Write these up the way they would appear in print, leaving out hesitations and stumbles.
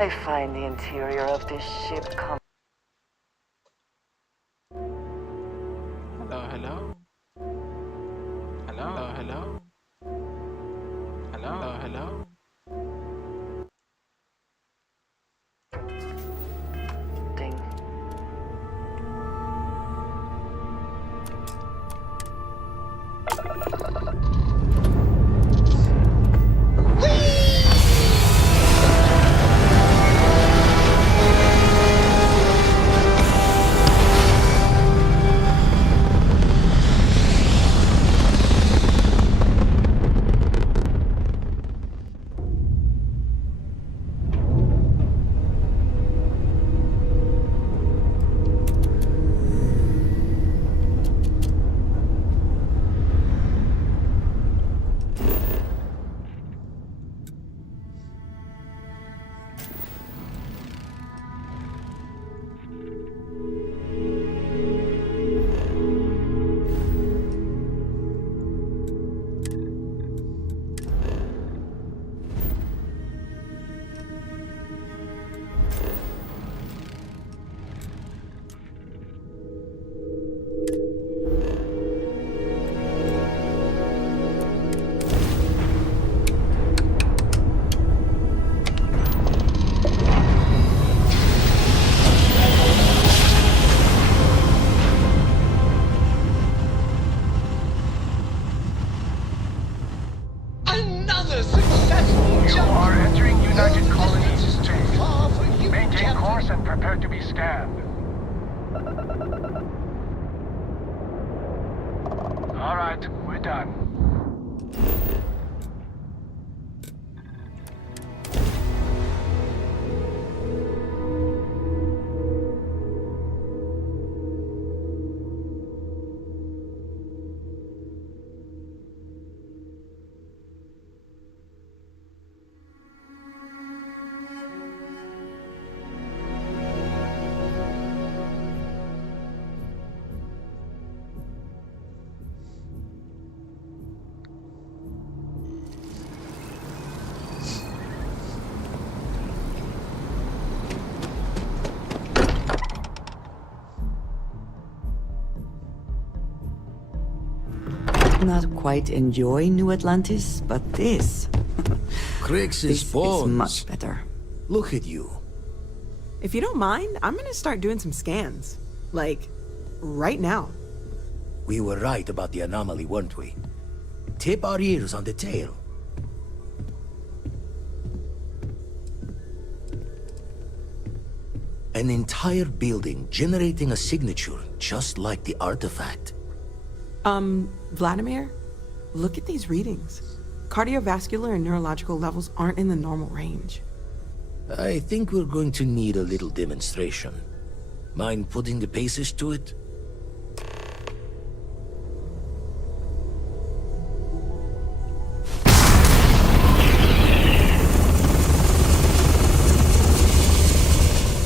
I find the interior of this ship Hello, hello. Hello, hello. Hello, hello. comforting. Another successful You jump! are entering United Oh, the Colonies distance is too space. far for you, Maintain Captain. course and prepare to be scanned. All right, we're done. Not quite enjoy New Atlantis, but this Crix's is bones. much better. Look at you. If you don't mind, I'm gonna start doing some scans. Like, right now. We were right about the anomaly, weren't we? Tip our ears on the tail. An entire building generating a signature just like the artifact. Vladimir, look at these readings. Cardiovascular and neurological levels aren't in the normal range. I think we're going to need a little demonstration. Mind putting the paces to it?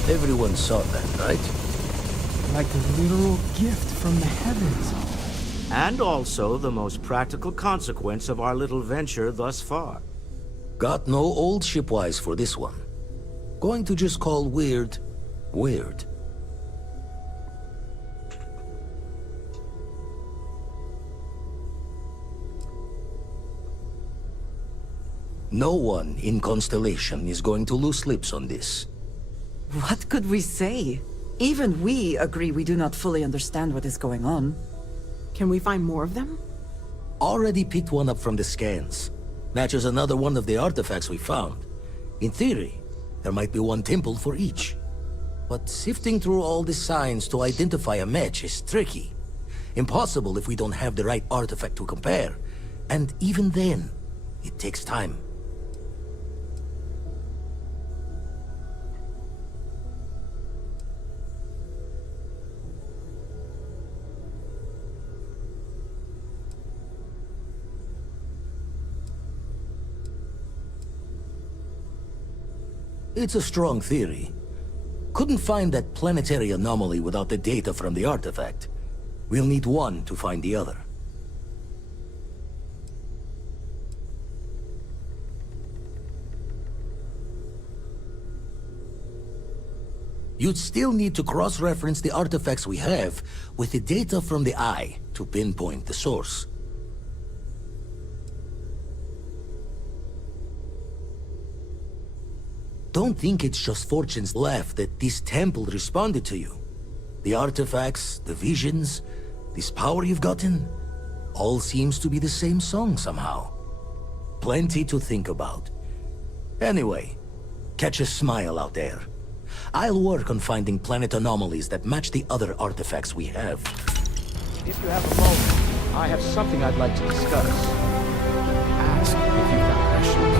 Everyone saw that, right? Like a literal gift from the heavens. And also the most practical consequence of our little venture thus far. Got no old shipwise for this one. Going to just call weird, weird. No one in Constellation is going to lose lips on this. What could we say? Even we agree we do not fully understand what is going on. Can we find more of them? Already picked one up from the scans. Matches another one of the artifacts we found. In theory, there might be one temple for each. But sifting through all the signs to identify a match is tricky. Impossible if we don't have the right artifact to compare. And even then, it takes time. It's a strong theory. Couldn't find that planetary anomaly without the data from the artifact. We'll need one to find the other. You'd still need to cross-reference the artifacts we have with the data from the Eye to pinpoint the source. Don't think it's just Fortune's left that this temple responded to you. The artifacts, the visions, this power you've gotten, all seems to be the same song somehow. Plenty to think about. Anyway, catch a smile out there. I'll work on finding planet anomalies that match the other artifacts we have. If you have a moment, I have something I'd like to discuss. Ask if you've got questions.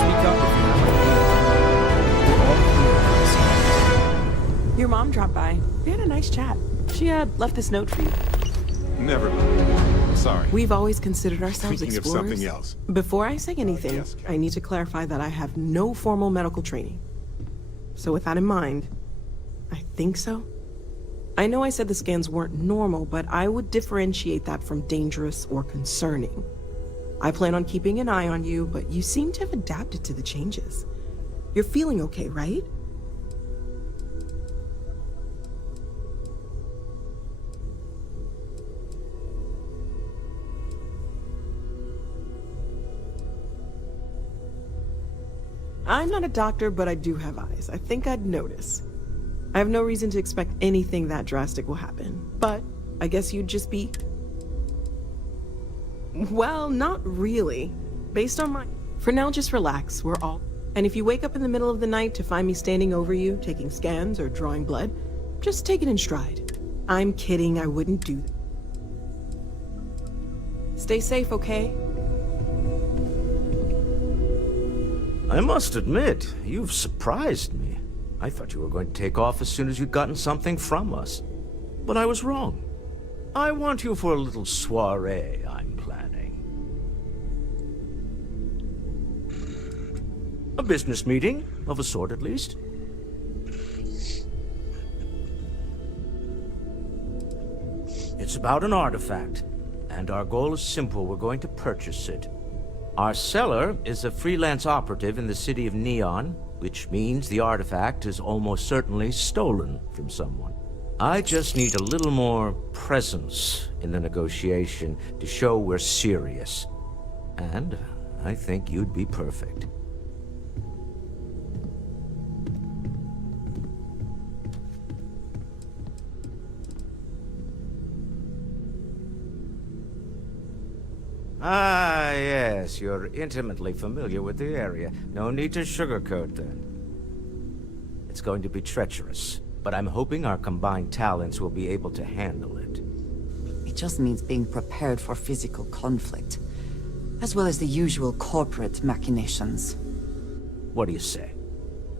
Speak up if you have ideas. We're all here on this case. Your mom dropped by. We had a nice chat. She left this note for you. Never mind. Sorry. We've always considered ourselves Thinking of explorers. something else. Before I say anything, Yes, I need to clarify that I have no formal medical training. So with that in mind, I think so. I know I said the scans weren't normal, but I would differentiate that from dangerous or concerning. I plan on keeping an eye on you, but you seem to have adapted to the changes. You're feeling okay, right? I'm not a doctor, but I do have eyes. I think I'd notice. I have no reason to expect anything that drastic will happen, but I guess you'd just be... Well, not really. Based on my... For now, just relax. We're all... And if you wake up in the middle of the night to find me standing over you, taking scans or drawing blood, just take it in stride. I'm kidding, I wouldn't do that. Stay safe, okay? I must admit, you've surprised me. I thought you were going to take off as soon as you'd gotten something from us. But I was wrong. I want you for a little soiree I'm planning. A business meeting, of a sort at least. It's about an artifact, and our goal is simple. We're going to purchase it. Our seller is a freelance operative in the city of Neon, which means the artifact is almost certainly stolen from someone. I just need a little more presence in the negotiation to show we're serious. And I think you'd be perfect. Ah, yes, you're intimately familiar with the area. No need to sugarcoat that. It's going to be treacherous, but I'm hoping our combined talents will be able to handle it. It just means being prepared for physical conflict, as well as the usual corporate machinations. What do you say?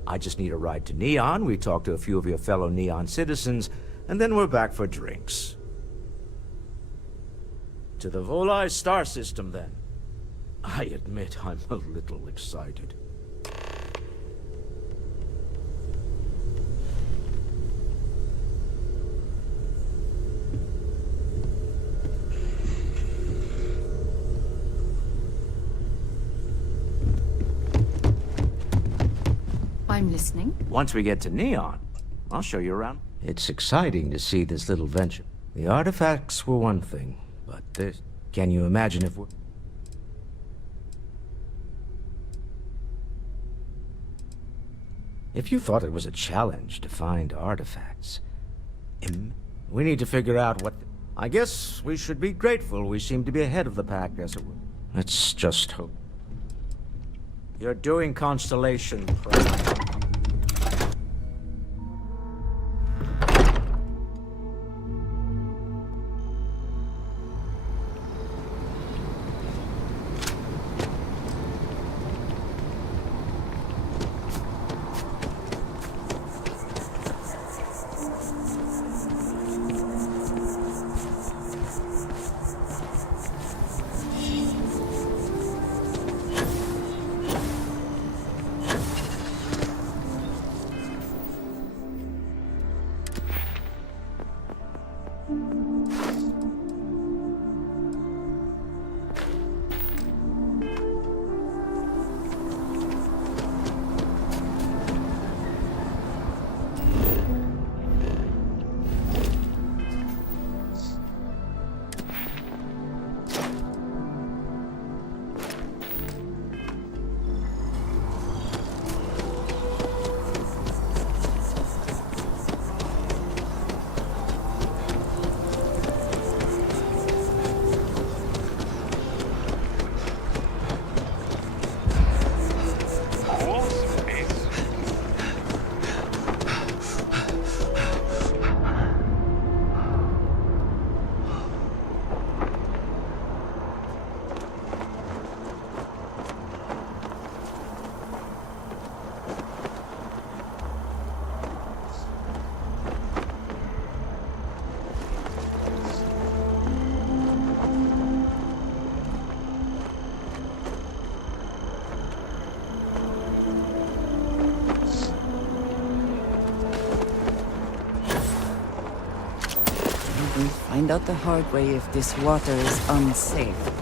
I just need a ride to Neon, we talk to a few of your fellow Neon citizens, and then we're back for drinks. To the Volai star system, then. I admit I'm a little excited. I'm listening. Once we get to Neon, I'll show you around. It's exciting to see this little venture. The artifacts were one thing, but this... Can you imagine if we're... If you thought it was a challenge to find artifacts, we need to figure out what... I guess we should be grateful we seem to be ahead of the pack, as it were. Let's just hope. You're doing Constellation Prime. find out the hard way if this water is unsafe.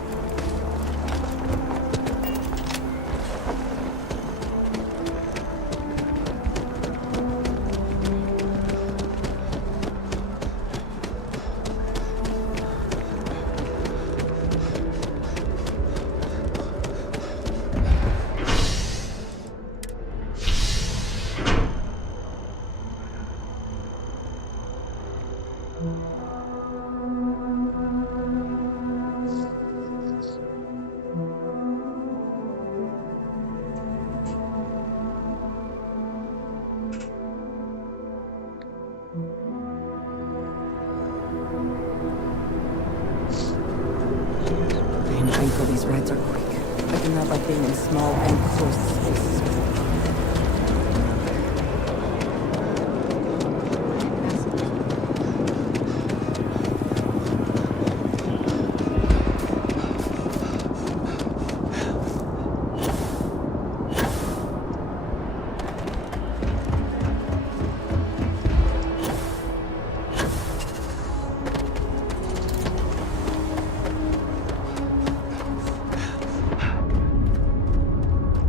I'm thankful these rides are quick. I do not like being in small, enclosed spaces.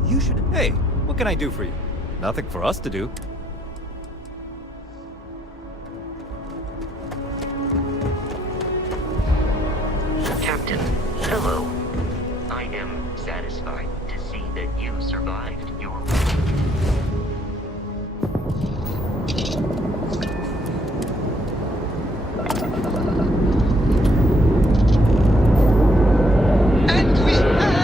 You should... Hey, what can I do for you? Nothing for us to do. Captain, hello. I am satisfied to see that you survived your... And we have...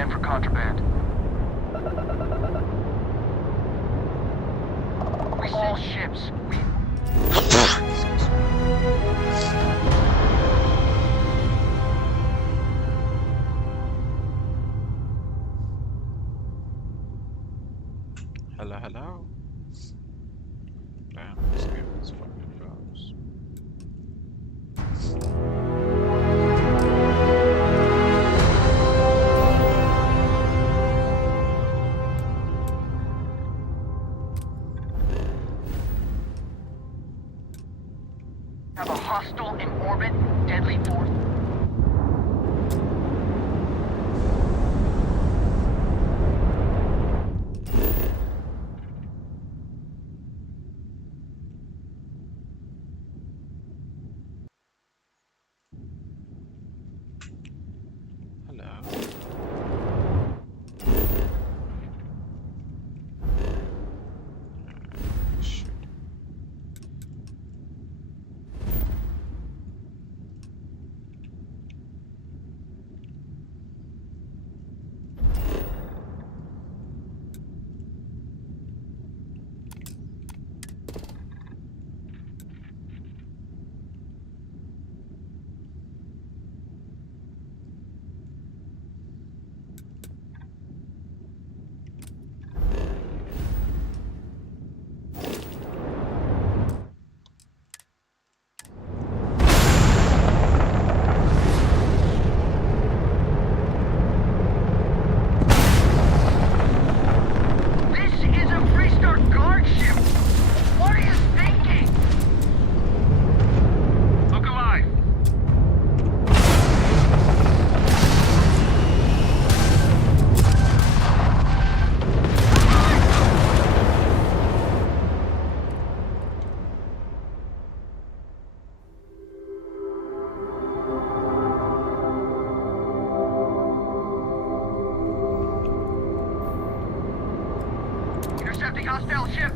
scan for contraband. We all ships. Hello, hello. Damn, this game is fucking fast. Have a hostile in orbit, deadly force. Hello. Shit. This is a Freestar guard ship. What are you thinking? Look alive. Intercepting hostile ship.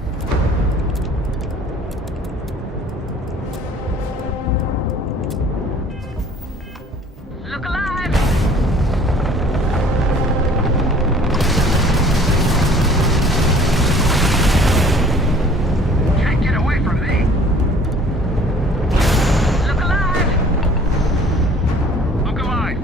Look alive. Can't get away from me. Look alive. Look alive.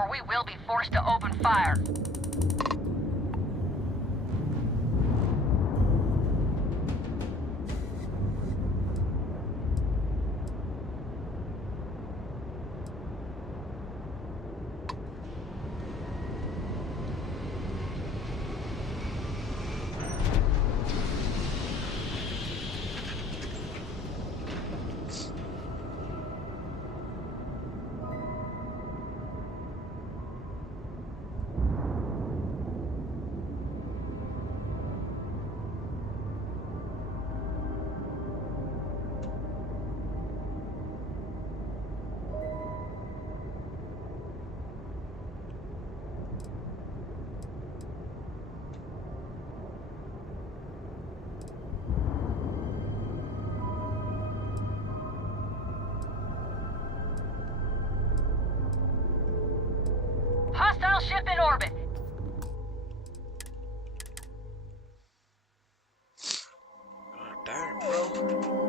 or we will be forced to open fire. Hostile ship in orbit. Damn, bro.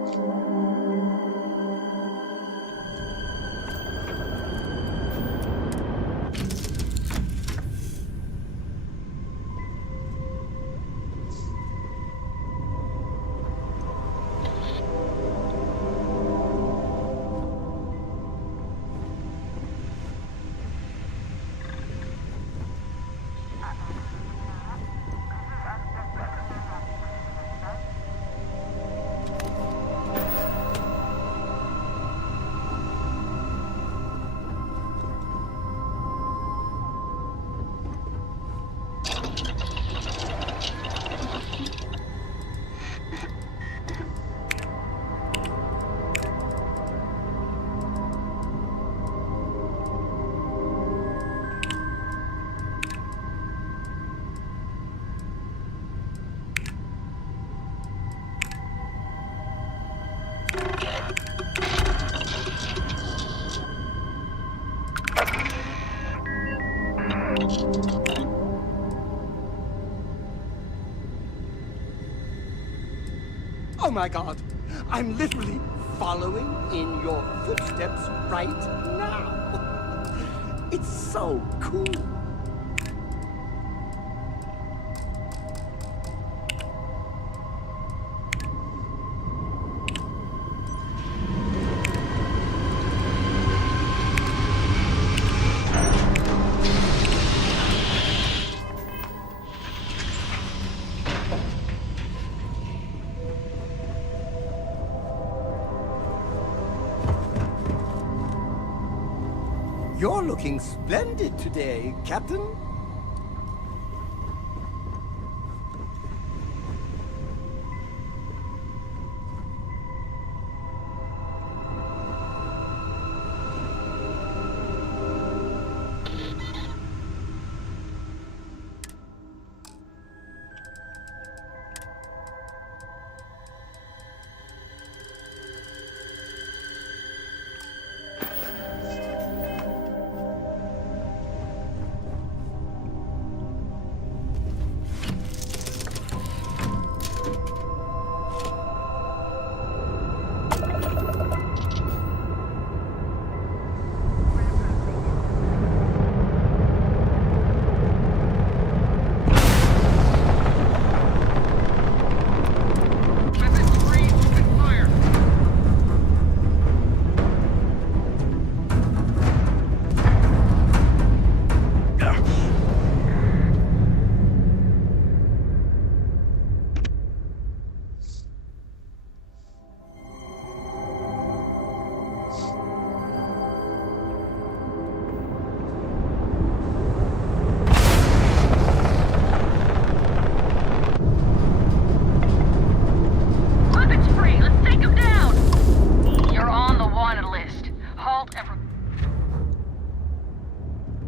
Oh my god! I'm literally following in your footsteps right now! It's so cool! You're looking splendid today, Captain.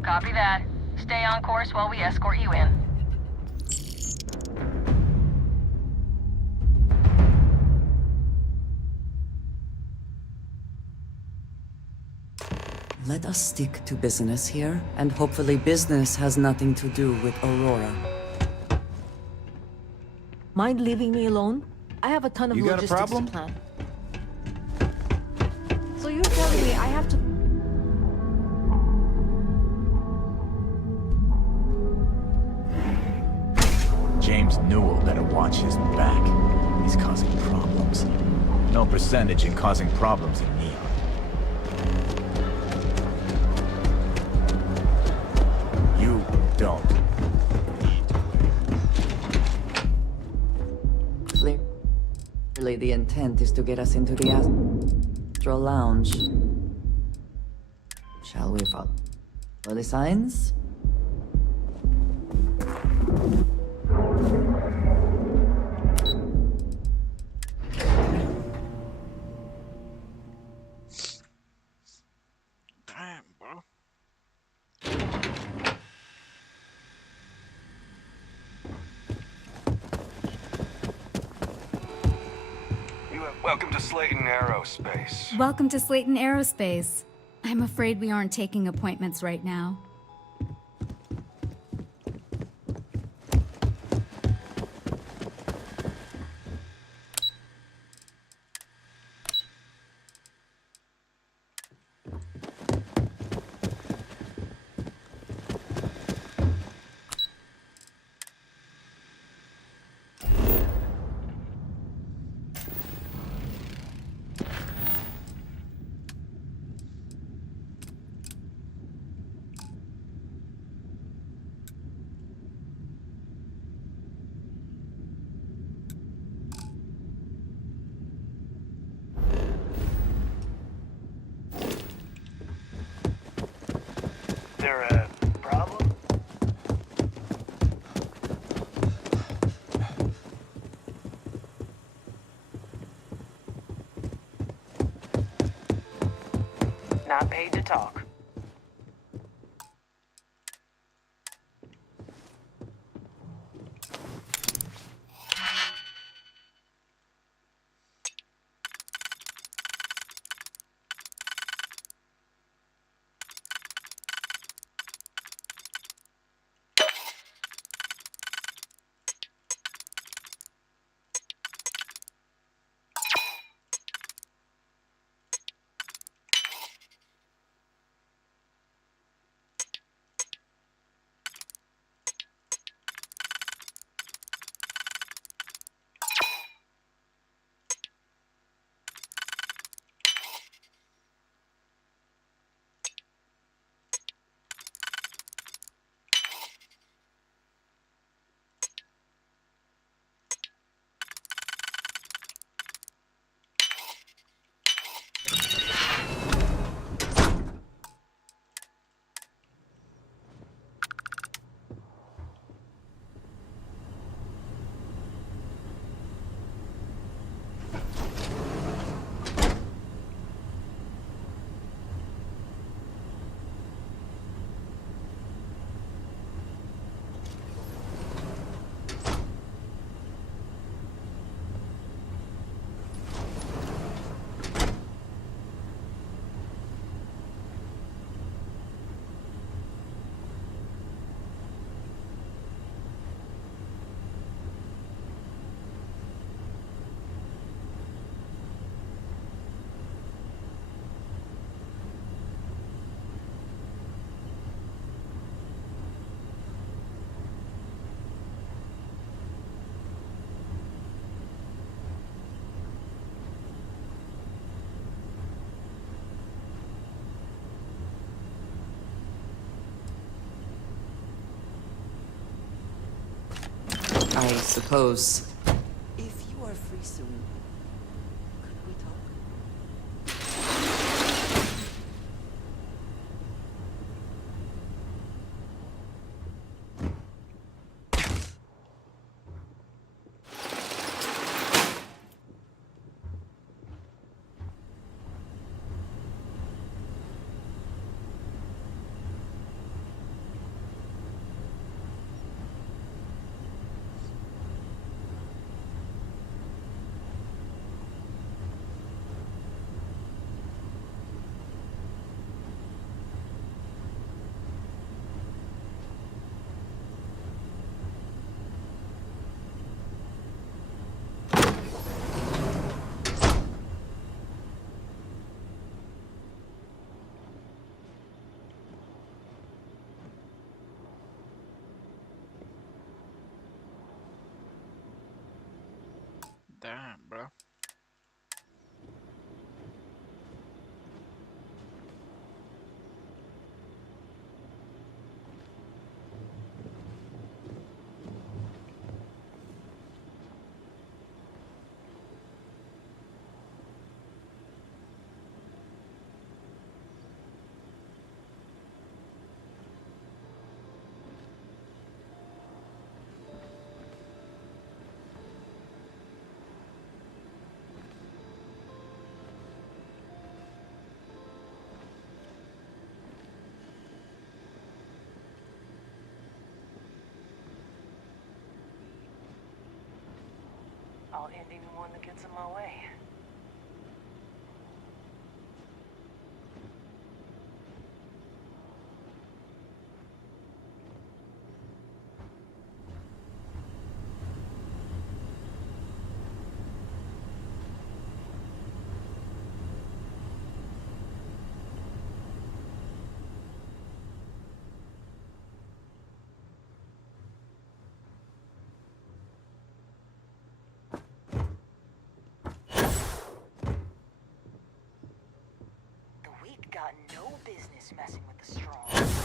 Copy that. Stay on course while we escort you in. Let us stick to business here, and hopefully business has nothing to do with Aurora. Mind leaving me alone? I have a ton of You got a logistics problem? to plan. So you're telling me I have to... James Newell better watch his back. He's causing problems. No percentage in causing problems in Neon. You don't. Clearly the intent is to get us into the Astral Lounge. Shall we follow the signs? Damn, bro. Welcome to Slayton Aerospace. Welcome to Slayton Aerospace. I'm afraid we aren't taking appointments right now. There a problem? Not paid to talk. I suppose. If you are free soon, could we talk? I'll end anyone that gets in my way. Got no business messing with the strong.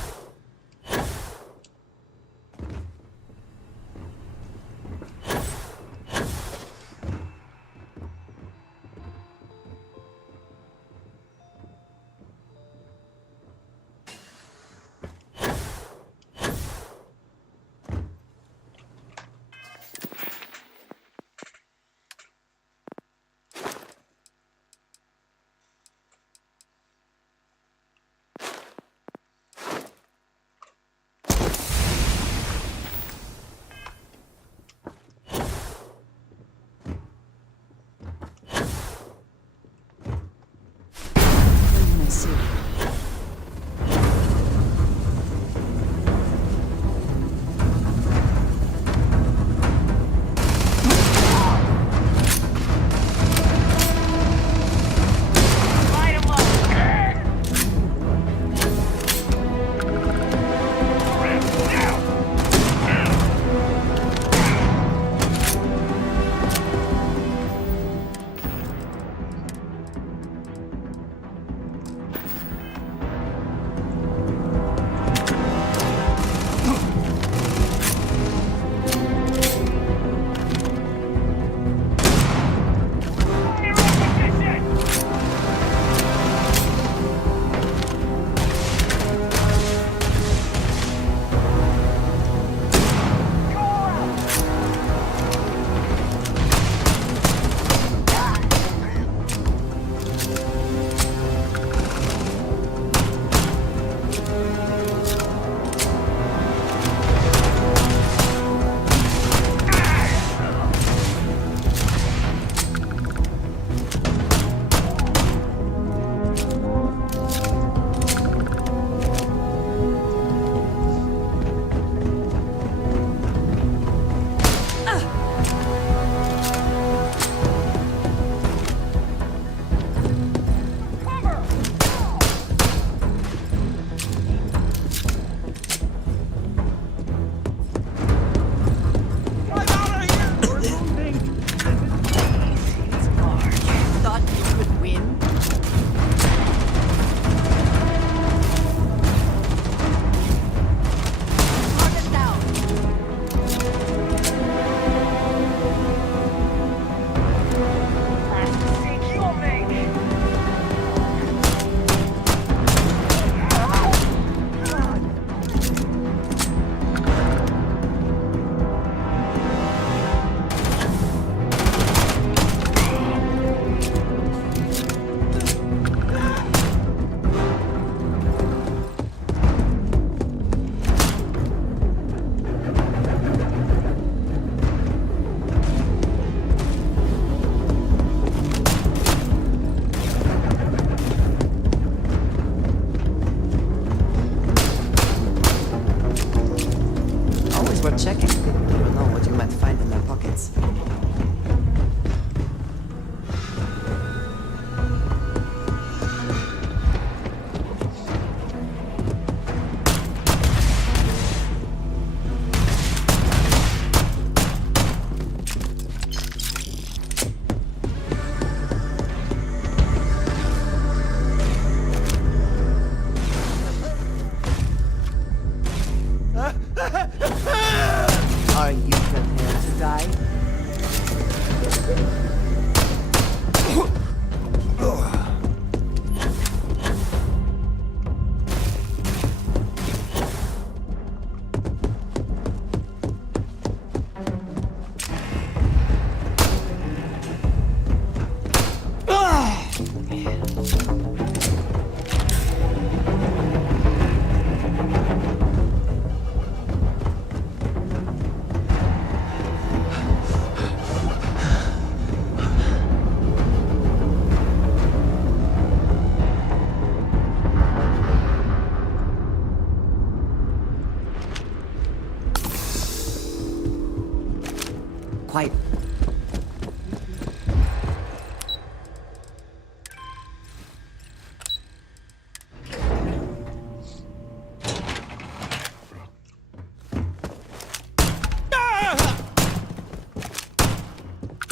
quiet.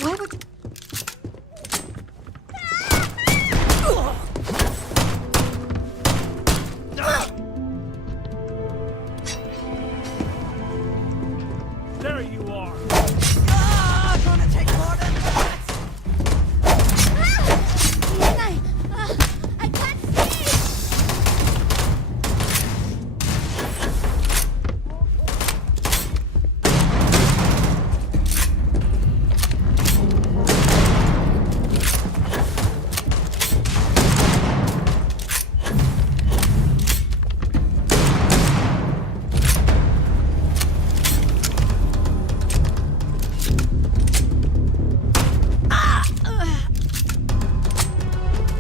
Why would... There you are! Gonna take more than that! I can't see!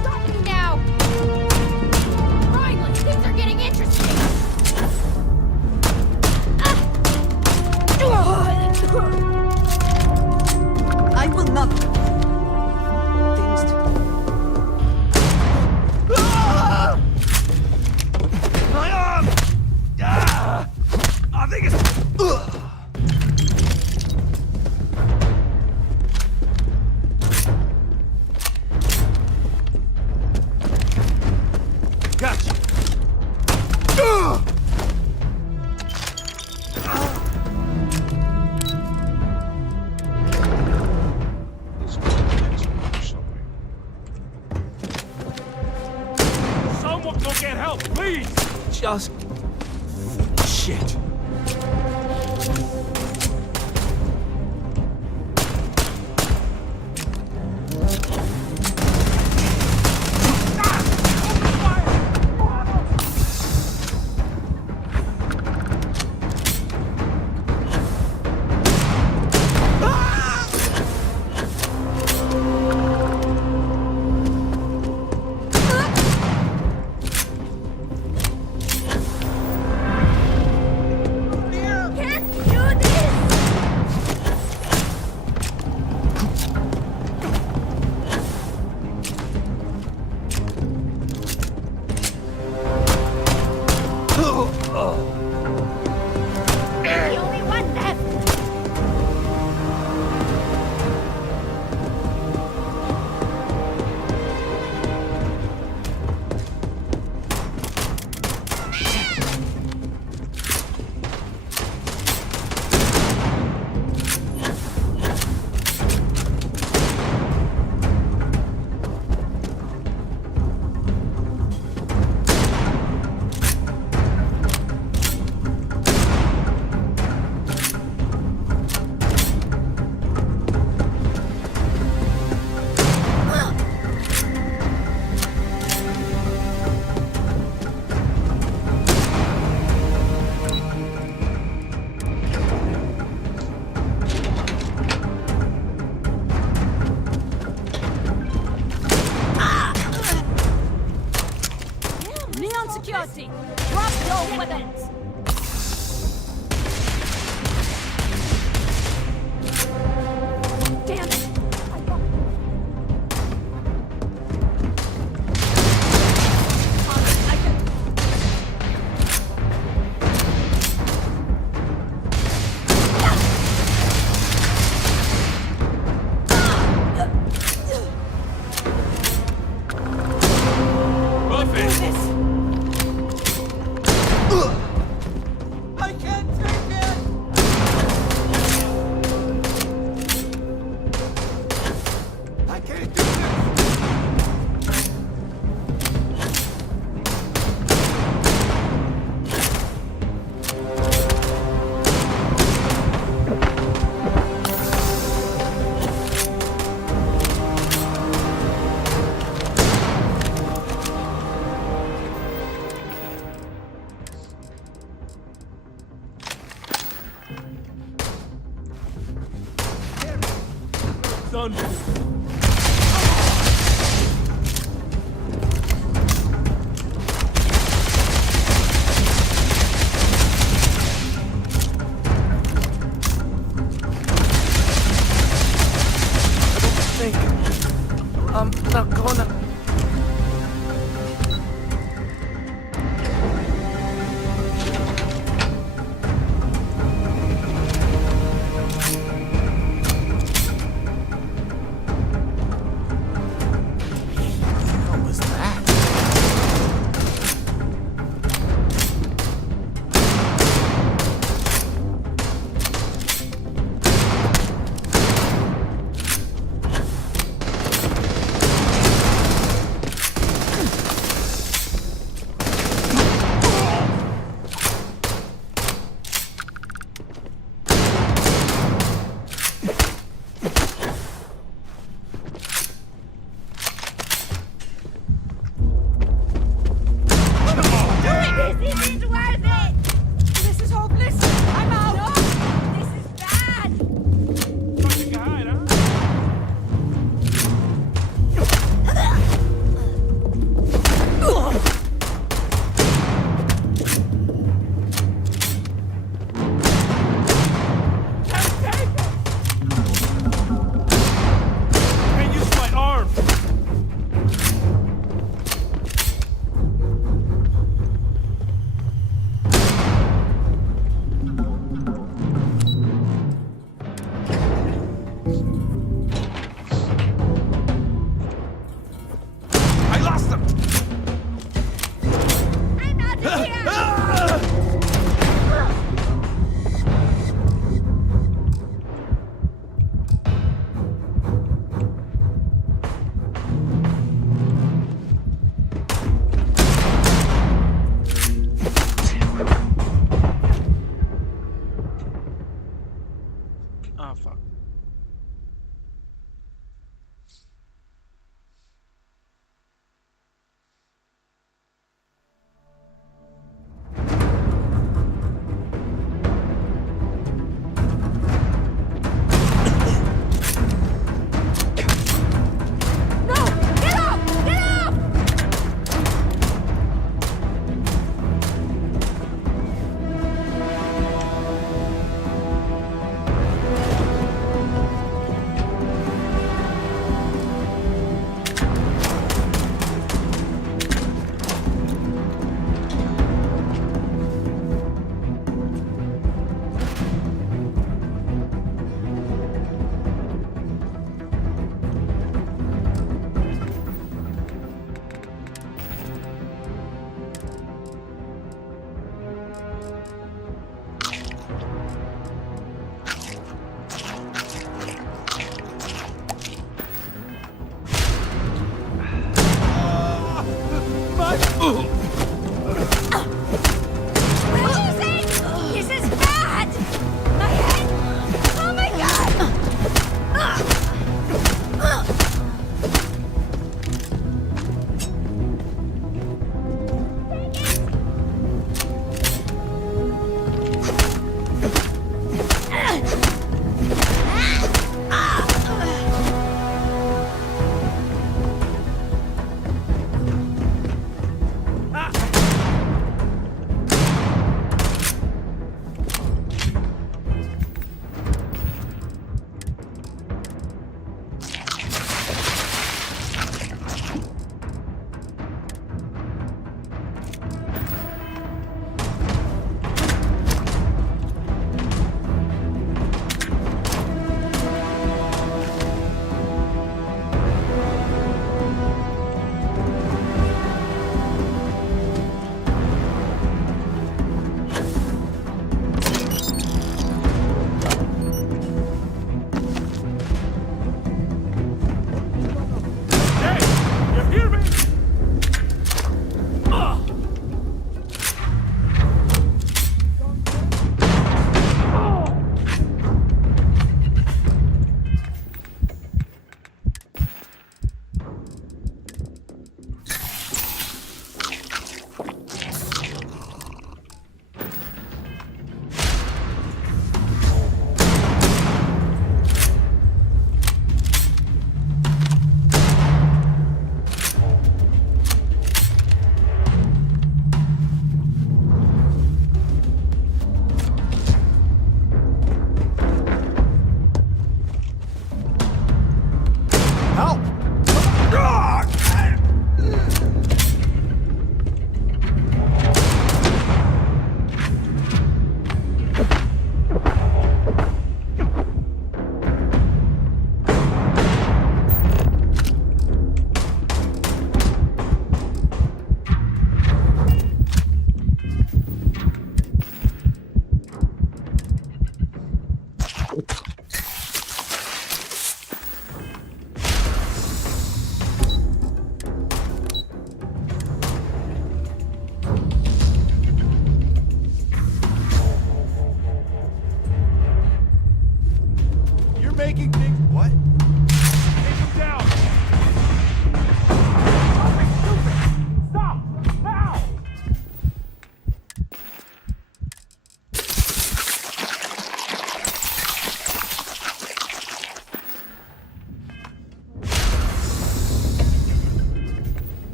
Stop now! Finally, things are getting interesting! I will not... Things... My arm! I think it's... Gotcha! Someone go get help, please! Just... shit. The only one left! Neon security! Drop your weapons! Damn it! Son.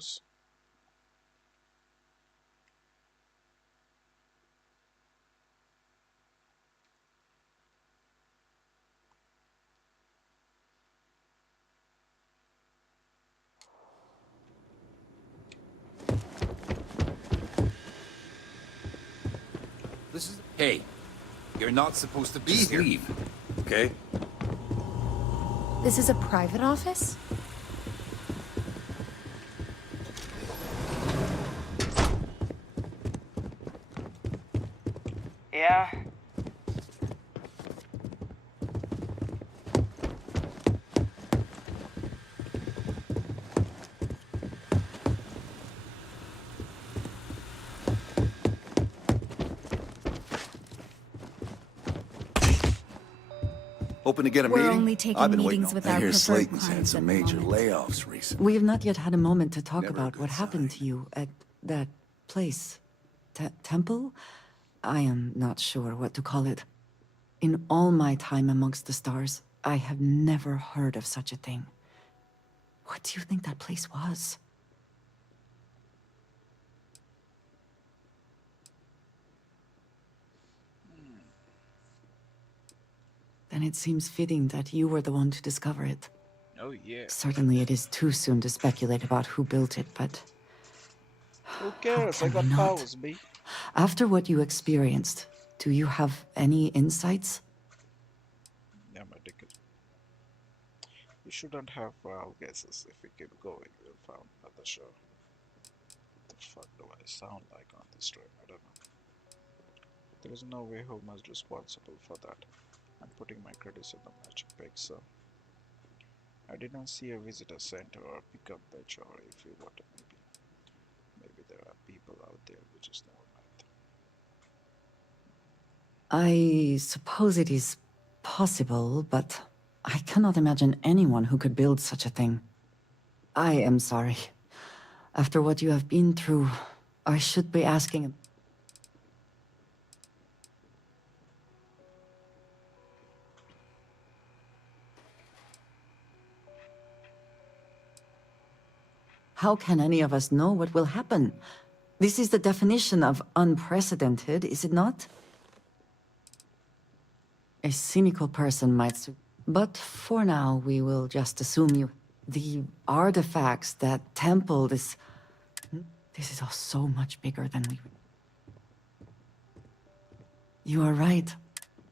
knows? This is... Hey, you're not supposed to be here. Leave, okay? This is a private office? Yeah? Hoping to get a We're meeting? only taking I've been meetings waiting with on. our I hear preferred Slayton's had clients some at the major moment. layoffs recently. We have not yet had a moment to talk Never a about good what happened to you at that place. Temple? I am not sure what to call it. In all my time amongst the stars, I have never heard of such a thing. What do you think that place was? Then it seems fitting that you were the one to discover it. Oh yeah. Certainly it is too soon to speculate about who built it, but... Who cares? I can we got not? powers, B. After what you experienced, do you have any insights? Yeah, my dick. We shouldn't have wild guesses. If we keep going, we'll find another show. What the fuck do I sound like on this stream? I don't know. There is no way whom is responsible for that. I'm putting my credits in the magic pick, so I did not see a visitor center or pickup bench, or if you got it, maybe there are people out there we just never met. I suppose it is possible, but I cannot imagine anyone who could build such a thing. I am sorry. After what you have been through, I should be asking... How can any of us know what will happen? This is the definition of unprecedented, is it not? A cynical person might... But for now, we will just assume you... The artifacts, that temple, this is all so much bigger than we... You are right.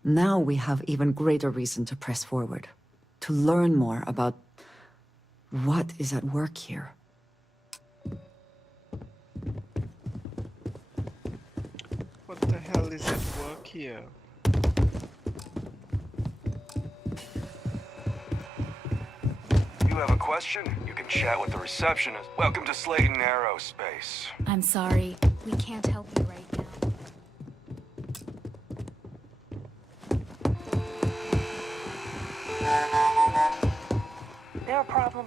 Now we have even greater reason to press forward. To learn more about what is at work here. What the hell is at work here? You have a question? You can chat with the receptionist. Welcome to Slayton Aerospace. I'm sorry. We can't help you right now. There a problem?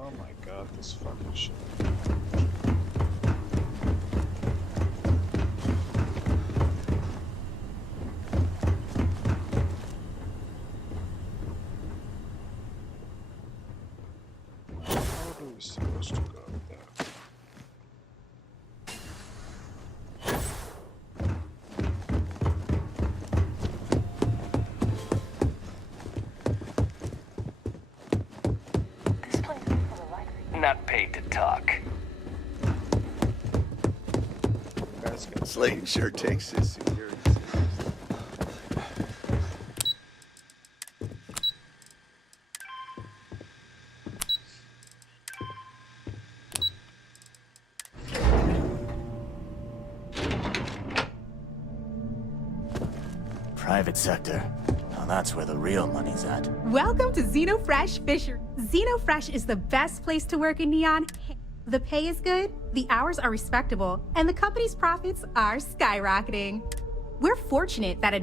Oh my god, this fucking shit. How do we supposed to go there? not paid to talk. Slayton sure takes his security. Private sector. Now that's where the real money's at. Welcome to Xenofresh Fisher. Xenofresh is the best place to work in Neon. The pay is good, the hours are respectable, and the company's profits are skyrocketing. We're fortunate that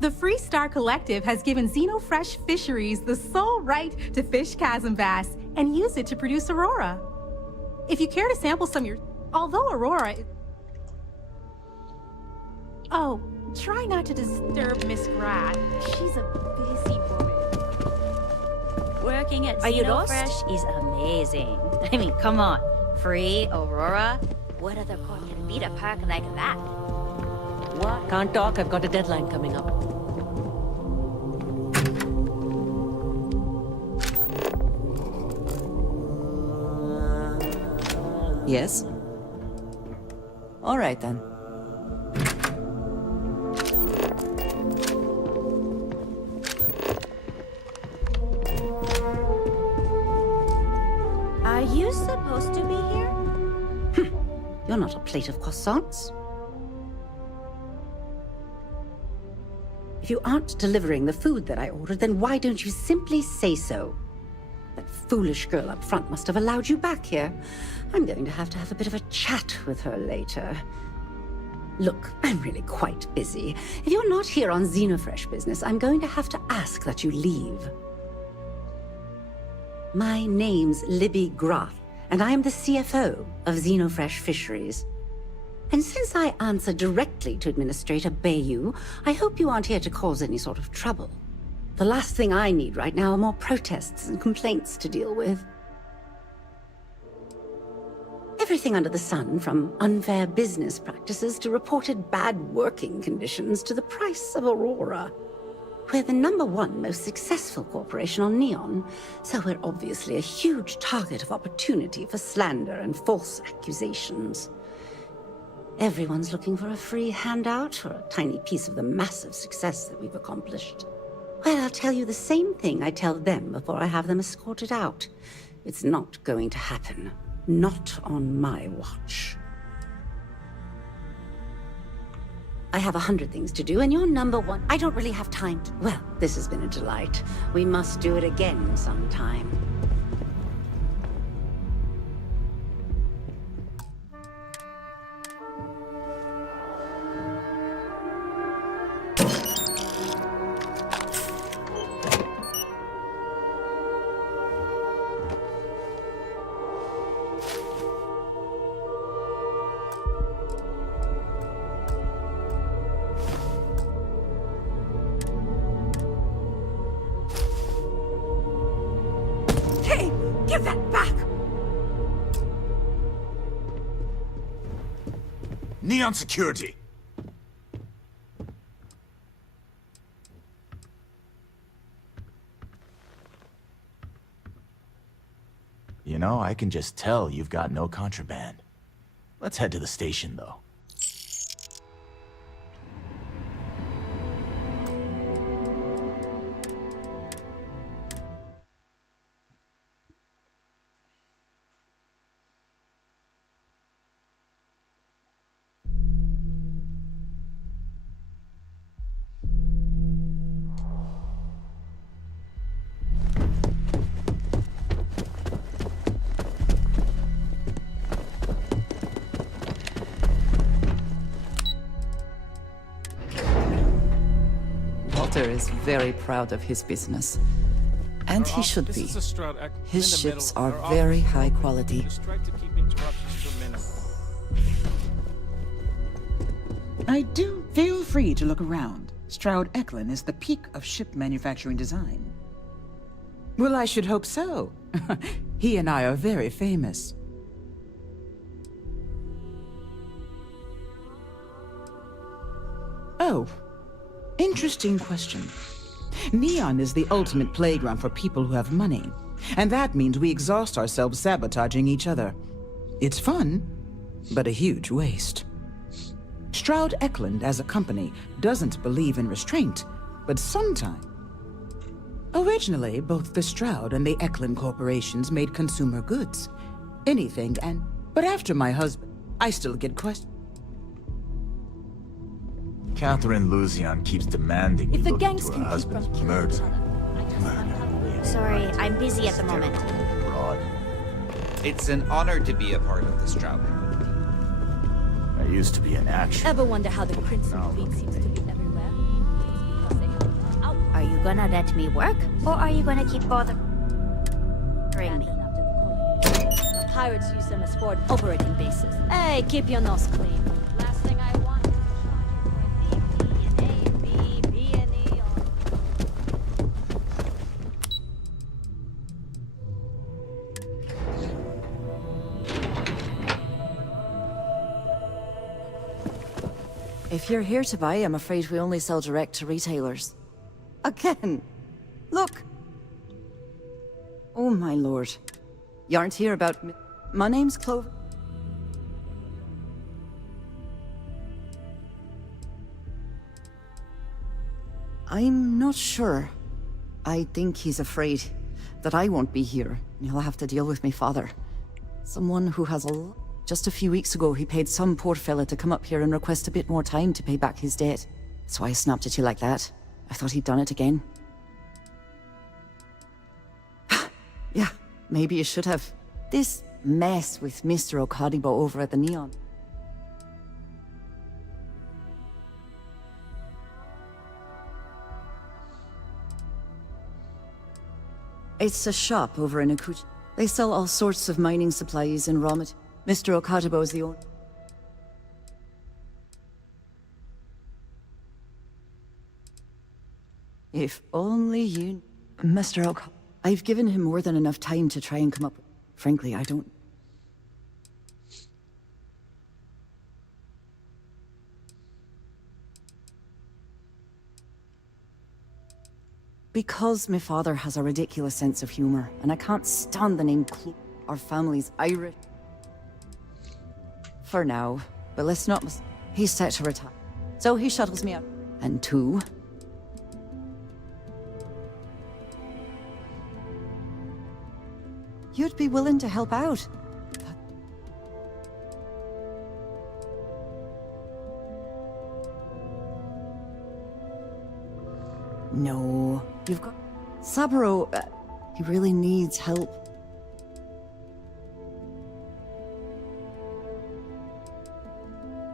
the Free Star Collective has given Xenofresh Fisheries the sole right to fish chasm bass and use it to produce Aurora. If you care to sample some although Aurora is... Oh, try not to disturb Miss Gratt. She's a busy woman. Working at Are you lost? Xenofresh is amazing. I mean, come on. Free Aurora? What other corp can beat a perk like that? What? Can't talk, I've got a deadline coming up. Yes? All right then. Are you supposed to be here? You're not a plate of croissants. If you aren't delivering the food that I ordered, then why don't you simply say so? That foolish girl up front must have allowed you back here. I'm going to have a bit of a chat with her later. Look, I'm really quite busy. If you're not here on Xenofresh business, I'm going to have to ask that you leave. My name's Libby Groth, and I am the CFO of Xenofresh Fisheries. And since I answer directly to Administrator Bayou, I hope you aren't here to cause any sort of trouble. The last thing I need right now are more protests and complaints to deal with. Everything under the sun, from unfair business practices to reported bad working conditions to the price of Aurora. We're the #1 most successful corporation on Neon, so we're obviously a huge target of opportunity for slander and false accusations. Everyone's looking for a free handout or a tiny piece of the massive success that we've accomplished. Well, I'll tell you the same thing I tell them before I have them escorted out. It's not going to happen. Not on my watch. I have 100 things to do, and you're #1. I don't really have time to... Well, this has been a delight. We must do it again sometime. Give that back! Neon security! You know, I can just tell you've got no contraband. Let's head to the station, though. Walter is very proud of his business. And he should be. His ships are very high quality. I do feel free to look around. Stroud Eklund is the peak of ship manufacturing design. Well, I should hope so. He and I are very famous. Oh, interesting question. Neon is the ultimate playground for people who have money. And that means we exhaust ourselves sabotaging each other. It's fun, but a huge waste. Stroud Eklund, as a company, doesn't believe in restraint, but sometimes... Originally, both the Stroud and the Eklund corporations made consumer goods. Anything and... But after my husband, I still get questions. Catherine Luzian keeps demanding If we the look gangs into can her keep husband's from killing murder. each other. Sorry, I'm busy at the moment. It's an honor to be a part of the Stroud. I used to be an action. Ever wonder how the Crimson Fleet seems to be everywhere? It's because they have... Are you gonna let me work, or are you gonna keep bothering me? The pirates use them as forward operating bases. Hey, keep your nose clean. Last thing I want is A, B, B, and E. If you're here to buy, I'm afraid we only sell direct to retailers. Again! Look! Oh my lord. You aren't here about me. My name's Clover. I'm not sure. I think he's afraid that I won't be here. He'll have to deal with my father. Someone who has a lot. Just a few weeks ago, he paid some poor fella to come up here and request a bit more time to pay back his debt. That's why I snapped at you like that. I thought he'd done it again. Yeah, maybe you should have. This mess with Mr. Okadibo over at the Neon. It's a shop over in Akuchi. They sell all sorts of mining supplies and raw materials. Mr. Okadibo is the owner. If only you... Mr. Okadibo... I've given him more than enough time to try and come up... Frankly, I don't... Because my father has a ridiculous sense of humor, and I can't stand the name Clo. Our family's Irish. For now, but let's not he's set to retire. So he shuttles me out. And two... You'd be willing to help out. No, you've got... Saburo, he really needs help.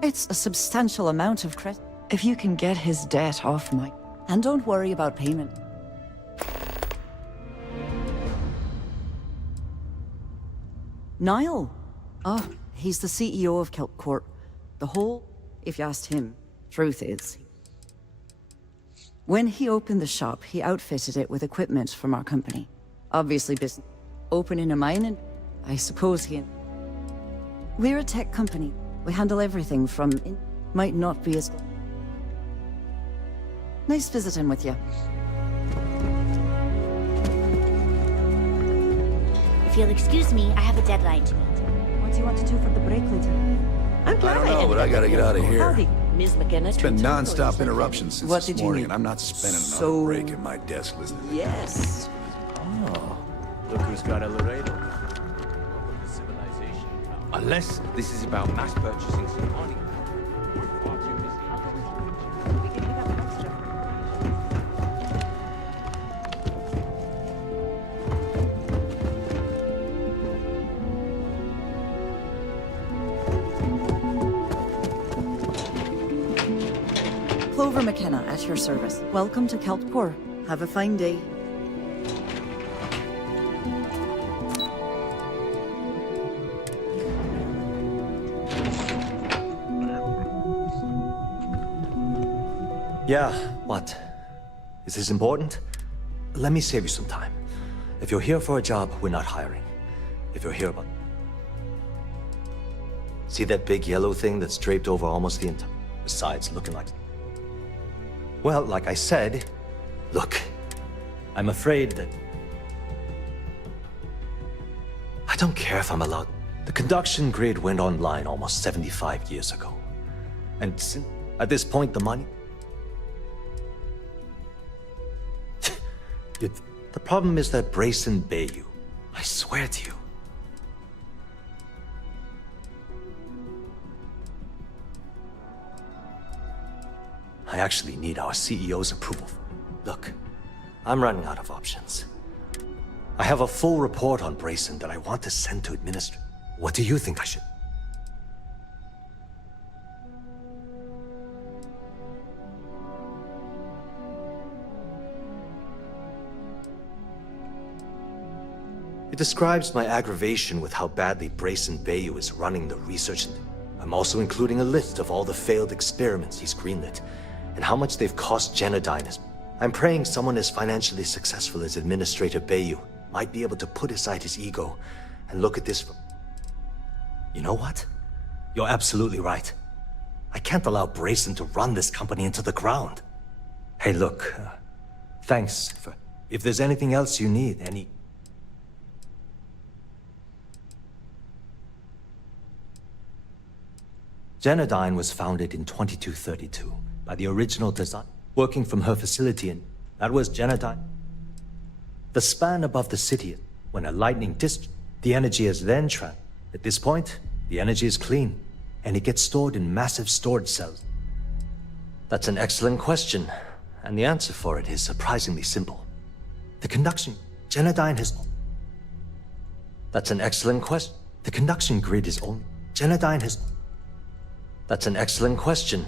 It's a substantial amount of credit. If you can get his debt off my... And don't worry about payment. Niall? Oh, he's the CEO of Kelp Corp. The whole... If you asked him, truth is... When he opened the shop, he outfitted it with equipment from our company. Obviously business. Opening a mine and... I suppose he... We're a tech company. We handle everything from... Might not be as... Nice visiting with you. If you'll excuse me, I have a deadline to meet. What do you want to do for the break later? I'm glad I don't know, but I gotta get out of here. Howdy, Ms. McKenna. It's been non-stop interruptions since What this did you morning, need? and I'm not spending another So- break at my desk listening to Yes. Oh, look who's got a Laredo. Unless this is about mass purchasing some money. Clover McKenna at your service. Welcome to Kelp Corp. Have a fine day. Yeah, what? Is this important? Let me save you some time. If you're here for a job, we're not hiring. If you're here about... See that big yellow thing that's draped over almost the entire... Besides looking like... Well, like I said, Look, I'm afraid that... I don't care if I'm allowed. The conduction grid went online almost 75 years ago. And at this point, the money... The problem is that Brayson Bayou. I swear to you. I actually need our CEO's approval. Look, I'm running out of options. I have a full report on Brayson that I want to send to administration. What do you think I should? It describes my aggravation with how badly Brayson Bayou is running the research. I'm also including a list of all the failed experiments he's greenlit, and how much they've cost Genodyne. I'm praying someone as financially successful as Administrator Bayou might be able to put aside his ego and look at this from... You know what? You're absolutely right. I can't allow Brayson to run this company into the ground. Hey, look, thanks for... If there's anything else you need, any... Genodyne was founded in 2232 by the original design, working from her facility in... That was Genodyne. The span above the city, when a lightning disk, the energy is then trapped. At this point, the energy is clean, and it gets stored in massive storage cells. That's an excellent question, and the answer for it is surprisingly simple. The conduction... Genodyne has... That's an excellent question. The conduction grid is only... Genodyne has... That's an excellent question.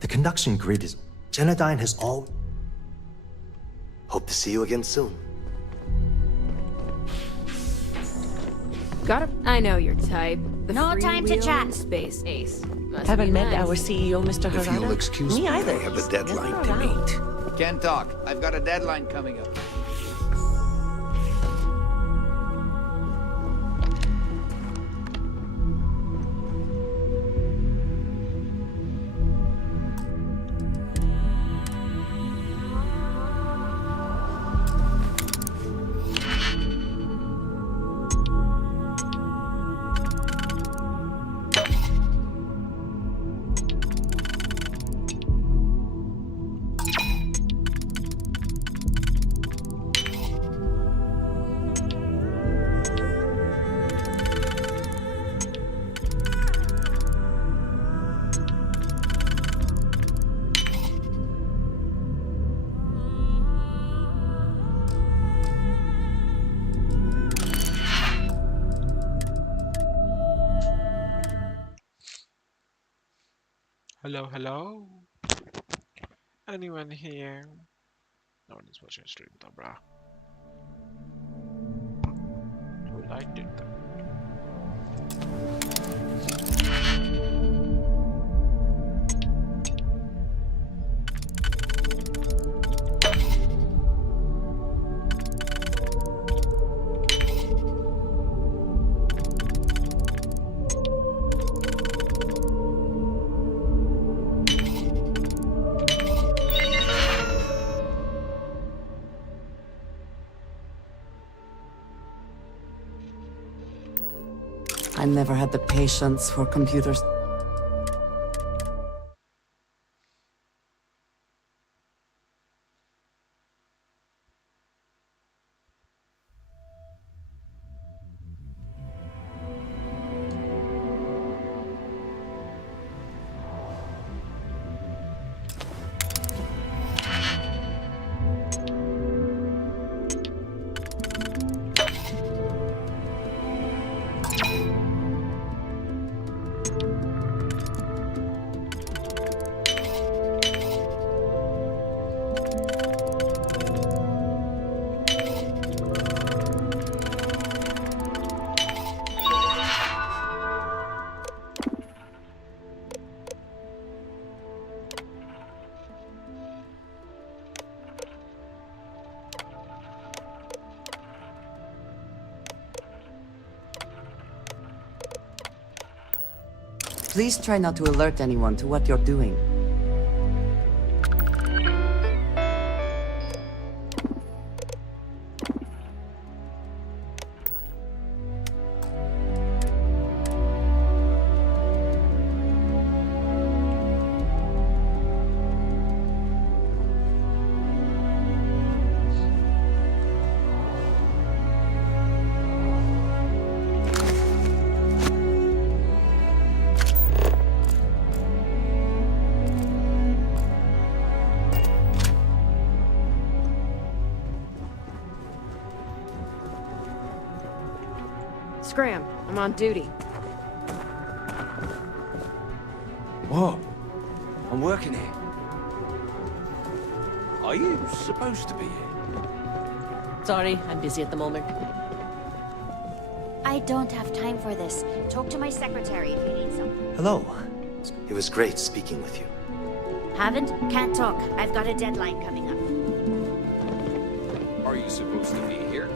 The conduction grid is... Genodyne has all... Hope to see you again soon. Got it. I know your type. The No time to chat. Space ace. Must Haven't be met nice. our CEO, Mr. If Harada. you'll excuse me, I either. have a deadline to meet. Can't talk. I've got a deadline coming up. Hello, hello. Anyone here? No one is watching stream though, bruh. Who liked it though? I never had the patience for computers. Please try not to alert anyone to what you're doing. Scram, I'm on duty. Whoa. I'm working here. Are you supposed to be here? Sorry, I'm busy at the moment. I don't have time for this. Talk to my secretary if you need something. Hello. It was great speaking with you. Haven't? Can't talk. I've got a deadline coming up. Are you supposed to be here?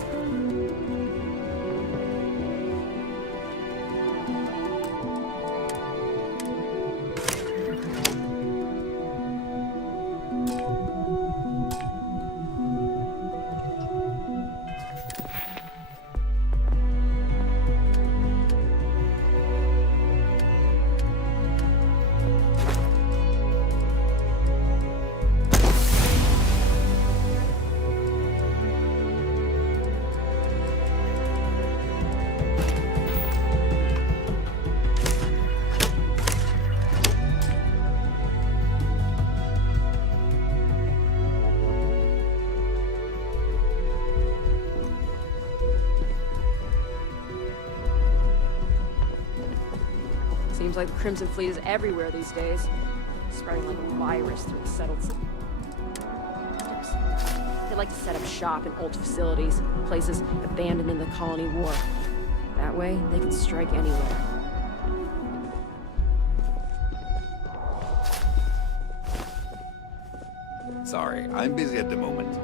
Seems like the Crimson Fleet is everywhere these days. Spreading like a virus through the settled cities. They like to set up shop in old facilities, places abandoned in the colony war. That way, they can strike anywhere. Sorry, I'm busy at the moment.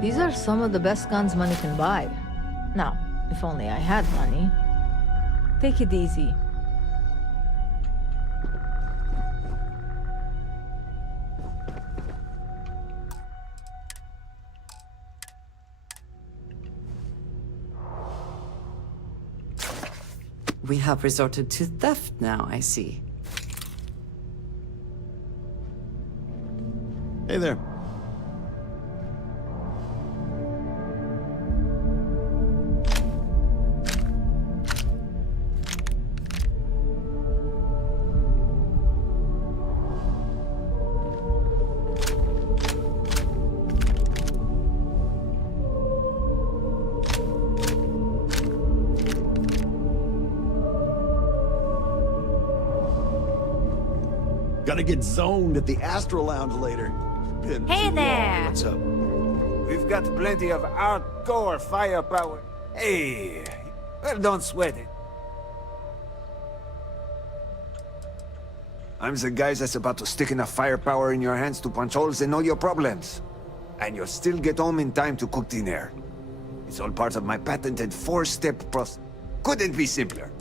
These are some of the best guns money can buy. Now, if only I had money. Take it easy. We have resorted to theft now, I see. Hey there. Gonna get zoned at the Astro Lounge later. Been Hey too there! long. What's up? We've got plenty of hardcore firepower. Hey, well, don't sweat it. I'm the guy that's about to stick enough firepower in your hands to punch holes in all your problems. And you'll still get home in time to cook dinner. It's all part of my patented 4-step process. Couldn't be simpler.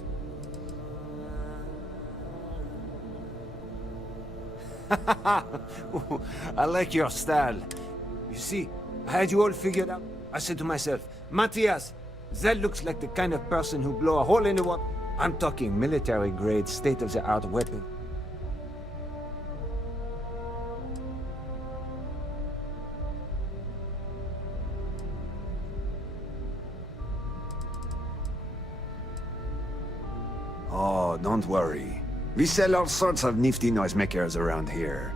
I like your style. You see, I had you all figured out. I said to myself, Matthias, that looks like the kind of person who blow a hole in the wall. I'm talking military-grade, state-of-the-art weapon. Oh, don't worry. We sell all sorts of nifty noisemakers around here.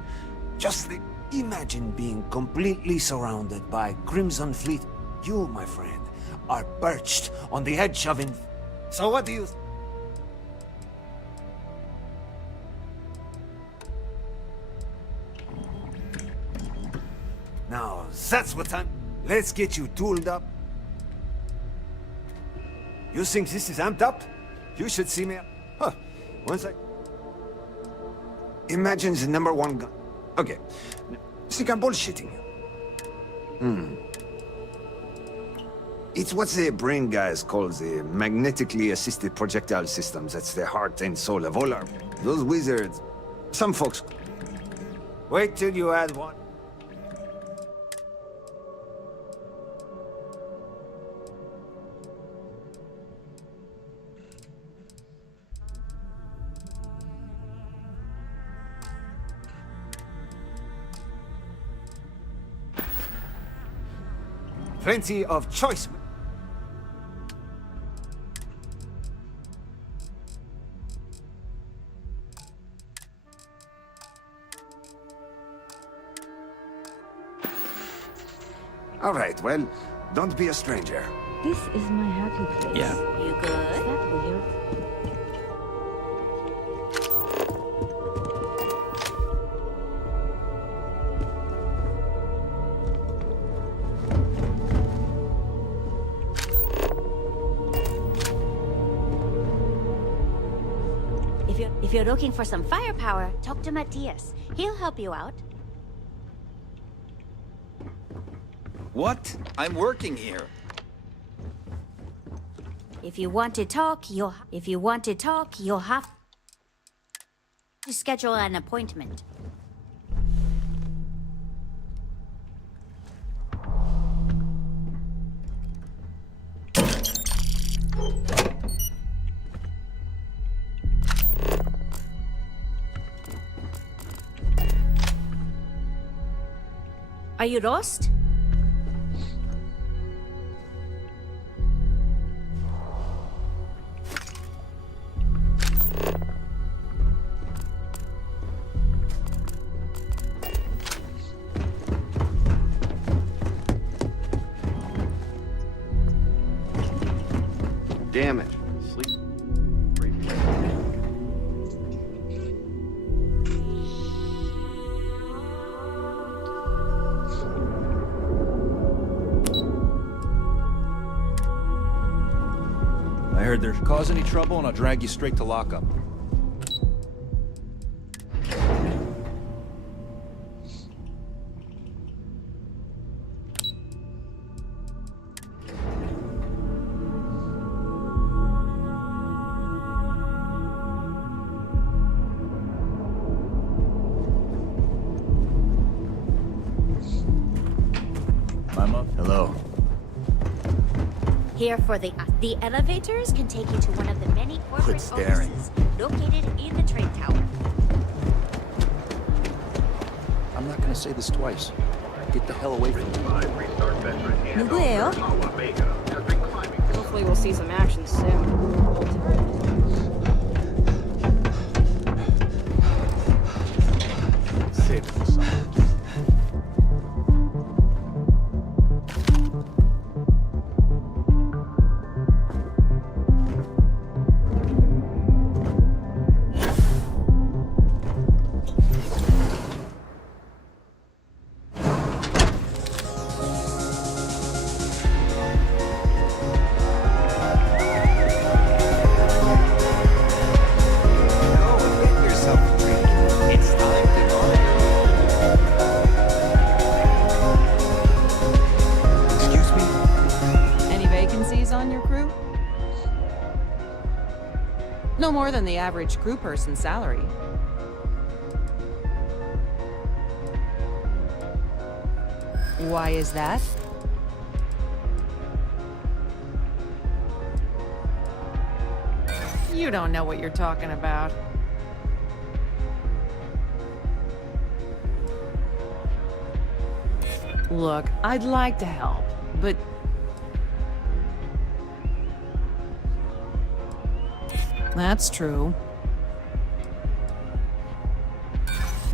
Just imagine being completely surrounded by Crimson Fleet. You, my friend, are perched on the edge of So what do you... Now, that's what I'm... Let's get you tooled up. You think this is amped up? You should see me... Huh. One sec. Imagine the #1 gun. Okay. Think I'm bullshitting you. It's what the brain guys call the magnetically assisted projectile systems. That's the heart and soul of all our... Those wizards. Some folks... Wait till you add one. Plenty of choice. All right, well, don't be a stranger. This is my happy place. Yeah. You good? Is that weird? If you're looking for some firepower, talk to Matthias. He'll help you out. What? I'm working here. If you want to talk, you'll have to schedule an appointment. Are you lost? Damn it. Sleep. I heard there's cause any trouble and I'll drag you straight to lockup. Hello. Here for the elevators can take you to one of the many Quit corporate staring. offices located in the train tower. I'm not gonna say this twice. Get the hell away from me. 누구예요? Hopefully we'll see some action soon. Save it for someone. No more than the average crew person's salary. Why is that? You don't know what you're talking about. Look, I'd like to help, but that's true.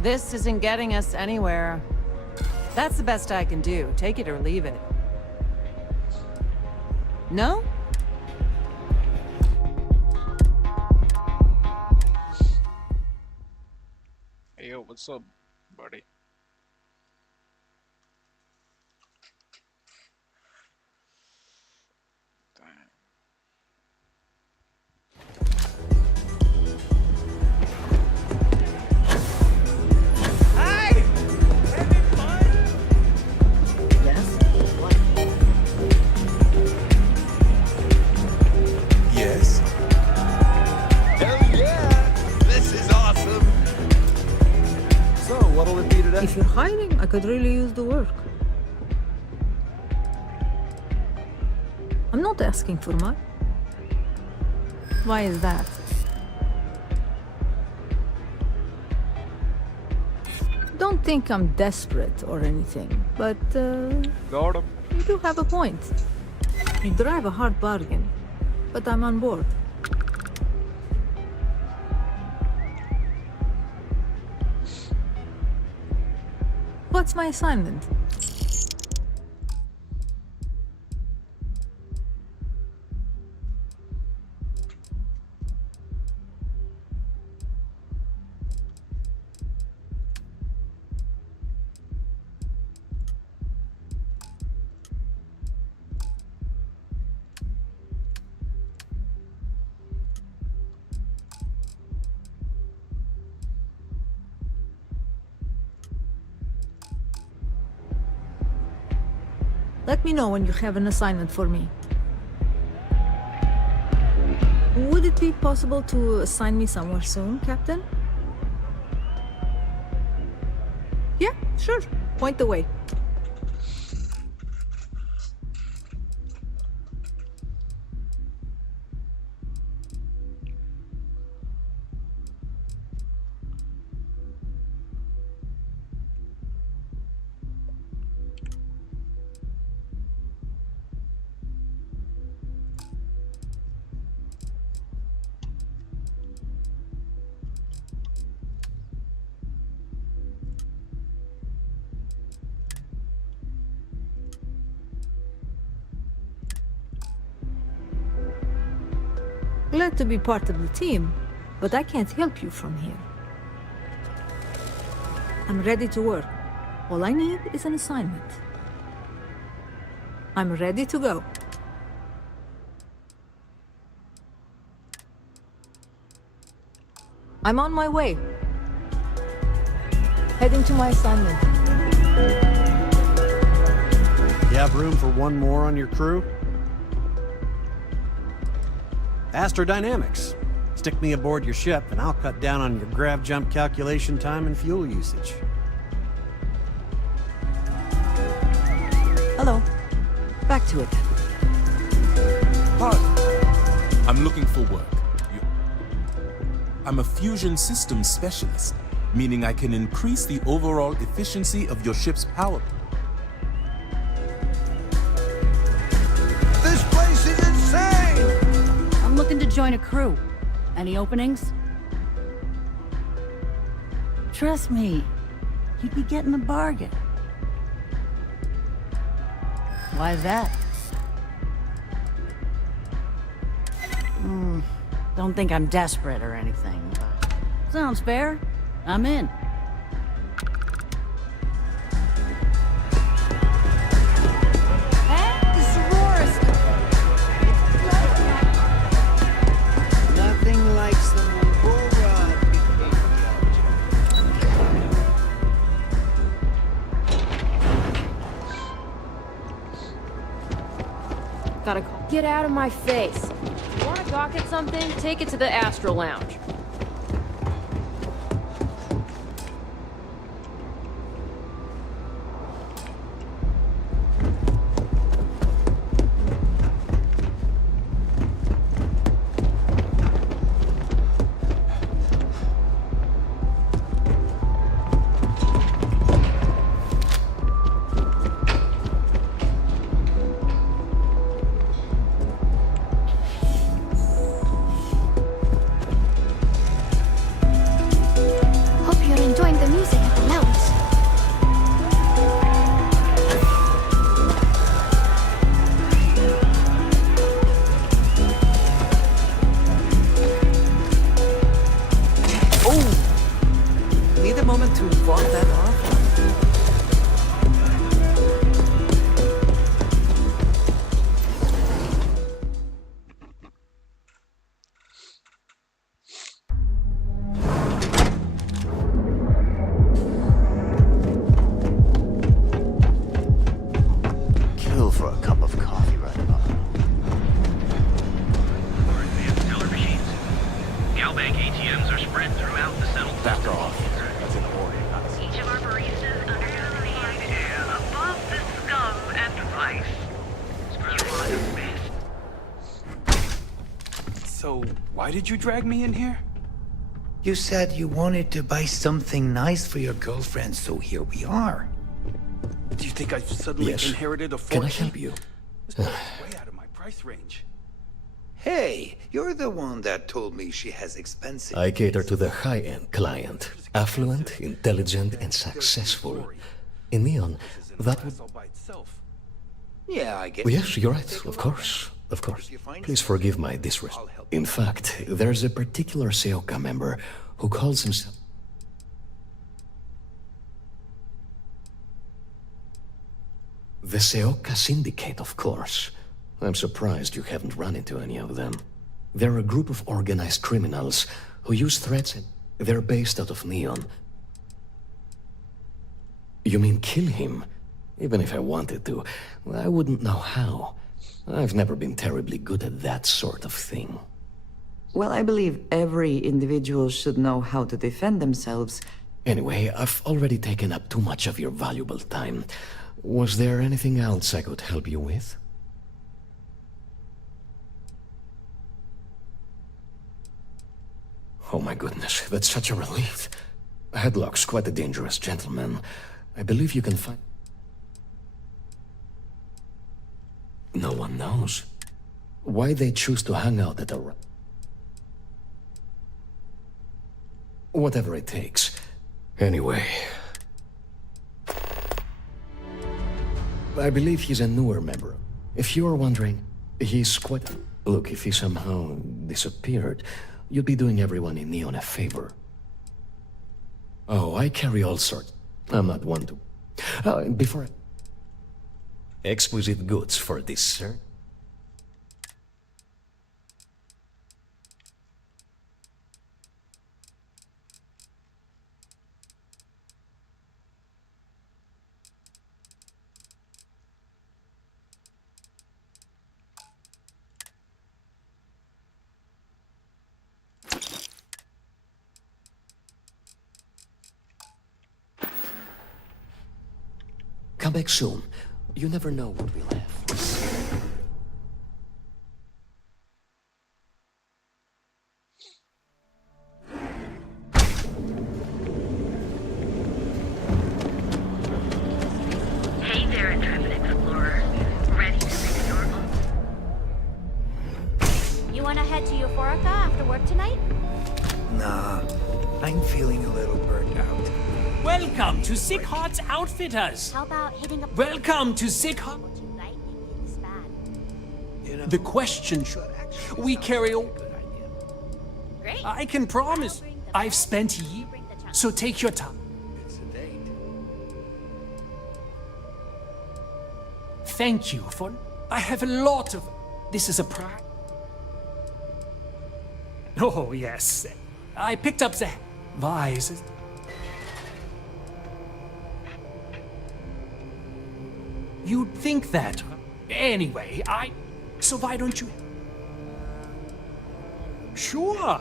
This isn't getting us anywhere. That's the best I can do. Take it or leave it. No? Hey, yo, what's up, buddy? Yes. Hell yeah! This is awesome! So, what'll it be today? If you're hiring, I could really use the work. I'm not asking for much. Why is that? Don't think I'm desperate or anything, but Got him. You do have a point. You drive a hard bargain, but I'm on board. What's my assignment? Let me know when you have an assignment for me. Would it be possible to assign me somewhere soon, Captain? Yeah, sure. Point the way. Glad to be part of the team, but I can't help you from here. I'm ready to work. All I need is an assignment. I'm ready to go. I'm on my way. Heading to my assignment. You have room for one more on your crew? Astrodynamics. Stick me aboard your ship and I'll cut down on your grav jump calculation time and fuel usage. Hello. Back to it. I'm looking for work. I'm a fusion systems specialist, meaning I can increase the overall efficiency of your ship's power. This place is insane! I'm looking to join a crew. Any openings? Trust me, you'd be getting a bargain. Why is that? Don't think I'm desperate or anything, but sounds fair. I'm in. Nothing like some bull rod. Gotta call. Get out of my face. You wanna gawk at something? Take it to the Astro Lounge. Why did you drag me in here? You said you wanted to buy something nice for your girlfriend, so here we are. Do you think I've suddenly Yes. inherited a Can I fortune? help you? This place is way out of my price range. Hey, you're the one that told me she has expensive... I cater to the high-end client. Affluent, intelligent, and successful. In Neon, that would... Yeah, I guess... Yes, you're right. Of course. Of course. Please forgive my disrespect. In fact, there's a particular Seoka member who calls himself... The Seoka Syndicate, of course. I'm surprised you haven't run into any of them. They're a group of organized criminals who use threats and they're based out of Neon. You mean kill him? Even if I wanted to, I wouldn't know how. I've never been terribly good at that sort of thing. Well, I believe every individual should know how to defend themselves. Anyway, I've already taken up too much of your valuable time. Was there anything else I could help you with? Oh my goodness, that's such a relief. Headlock's quite a dangerous gentleman. I believe you can find... No one knows. Why they choose to hang out at a... Whatever it takes. Anyway... I believe he's a newer member. If you're wondering, he's quite... Look, if he somehow disappeared, you'd be doing everyone in Neon a favor. Oh, I carry all sorts. I'm not one to... before I... Exquisite goods for this, sir. Come back soon. You never know what we'll have. Hey there, intrepid explorer. Ready to make your own? You wanna head to Euphorica after work tonight? Nah, I'm feeling a little burnt out. Welcome to Sick Heart's Outfitters. How about hitting up... Welcome to Sick Heart. The question should... We carry all... Great. I can promise. I've spent years. So take your time. It's a date. Thank you for... I have a lot of... This is a pride. Oh, yes. I picked up the... Vise. You'd think that. Anyway, So why don't you... Sure.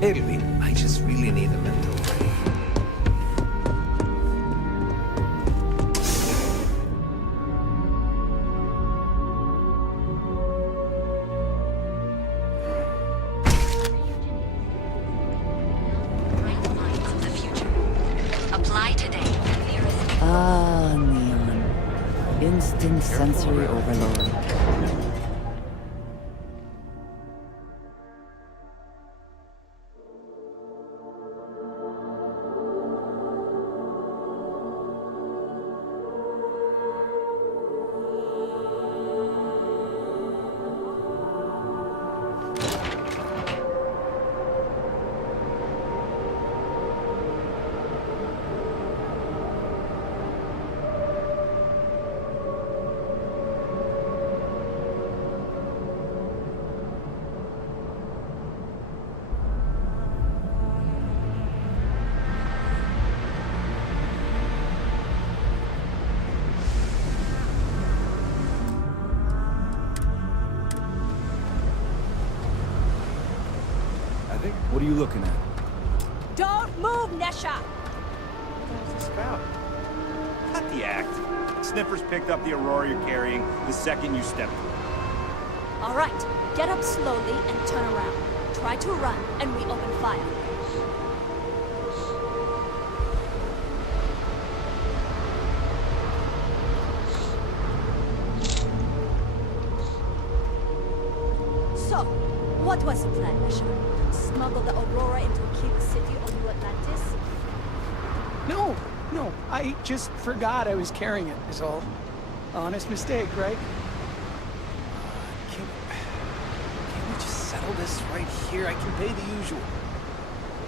Edwin, I just really need a mental break. Apply today. Ah, Neon. Instant sensory overload. think. What are you looking at? Don't move, Nesha! What's this about? Cut the act. Sniffers picked up the Aurora you're carrying the second you stepped through. All right, get up slowly and turn around. Try to run, and we open fire. So, what was the plan, Nesha? Smuggle the Aurora into a key city on New Atlantis? No, I just forgot I was carrying it, is all. Honest mistake, right? Can we just settle this right here? I can pay the usual.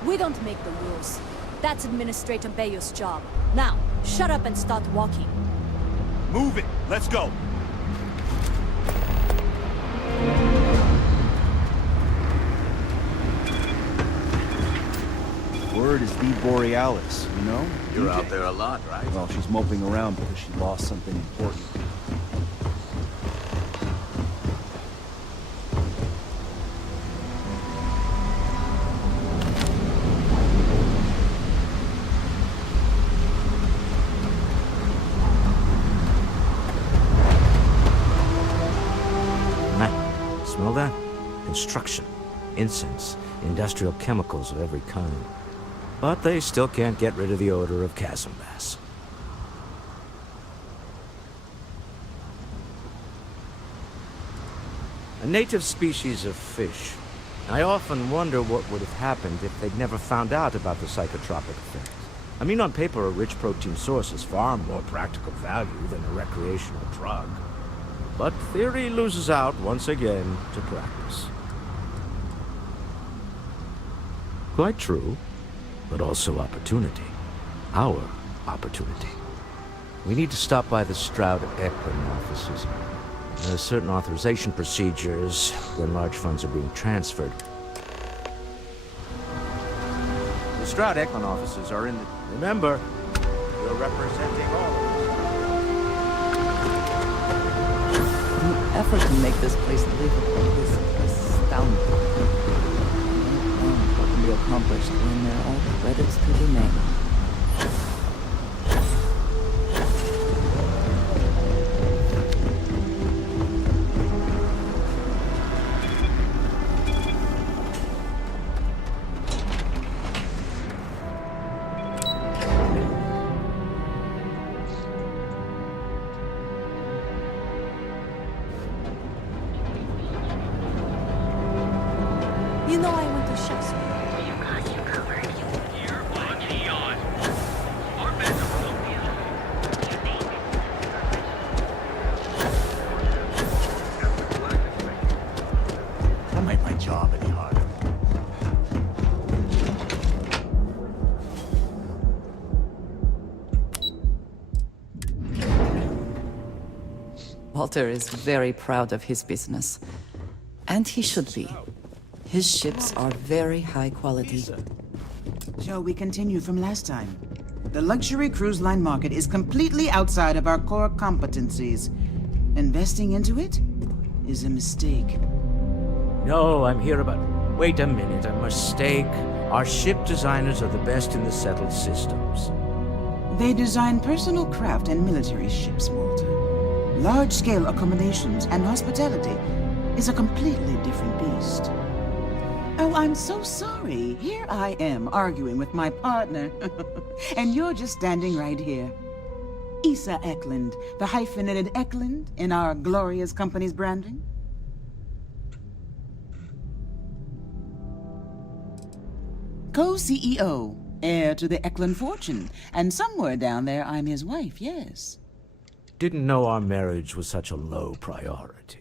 We don't make the rules. That's Administrator Bayou's job. Now, shut up and start walking. Move it! Let's go! Word is the Borealis, you know? You're out there a lot, right? Well, she's moping around because she lost something important. Smell that? Construction, incense, industrial chemicals of every kind. But they still can't get rid of the odor of chasm bass. A native species of fish. I often wonder what would have happened if they'd never found out about the psychotropic effects. I mean, on paper, a rich protein source is far more practical value than a recreational drug. But theory loses out once again to practice. Quite true, but also opportunity. Our opportunity. We need to stop by the Stroud Eklund offices. There are certain authorization procedures when large funds are being transferred. The Stroud Eklund offices are in the... Remember, you're representing all of us. The effort to make this place livable is astounding. What can be accomplished when there are all the credits to be made. You know I went to Chef's. That might my job any harder. Walter is very proud of his business. And he should be. His ships are very high quality. Shall we continue from last time? The luxury cruise line market is completely outside of our core competencies. Investing into it is a mistake. No, I'm here about... Wait a minute, a mistake. Our ship designers are the best in the settled systems. They design personal craft and military ships, Walter. Large-scale accommodations and hospitality is a completely different beast. Oh, I'm so sorry. Here I am arguing with my partner. And you're just standing right here. Issa Eklund, the hyphenated Eklund in our glorious company's branding. Co-CEO, heir to the Eklund fortune. And somewhere down there, I'm his wife, yes. Didn't know our marriage was such a low priority.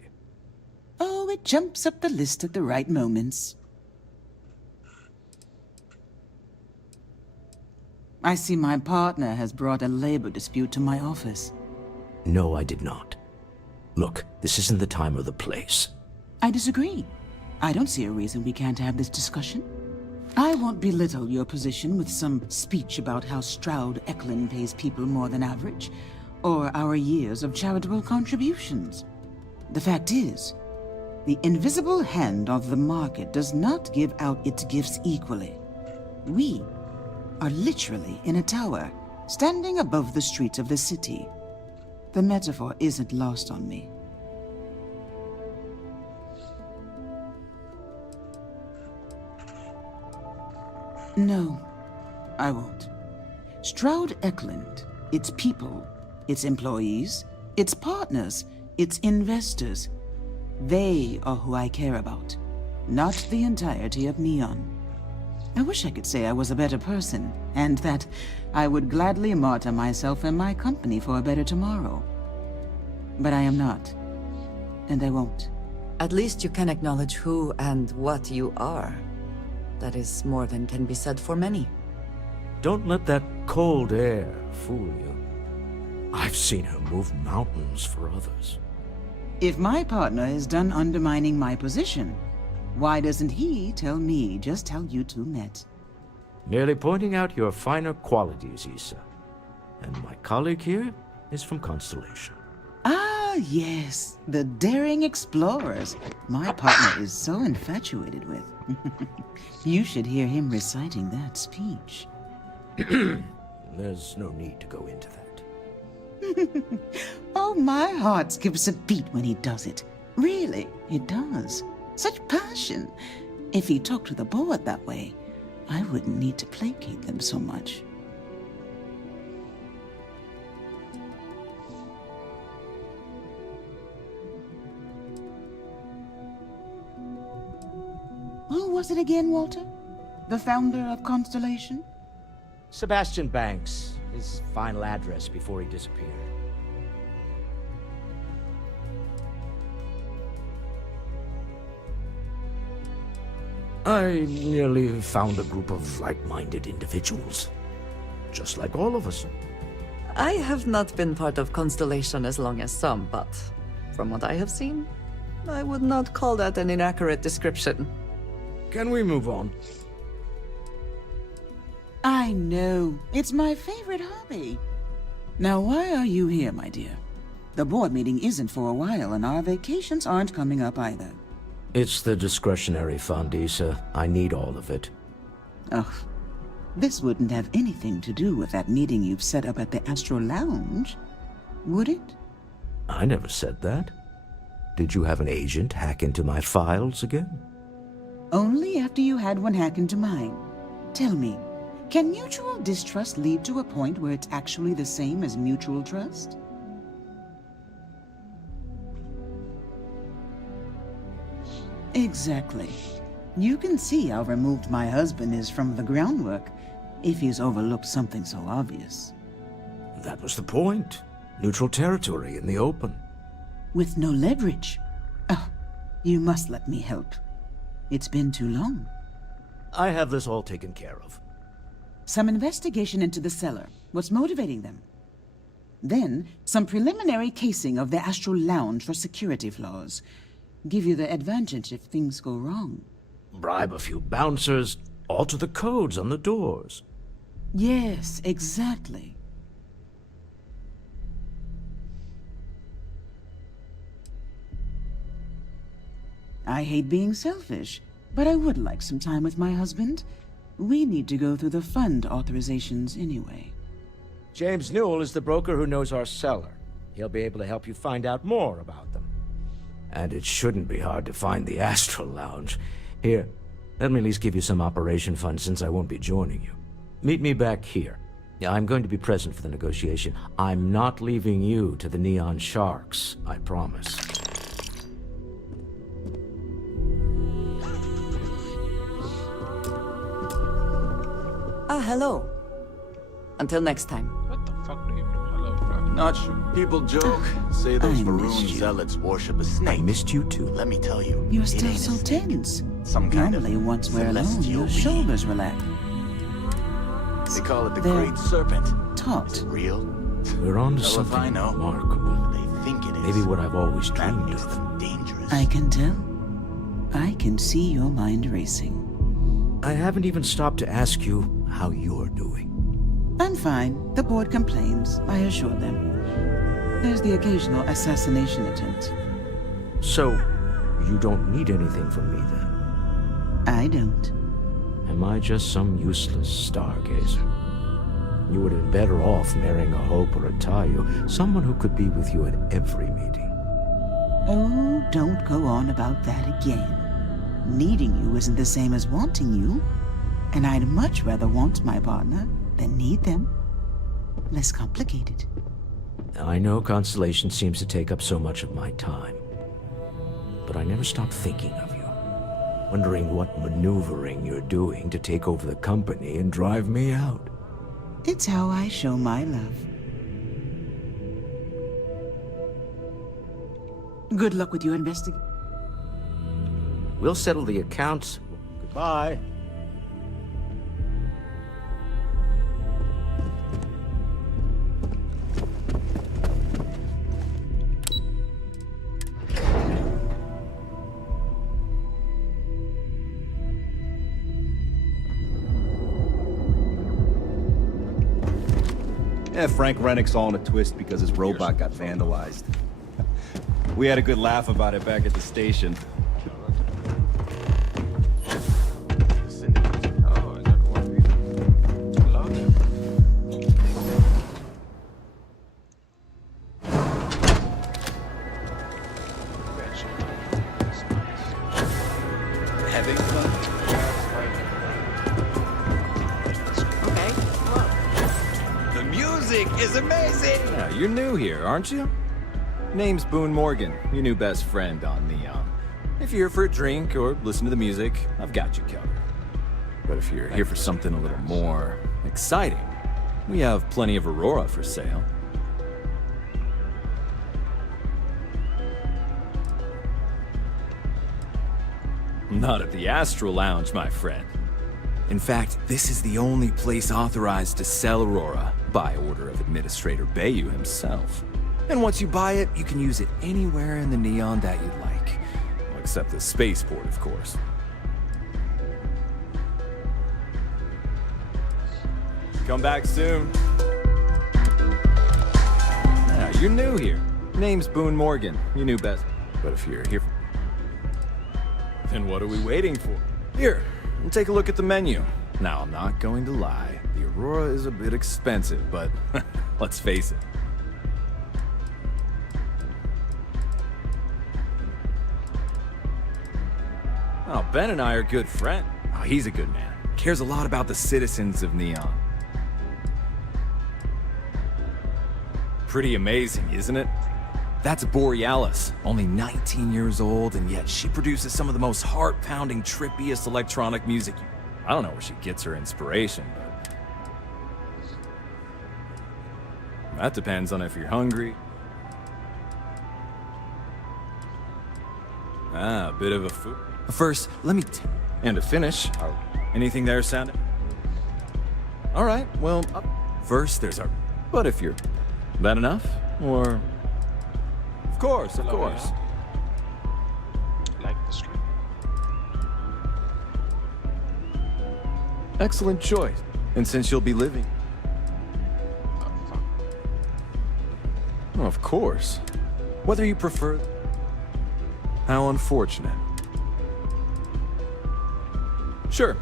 Oh, it jumps up the list at the right moments. I see my partner has brought a labor dispute to my office. No, I did not. Look, this isn't the time or the place. I disagree. I don't see a reason we can't have this discussion. I won't belittle your position with some speech about how Stroud Eklund pays people more than average, or our years of charitable contributions. The fact is, The invisible hand of the market does not give out its gifts equally. We are literally in a tower, standing above the streets of the city. The metaphor isn't lost on me. No, I won't. Stroud Eklund, its people, its employees, its partners, its investors, they are who I care about, not the entirety of Neon. I wish I could say I was a better person, and that I would gladly martyr myself and my company for a better tomorrow. But I am not, and I won't. At least you can acknowledge who and what you are. That is more than can be said for many. Don't let that cold air fool you. I've seen her move mountains for others. If my partner is done undermining my position, why doesn't he tell me just how you two met? Merely pointing out your finer qualities, Issa. And my colleague here is from Constellation. Ah, yes, the daring explorers my partner is so infatuated with. You should hear him reciting that speech. There's no need to go into that. Oh, my heart skips a beat when he does it. Really, it does. Such passion. If he talked to the board that way, I wouldn't need to placate them so much. Who was it again, Walter? The founder of Constellation? Sebastian Banks, his final address before he disappeared. I nearly found a group of like-minded individuals. Just like all of us. I have not been part of Constellation as long as some, but from what I have seen, I would not call that an inaccurate description. Can we move on? I know. It's my favorite hobby. Now, why are you here, my dear? The board meeting isn't for a while, and our vacations aren't coming up either. It's the discretionary fund, Issa. I need all of it. Ugh. This wouldn't have anything to do with that meeting you've set up at the Astro Lounge, would it? I never said that. Did you have an agent hack into my files again? Only after you had one hack into mine. Tell me, can mutual distrust lead to a point where it's actually the same as mutual trust? Exactly. You can see how removed my husband is from the groundwork if he's overlooked something so obvious. That was the point. Neutral territory in the open. With no leverage. Oh, you must let me help. It's been too long. I have this all taken care of. Some investigation into the cellar. What's motivating them? Then, some preliminary casing of the Astral Lounge for security flaws. Give you the advantage if things go wrong. Bribe a few bouncers, alter the codes on the doors. Yes, exactly. I hate being selfish, but I would like some time with my husband. We need to go through the fund authorizations anyway. James Newell is the broker who knows our cellar. He'll be able to help you find out more about them. And it shouldn't be hard to find the Astral Lounge. Here, let me at least give you some operation funds since I won't be joining you. Meet me back here. Yeah, I'm going to be present for the negotiation. I'm not leaving you to the Neon Sharks, I promise. Ah, hello. Until next time. What the fuck do you do? Hello, bro. Not sure. People joke, say those Varun zealots worship a snake. I missed you too. Let me tell you, You're it still ain't a so snake. tense. Some kind Normally, of once we're alone, celestial your being. shoulders relax. They call it the They're Great Serpent. Taut. Is it real? We're on to Hell if something I know. remarkable. They think it is. Maybe what I've always That dreamed makes of. them dangerous. I can tell. I can see your mind racing. I haven't even stopped to ask you how you're doing. I'm fine. The board complains, I assure them. There's the occasional assassination attempt. So, you don't need anything from me then? I don't. Am I just some useless stargazer? You would have been better off marrying a Hope or a Tayu, someone who could be with you at every meeting. Oh, don't go on about that again. Needing you isn't the same as wanting you. And I'd much rather want my partner than need them. Less complicated. I know Constellation seems to take up so much of my time. But I never stop thinking of you. Wondering what maneuvering you're doing to take over the company and drive me out. It's how I show my love. Good luck with your investigation. We'll settle the accounts. Goodbye. Yeah, Frank Rennick's all in a twist because his robot got vandalized. We had a good laugh about it back at the station. Having fun? The music is amazing! Yeah, you're new here, aren't you? Name's Boone Morgan, your new best friend on Neon. If you're here for a drink or listen to the music, I've got you covered. But if you're here for something a little more exciting, we have plenty of Aurora for sale. Not at the Astral Lounge, my friend. In fact, this is the only place authorized to sell Aurora by order of Administrator Bayou himself. And once you buy it, you can use it anywhere in the Neon that you'd like. Well, except the spaceport, of course. Come back soon. Yeah, you're new here. Name's Boone Morgan, your new best. But if you're here, then what are we waiting for? Here, take a look at the menu. Now, I'm not going to lie. The Aurora is a bit expensive, but let's face it. Oh, Ben and I are good friends. Oh, he's a good man. Cares a lot about the citizens of Neon. Pretty amazing, isn't it? That's Borealis, only 19 years old, and yet she produces some of the most heart-pounding, trippiest electronic music. I don't know where she gets her inspiration, but... that depends on if you're hungry. Ah, a bit of a food. First, let me and to finish, anything there sounded? All right, well, first there's our... but if you're... that enough? Or... Of course, of course. Like the stream. Excellent choice. And since you'll be living... oh, of course. Whether you prefer... how unfortunate. Sure.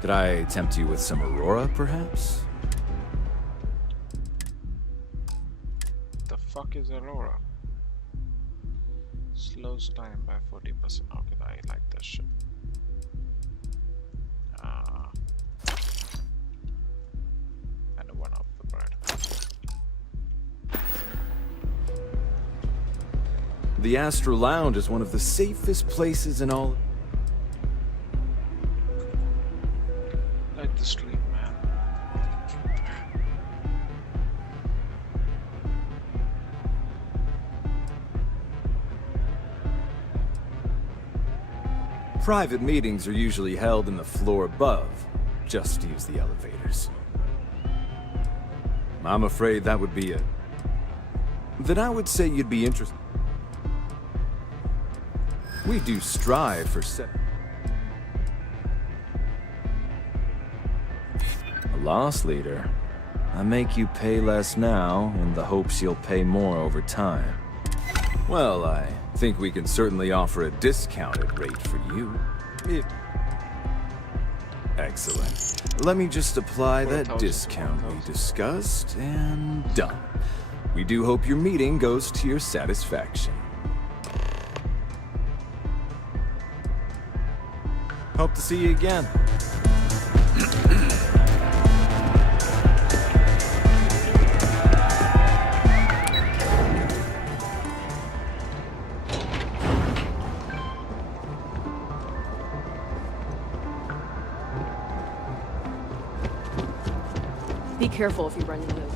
Did I tempt you with some Aurora, perhaps? The fuck is Aurora? Slows time by 40%. Okay, I like that shit. And one off the bread. The Astral Lounge is one of the safest places in all... Like the stream, man. Private meetings are usually held in the floor above, just to use the elevators. I'm afraid that would be it. Then I would say you'd be interested. We do strive for a loss leader. I make you pay less now in the hopes you'll pay more over time. Well, I think we can certainly offer a discounted rate for you. Excellent. Let me just apply that discount we discussed, and done. We do hope your meeting goes to your satisfaction. Hope to see you again. Be careful if you run into those.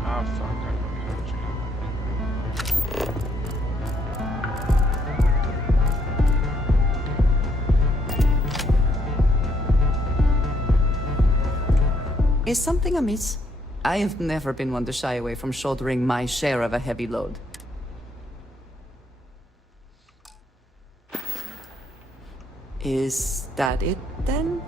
Ah, fuck, I don't have Is something amiss? I have never been one to shy away from shouldering my share of a heavy load. Is that it, then?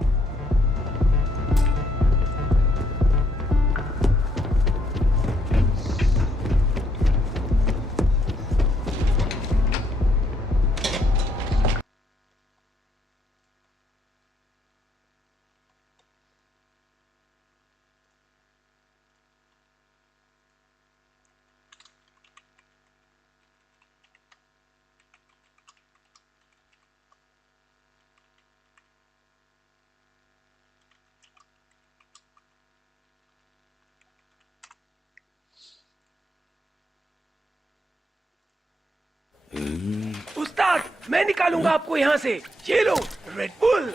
उस्ताद, मैं निकालूंगा आपको यहाँ से। ये लो, Red Bull.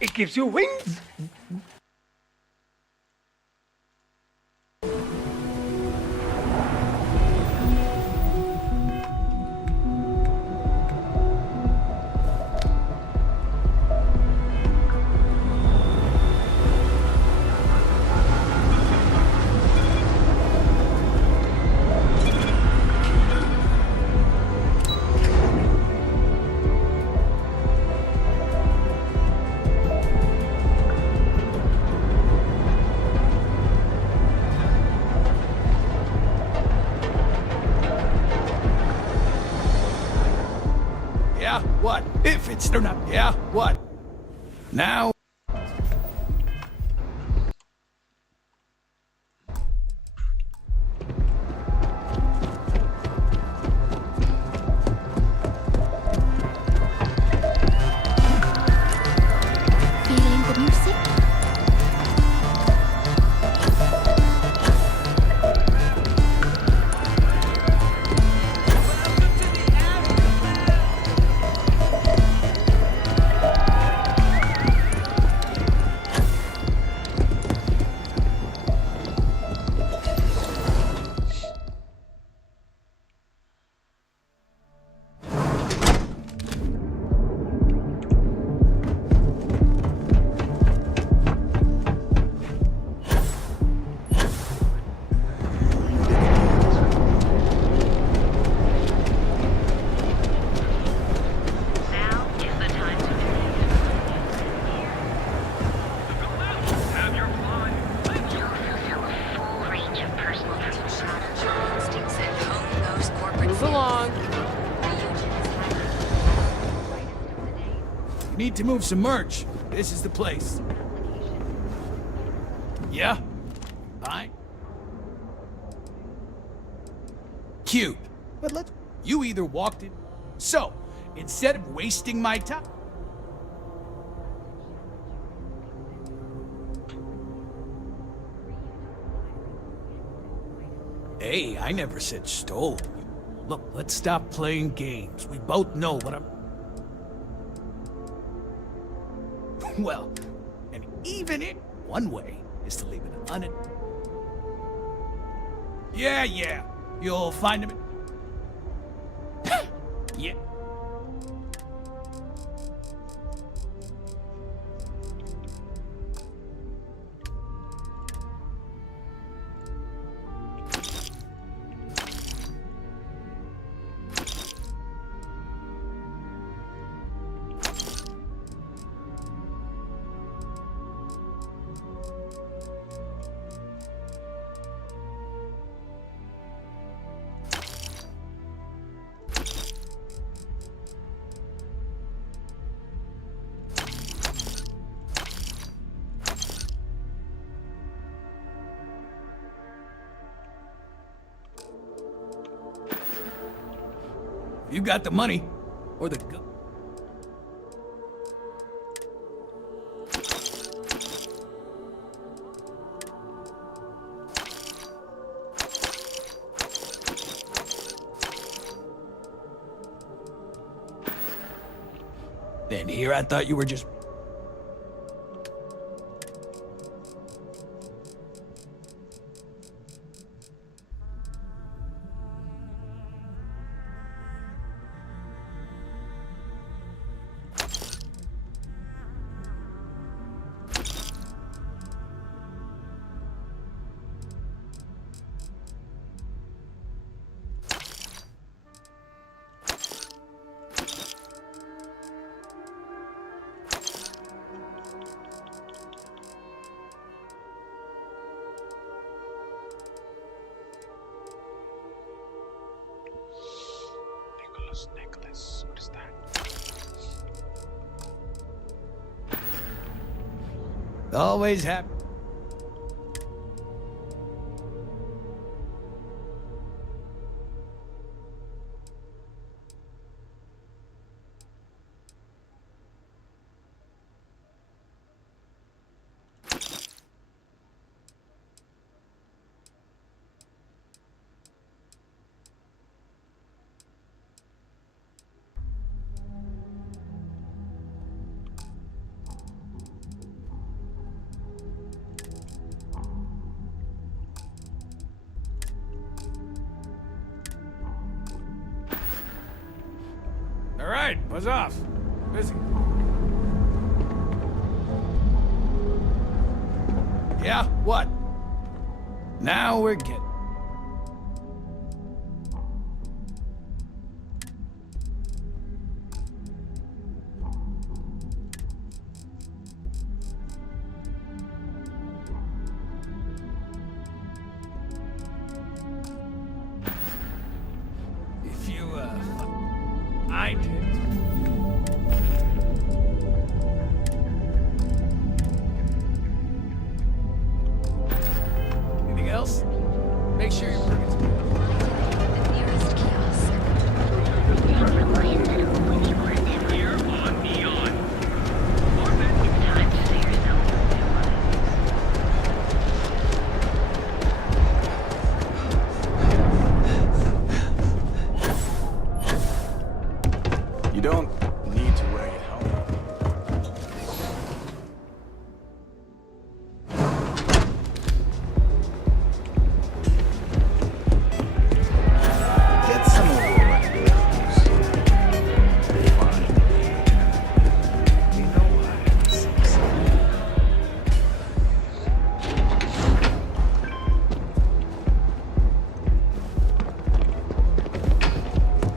It gives you wings. Yeah, what? If it's not, yeah, what? Now? Feeling the music? Move along. You need to move some merch. This is the place. Yeah? Fine. Cute. But you either walked in. So, instead of wasting my time. Hey, I never said stole. Look, let's stop playing games. We both know what I'm... Well, and even it, one way is to leave it un... Yeah, you'll find him. Yeah. You got the money. Or the... Then here I thought you were just... Nicholas, what is that? Always happy. All right, buzz off. Busy. Yeah, what? Now we're getting... If you, I did. Anything else? Make sure your permits. Here on Neon. It's time to say yourself. You don't need to wear your helmet. Get some of your weapons. Fine. You know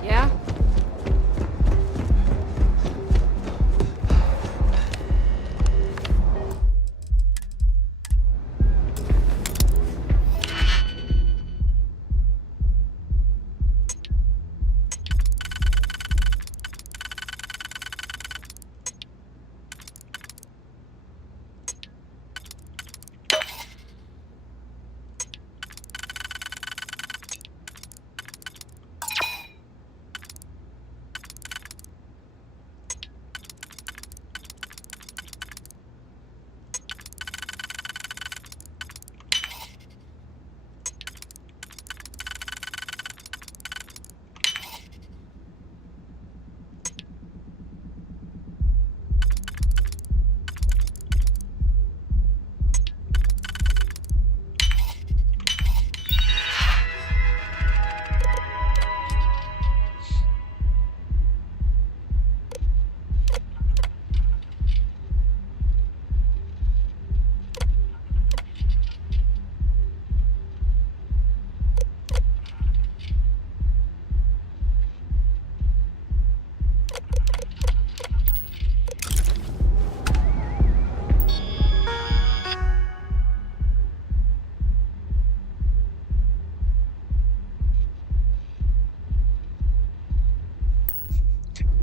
Yeah?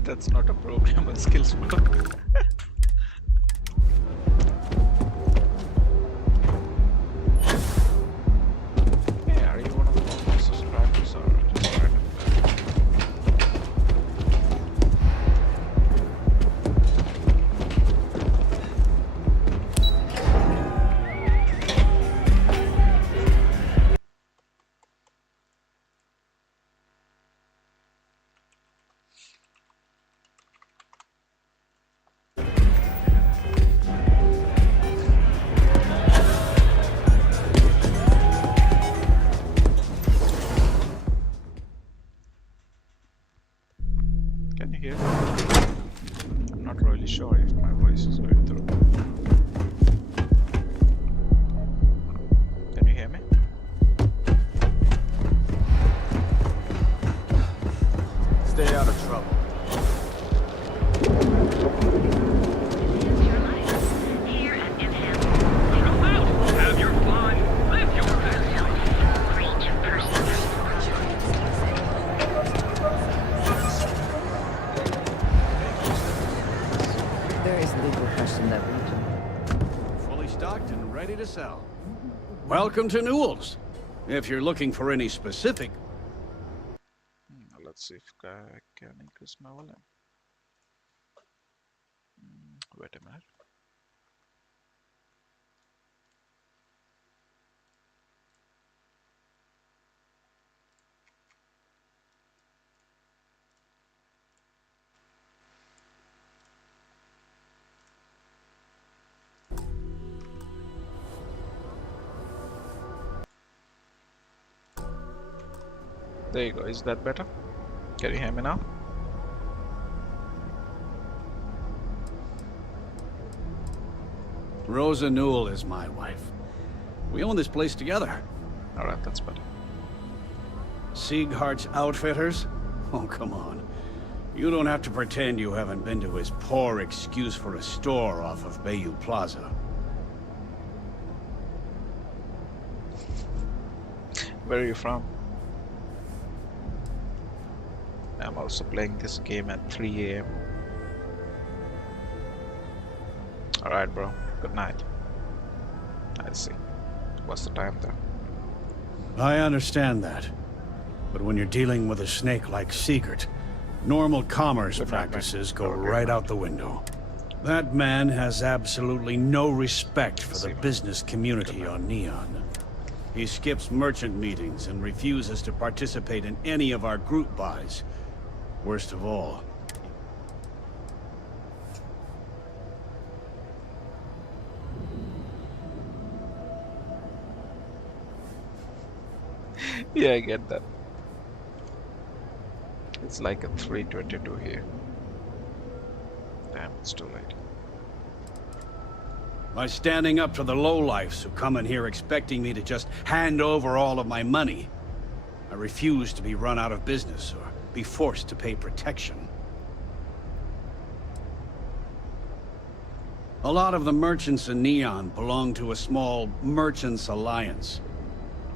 That's not a programmer skills book. Hey, are you one of the subscribers or just random? various legal questions that we do. Fully stocked and ready to sell. Welcome to Newell's. If you're looking for any specific... Let's see if I can increase my volume. Wait a minute. There you go. Is that better? Can you hear me now? Rosa Newell is my wife. We own this place together. Alright, that's better. Sieghart's Outfitters? Oh, come on. You don't have to pretend you haven't been to his poor excuse for a store off of Bayou Plaza. Where are you from? I'm also playing this game at 3 AM. Alright, bro. Good night. I see. What's the time there? I understand that. But when you're dealing with a snake like Siegert, normal commerce practices go right out the window. That man has absolutely no respect for the business community on Neon. He skips merchant meetings and refuses to participate in any of our group buys. Worst of all, yeah, I get that. It's like a 3:22 here. Damn, it's too late. by standing up to the lowlifes who come in here expecting me to just hand over all of my money. I refuse to be run out of business or be forced to pay protection. A lot of the merchants in Neon belong to a small merchants alliance.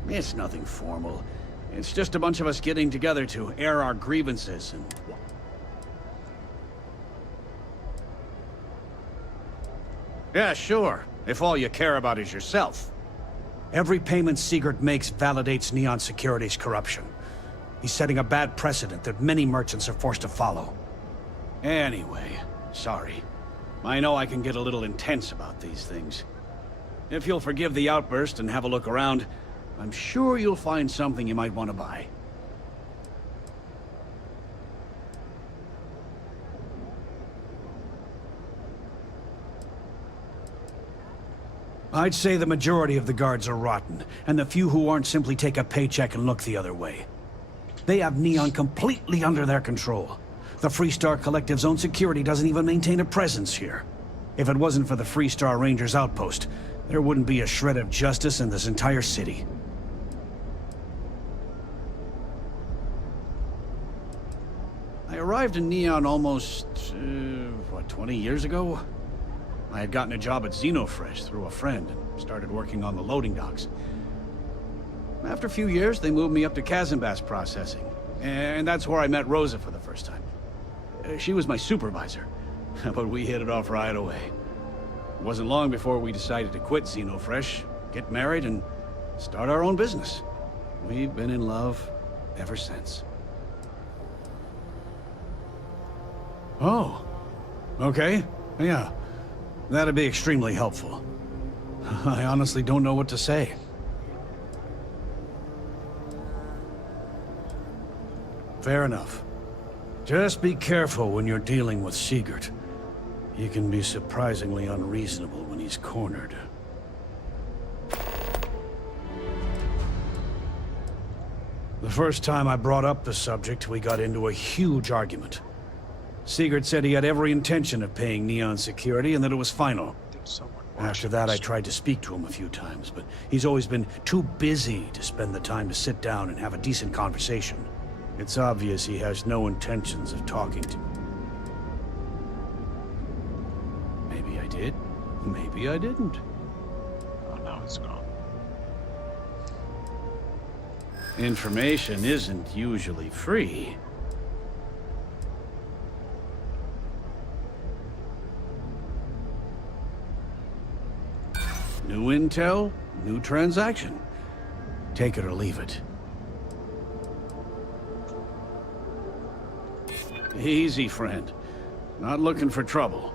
It's nothing formal. It's just a bunch of us getting together to air our grievances and... Yeah, sure. If all you care about is yourself. Every payment Siegert makes validates Neon Security's corruption. He's setting a bad precedent that many merchants are forced to follow. Anyway, sorry. I know I can get a little intense about these things. If you'll forgive the outburst and have a look around, I'm sure you'll find something you might want to buy. I'd say the majority of the guards are rotten, and the few who aren't simply take a paycheck and look the other way. They have Neon completely under their control. The Freestar Collective's own security doesn't even maintain a presence here. If it wasn't for the Freestar Rangers outpost, there wouldn't be a shred of justice in this entire city. I arrived in Neon almost, 20 years ago? I had gotten a job at Xenofresh through a friend and started working on the loading docks. After a few years, they moved me up to Kazanbas processing, and that's where I met Rosa for the first time. She was my supervisor, but we hit it off right away. It wasn't long before we decided to quit Xenofresh, get married, and start our own business. We've been in love ever since. Oh, okay, yeah. That'd be extremely helpful. I honestly don't know what to say. Fair enough. Just be careful when you're dealing with Siegert. He can be surprisingly unreasonable when he's cornered. The first time I brought up the subject, we got into a huge argument. Siegert said he had every intention of paying Neon Security and that it was final. After that, I tried to speak to him a few times, but he's always been too busy to spend the time to sit down and have a decent conversation. It's obvious he has no intentions of talking to me. Maybe I did. Maybe I didn't. Oh, now it's gone. Information isn't usually free. New intel, new transaction. Take it or leave it. Easy, friend. Not looking for trouble.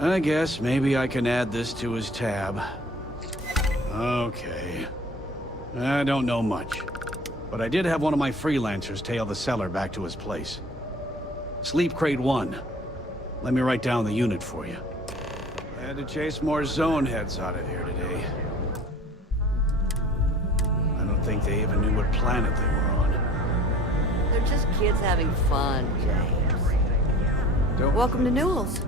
I guess maybe I can add this to his tab. Okay. I don't know much, but I did have one of my freelancers tail the seller back to his place. Sleep Crate 1. Let me write down the unit for you. I had to chase more zone heads out of here today. I don't think they even knew what planet they were on. They're just kids having fun, James. Welcome to Newell's.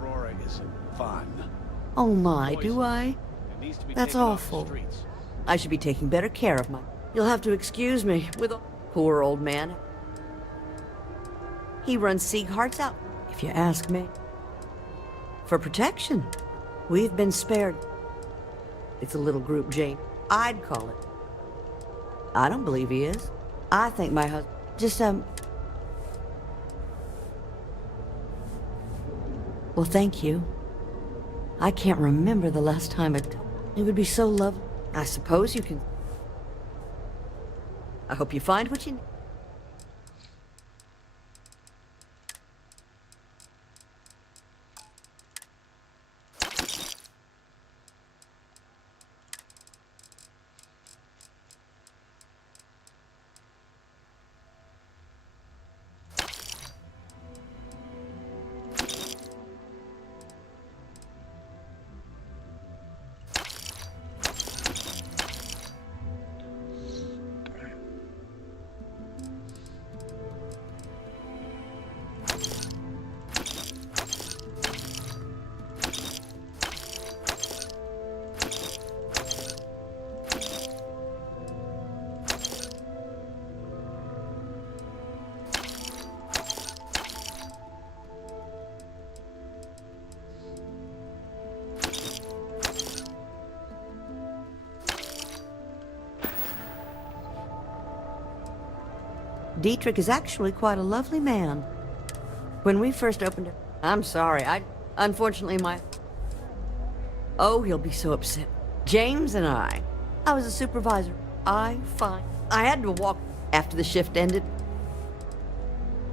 Aurora isn't fun. Oh my, do I? That's awful. I should be taking better care of my... You'll have to excuse me with a poor old man. He runs Sieg Hearts out, if you ask me. For protection. We've been spared. It's a little group, Jane. I'd call it. I don't believe he is. I think my husband... Just, Well, thank you. I can't remember the last time it would be so lovely. I suppose you can... I hope you find what you need. Dietrich is actually quite a lovely man. When we first opened it... I'm sorry, unfortunately, Oh, he'll be so upset. James and I was a supervisor. I had to walk after the shift ended.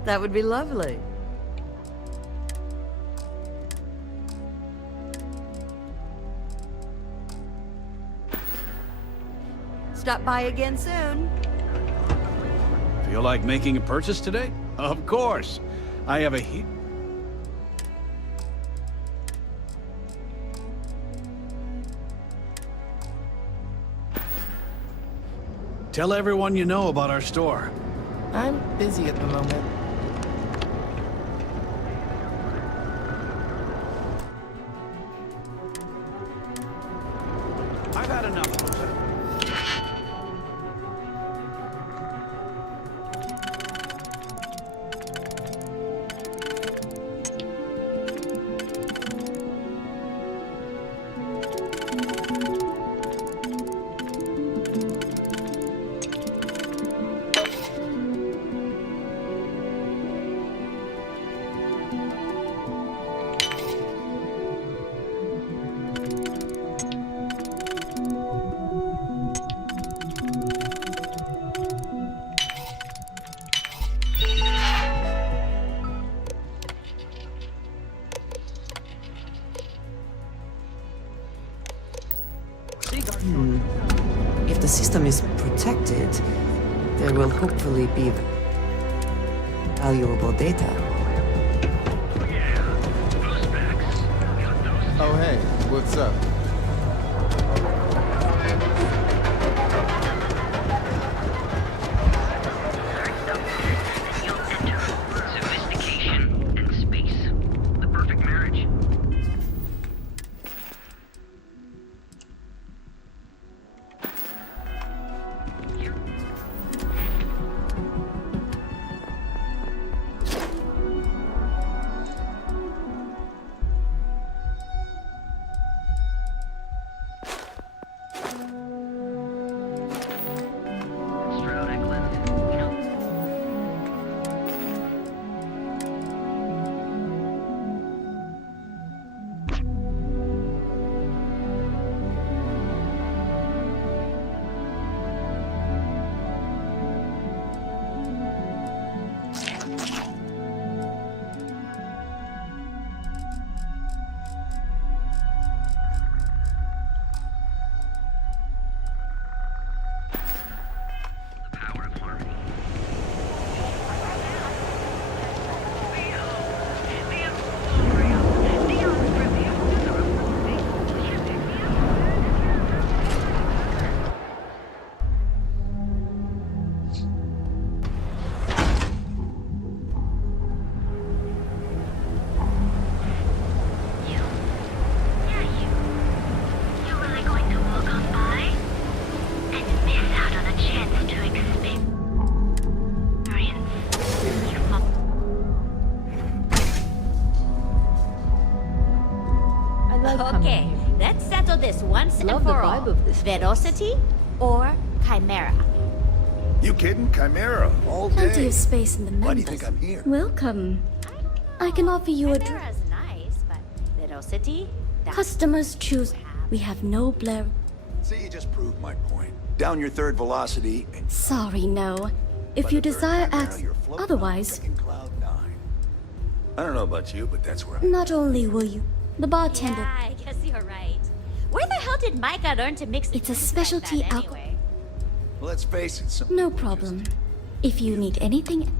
That would be lovely. Stop by again soon. Feel like making a purchase today? Of course. I have a heap... Tell everyone you know about our store. I'm busy at the moment. I've had enough. If the system is protected, there will hopefully be valuable data. Oh, hey, what's up? Sophistication and space. The perfect marriage. Okay, let's settle this once Love and the for vibe all. of this place. Velocity or Chimera? You kidding? Chimera, all day. Plenty of space in the members. Why do you think I'm here? Welcome. I can offer you a drink. Chimera's nice, but Velocity? That's Customers choose. We have no blare. See, you just proved my point. Down your third velocity and Sorry, no. by If you the third desire Chimera, access, you're floating on otherwise, frickin' cloud 9. I don't know about you, but that's where I'm not only will you, the bartender. Yeah, I guess you're right. Where the hell did Micah learn to mix It's a drinks specialty like that alcohol. anyway? Well, let's face it, some No people problem. If you need anything,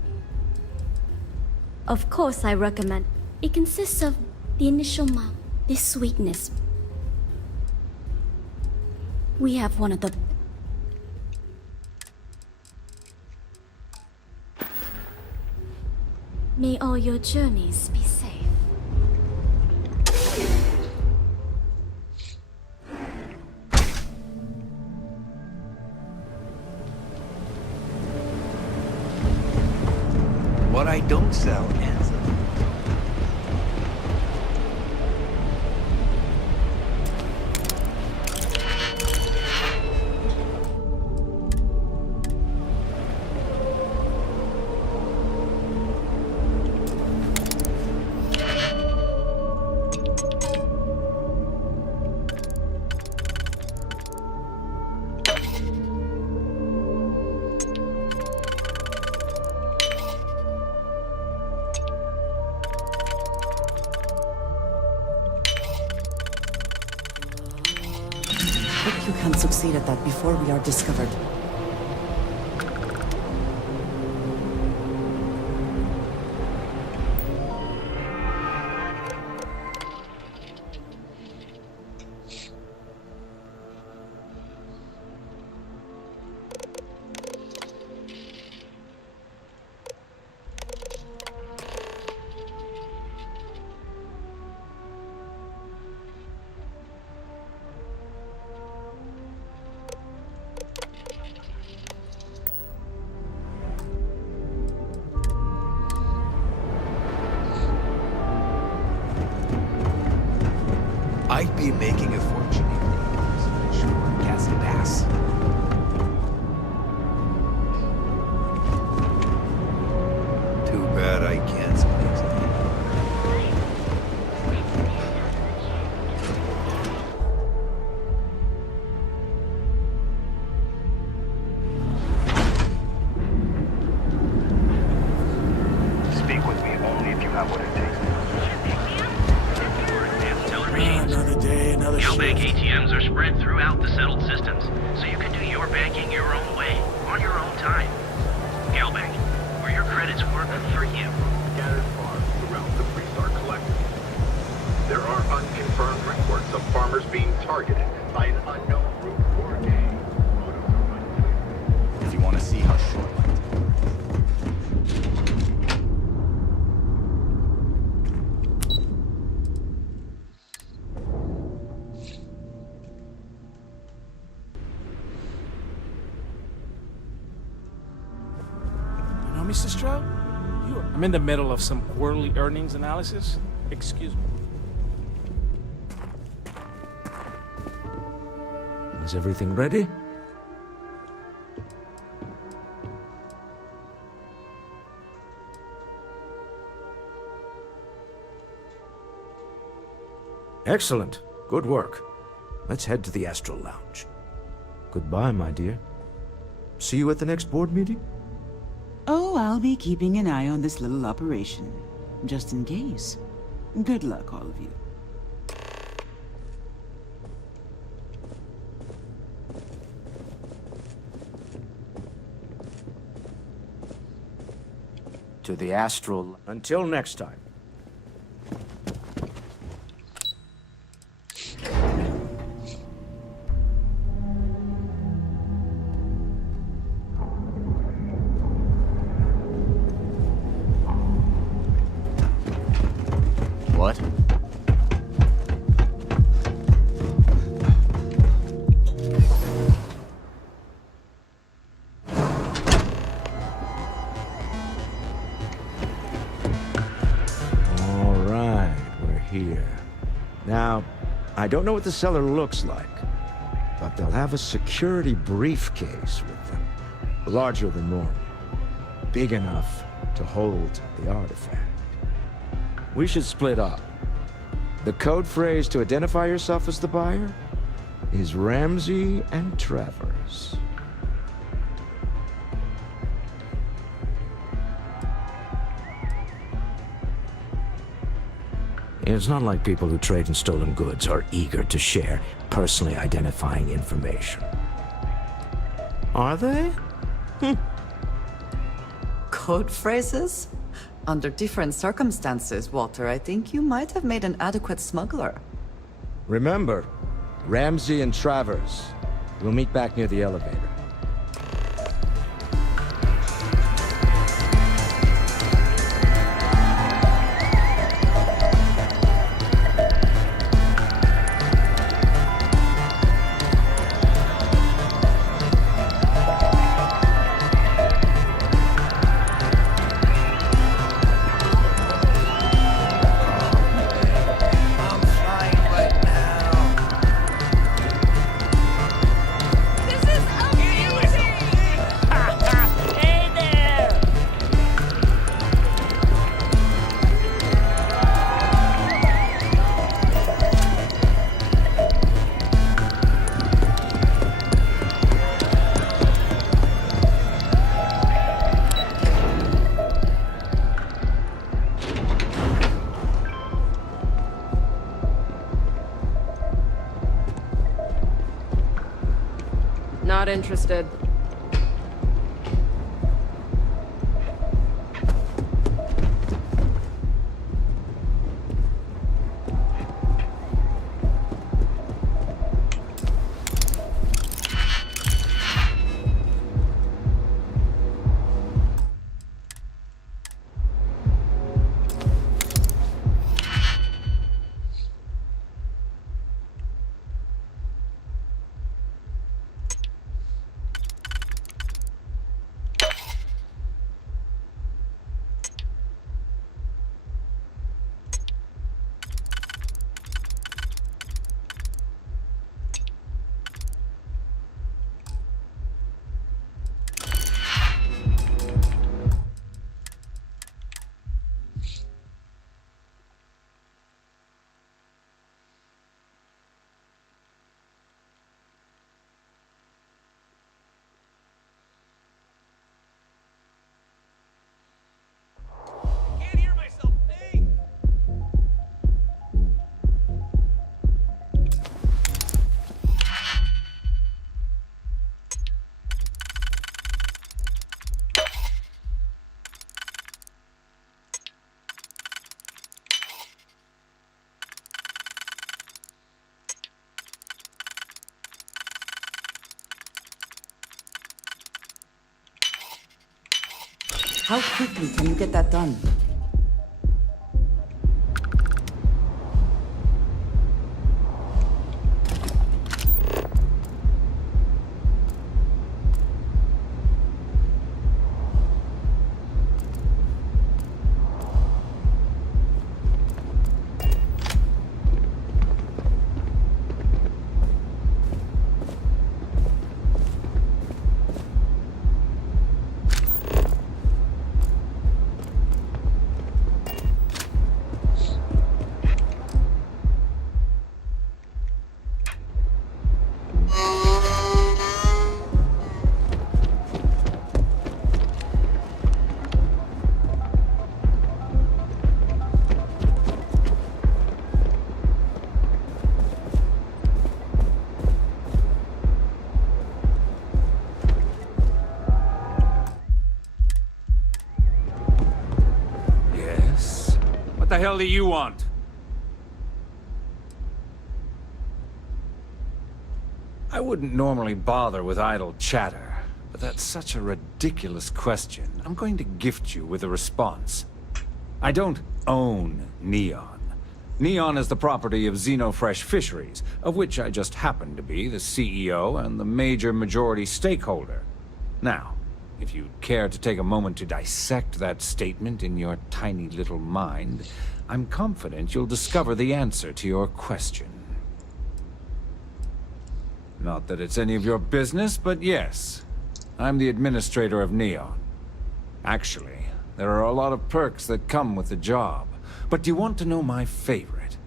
of course I recommend. It consists of the initial mild, this sweetness. We have one of the. May all your journeys be safe. What I don't sell ends up. Hope you can succeed at that before we are discovered. I'd be making a fortune if sure, gas and ass. Too bad I can't speak. Speak with me only if you have what it takes. Another day, another Galbank shift. ATMs are spread throughout the settled systems, so you can do your banking your own way, on your own time. Galbank, where your credits work for you. Scattered farms throughout the Freestar Collective. There are unconfirmed reports of farmers being targeted by an unknown group or gang. If you want to see how short-lived. You know, Mr. Stroud? I'm in the middle of some quarterly earnings analysis. Excuse me. Is everything ready? Excellent. Good work. Let's head to the Astral Lounge. Goodbye, my dear. See you at the next board meeting? Oh, I'll be keeping an eye on this little operation, just in case. Good luck, all of you. To the Astral. Until next time. What? All right, we're here. Now, I don't know what the cellar looks like, but they'll have a security briefcase with them. Larger than normal. Big enough to hold the artifact. We should split up. The code phrase to identify yourself as the buyer is Ramsey and Travers. It's not like people who trade in stolen goods are eager to share personally identifying information. Are they? Code phrases? Under different circumstances, Walter, I think you might have made an adequate smuggler. Remember, Ramsey and Travers. We'll meet back near the elevator. Not interested. How quickly can you get that done? What the hell do you want? I wouldn't normally bother with idle chatter, but that's such a ridiculous question. I'm going to gift you with a response. I don't own Neon. Neon is the property of Xenofresh Fisheries, of which I just happen to be the CEO and the major majority stakeholder. Now, if you'd care to take a moment to dissect that statement in your tiny little mind, I'm confident you'll discover the answer to your question. Not that it's any of your business, but yes. I'm the administrator of Neon. Actually, there are a lot of perks that come with the job. But do you want to know my favorite?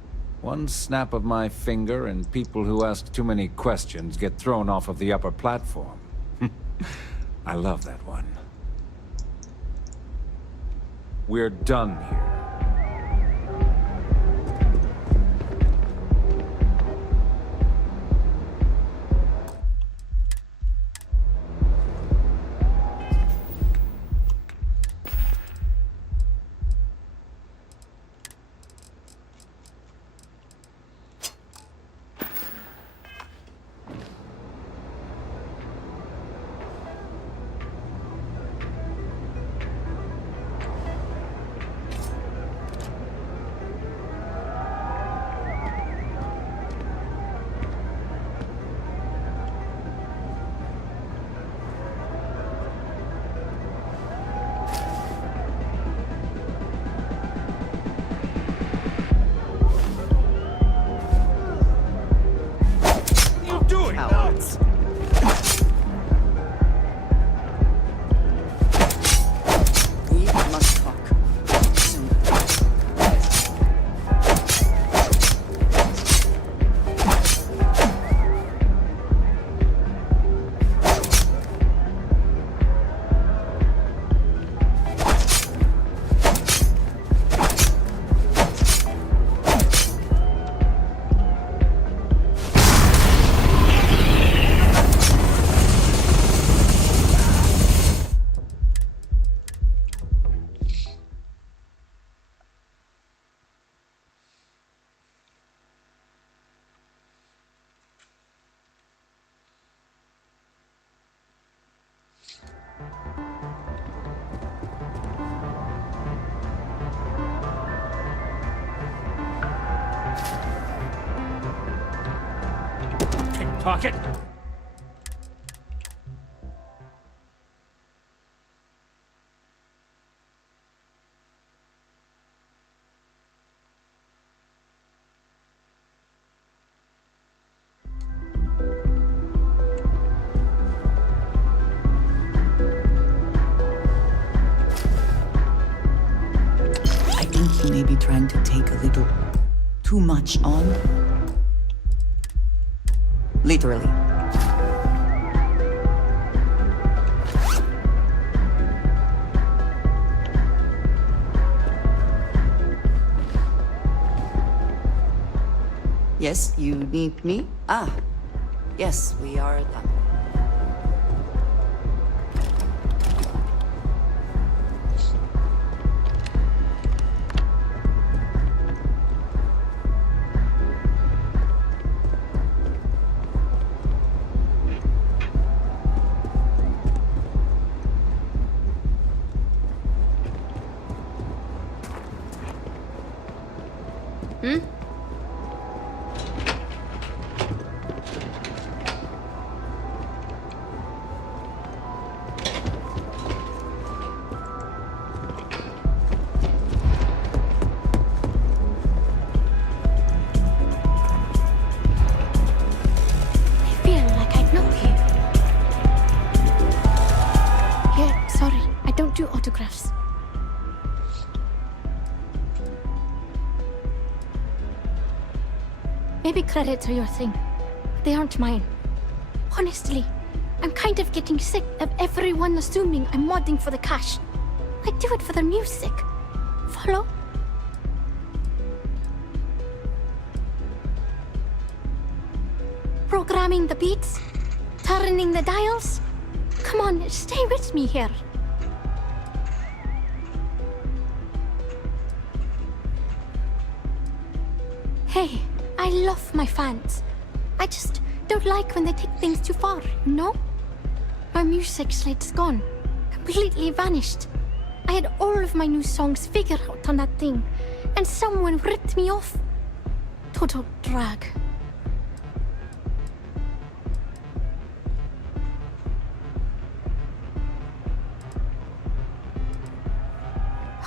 One snap of my finger and people who ask too many questions get thrown off of the upper platform. I love that one. We're done here. Pickpocket! I think he may be trying to take a little too much on. Literally. Yes, you need me? Ah, yes, we are done. Hmm? I feel like I know you. Yeah, sorry, I don't do autographs. Maybe credits are your thing. They aren't mine. Honestly, I'm kind of getting sick of everyone assuming I'm modding for the cash. I do it for the music. Follow? Programming the beats? Turning the dials? Come on, stay with me here. Hey, I love my fans. I just don't like when they take things too far, you know? My music slate's gone. Completely vanished. I had all of my new songs figured out on that thing, and someone ripped me off. Total drag.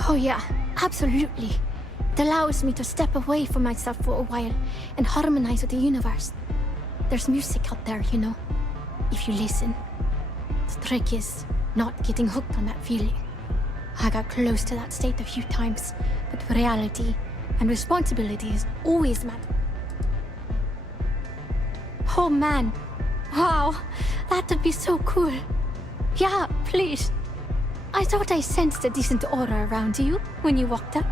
Oh yeah, absolutely. It allows me to step away from myself for a while and harmonize with the universe. There's music out there, you know, if you listen. The trick is not getting hooked on that feeling. I got close to that state a few times, but reality and responsibility is always met. Oh man, wow, that would be so cool. Yeah, please. I thought I sensed a decent aura around you when you walked up.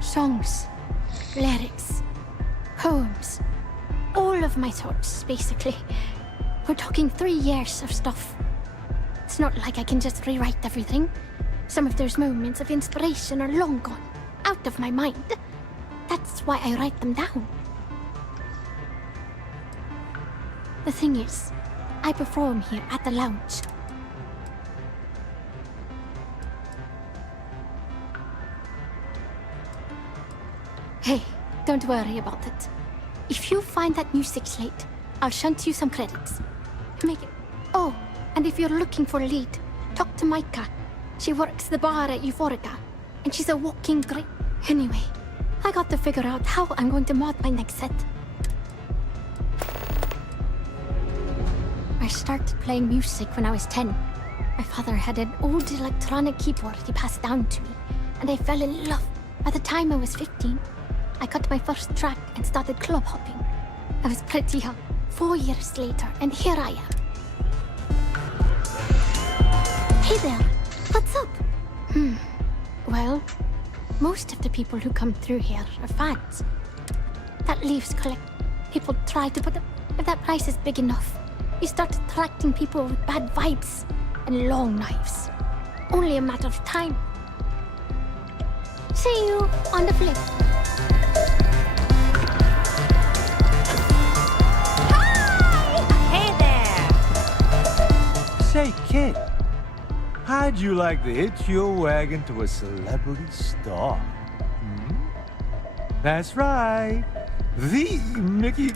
Songs, lyrics, poems, all of my thoughts, basically. We're talking 3 years of stuff. It's not like I can just rewrite everything. Some of those moments of inspiration are long gone, out of my mind. That's why I write them down. The thing is, I perform here at the lounge. Hey, don't worry about it. If you find that music slate, I'll shunt you some credits. Make it... Oh, and if you're looking for a lead, talk to Micah. She works the bar at Euphorica, and she's a walking great... Anyway, I got to figure out how I'm going to mod my next set. I started playing music when I was 10. My father had an old electronic keyboard he passed down to me, and I fell in love. By the time I was 15, I got my first track and started club hopping. I was pretty young. 4 years later, and here I am. Hey there, what's up? Well, most of the people who come through here are fans. That leaves collect. People try to put up. If that price is big enough, you start attracting people with bad vibes and long knives. Only a matter of time. See you on the flip. Say, kid, how'd you like to hitch your wagon to a celebrity star? That's right, the Mickey...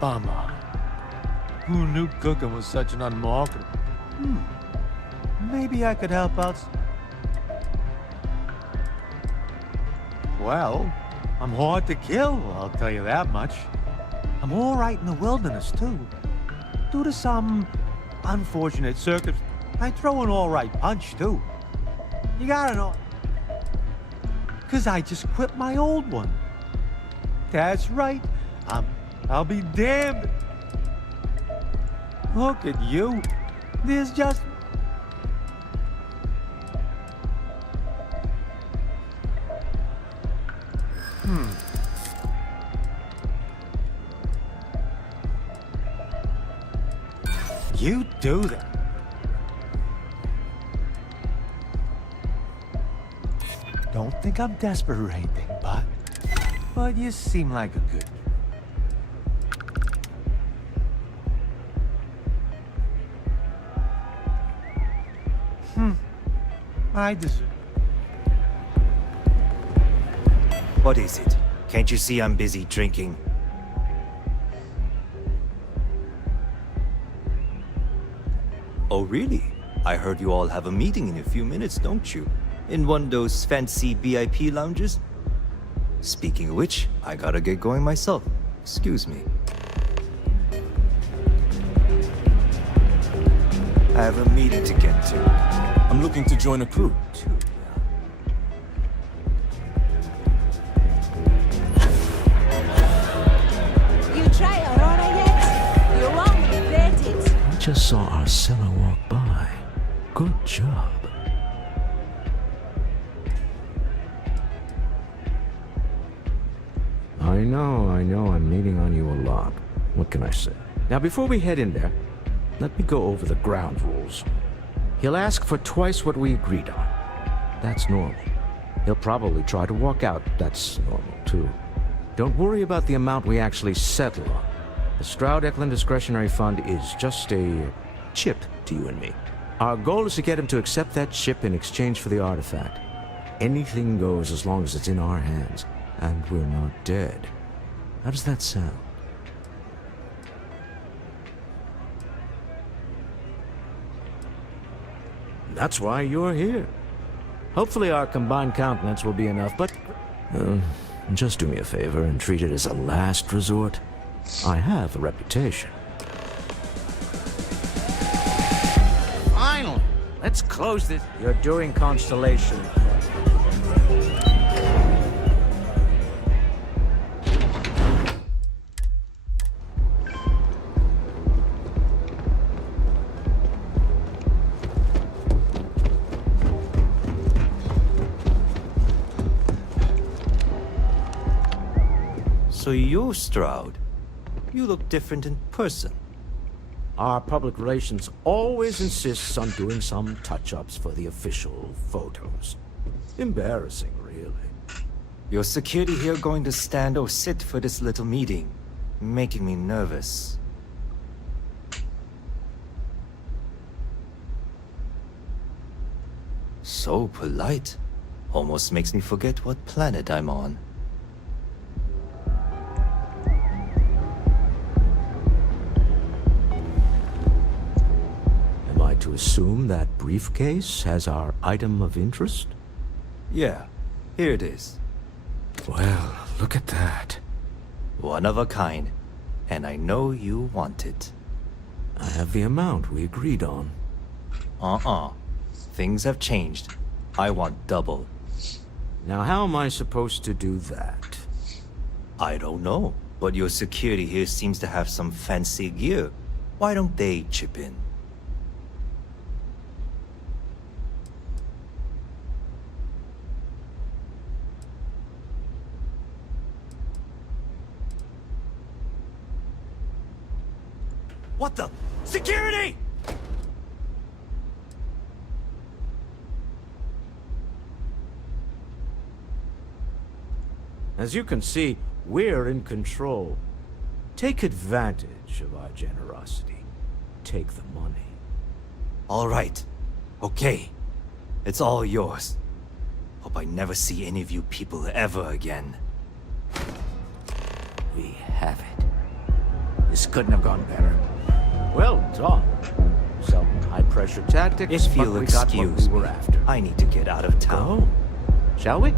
Bummer. Who knew cooking was such an unmarketable... Maybe I could help out... Well... I'm hard to kill, I'll tell you that much. I'm all right in the wilderness, too. Due to some unfortunate circumstance, I throw an all right punch, too. You gotta know. 'Cause I just quit my old one. That's right. I'll be damned. Look at you. There's just... You do that. Don't think I'm desperate or anything, but you seem like a good... I deserve... What is it? Can't you see I'm busy drinking? Oh, really? I heard you all have a meeting in a few minutes, don't you? In one of those fancy VIP lounges? Speaking of which, I gotta get going myself. Excuse me. I have a meeting to get to. I'm looking to join a crew. You try Aurora yet? You won't regret it. I just saw Arcella walk by. Good job. I know, I'm leaning on you a lot. What can I say? Now, before we head in there, let me go over the ground rules. He'll ask for twice what we agreed on. That's normal. He'll probably try to walk out. That's normal, too. Don't worry about the amount we actually settle on. The Stroud-Eklund Discretionary Fund is just a chip to you and me. Our goal is to get him to accept that chip in exchange for the artifact. Anything goes as long as it's in our hands, and we're not dead. How does that sound? That's why you're here. Hopefully our combined countenance will be enough, but... just do me a favor and treat it as a last resort. I have a reputation. Finally! Let's close this. You're doing Constellation. So you, Stroud, you look different in person. Our public relations always insists on doing some touch-ups for the official photos. Embarrassing, really. Your security here going to stand or sit for this little meeting, making me nervous. So polite. Almost makes me forget what planet I'm on. To assume that briefcase has our item of interest? Yeah, here it is. Well, look at that. One of a kind, and I know you want it. I have the amount we agreed on. Things have changed. I want double. Now how am I supposed to do that? I don't know, but your security here seems to have some fancy gear. Why don't they chip in? What the? Security! As you can see, we're in control. Take advantage of our generosity. Take the money. All right. Okay. It's all yours. Hope I never see any of you people ever again. We have it. This couldn't have gone better. Well done. Some high-pressure tactics, If you'll but we got what excuse we me, were after. I need to get out of town. Go. Shall we?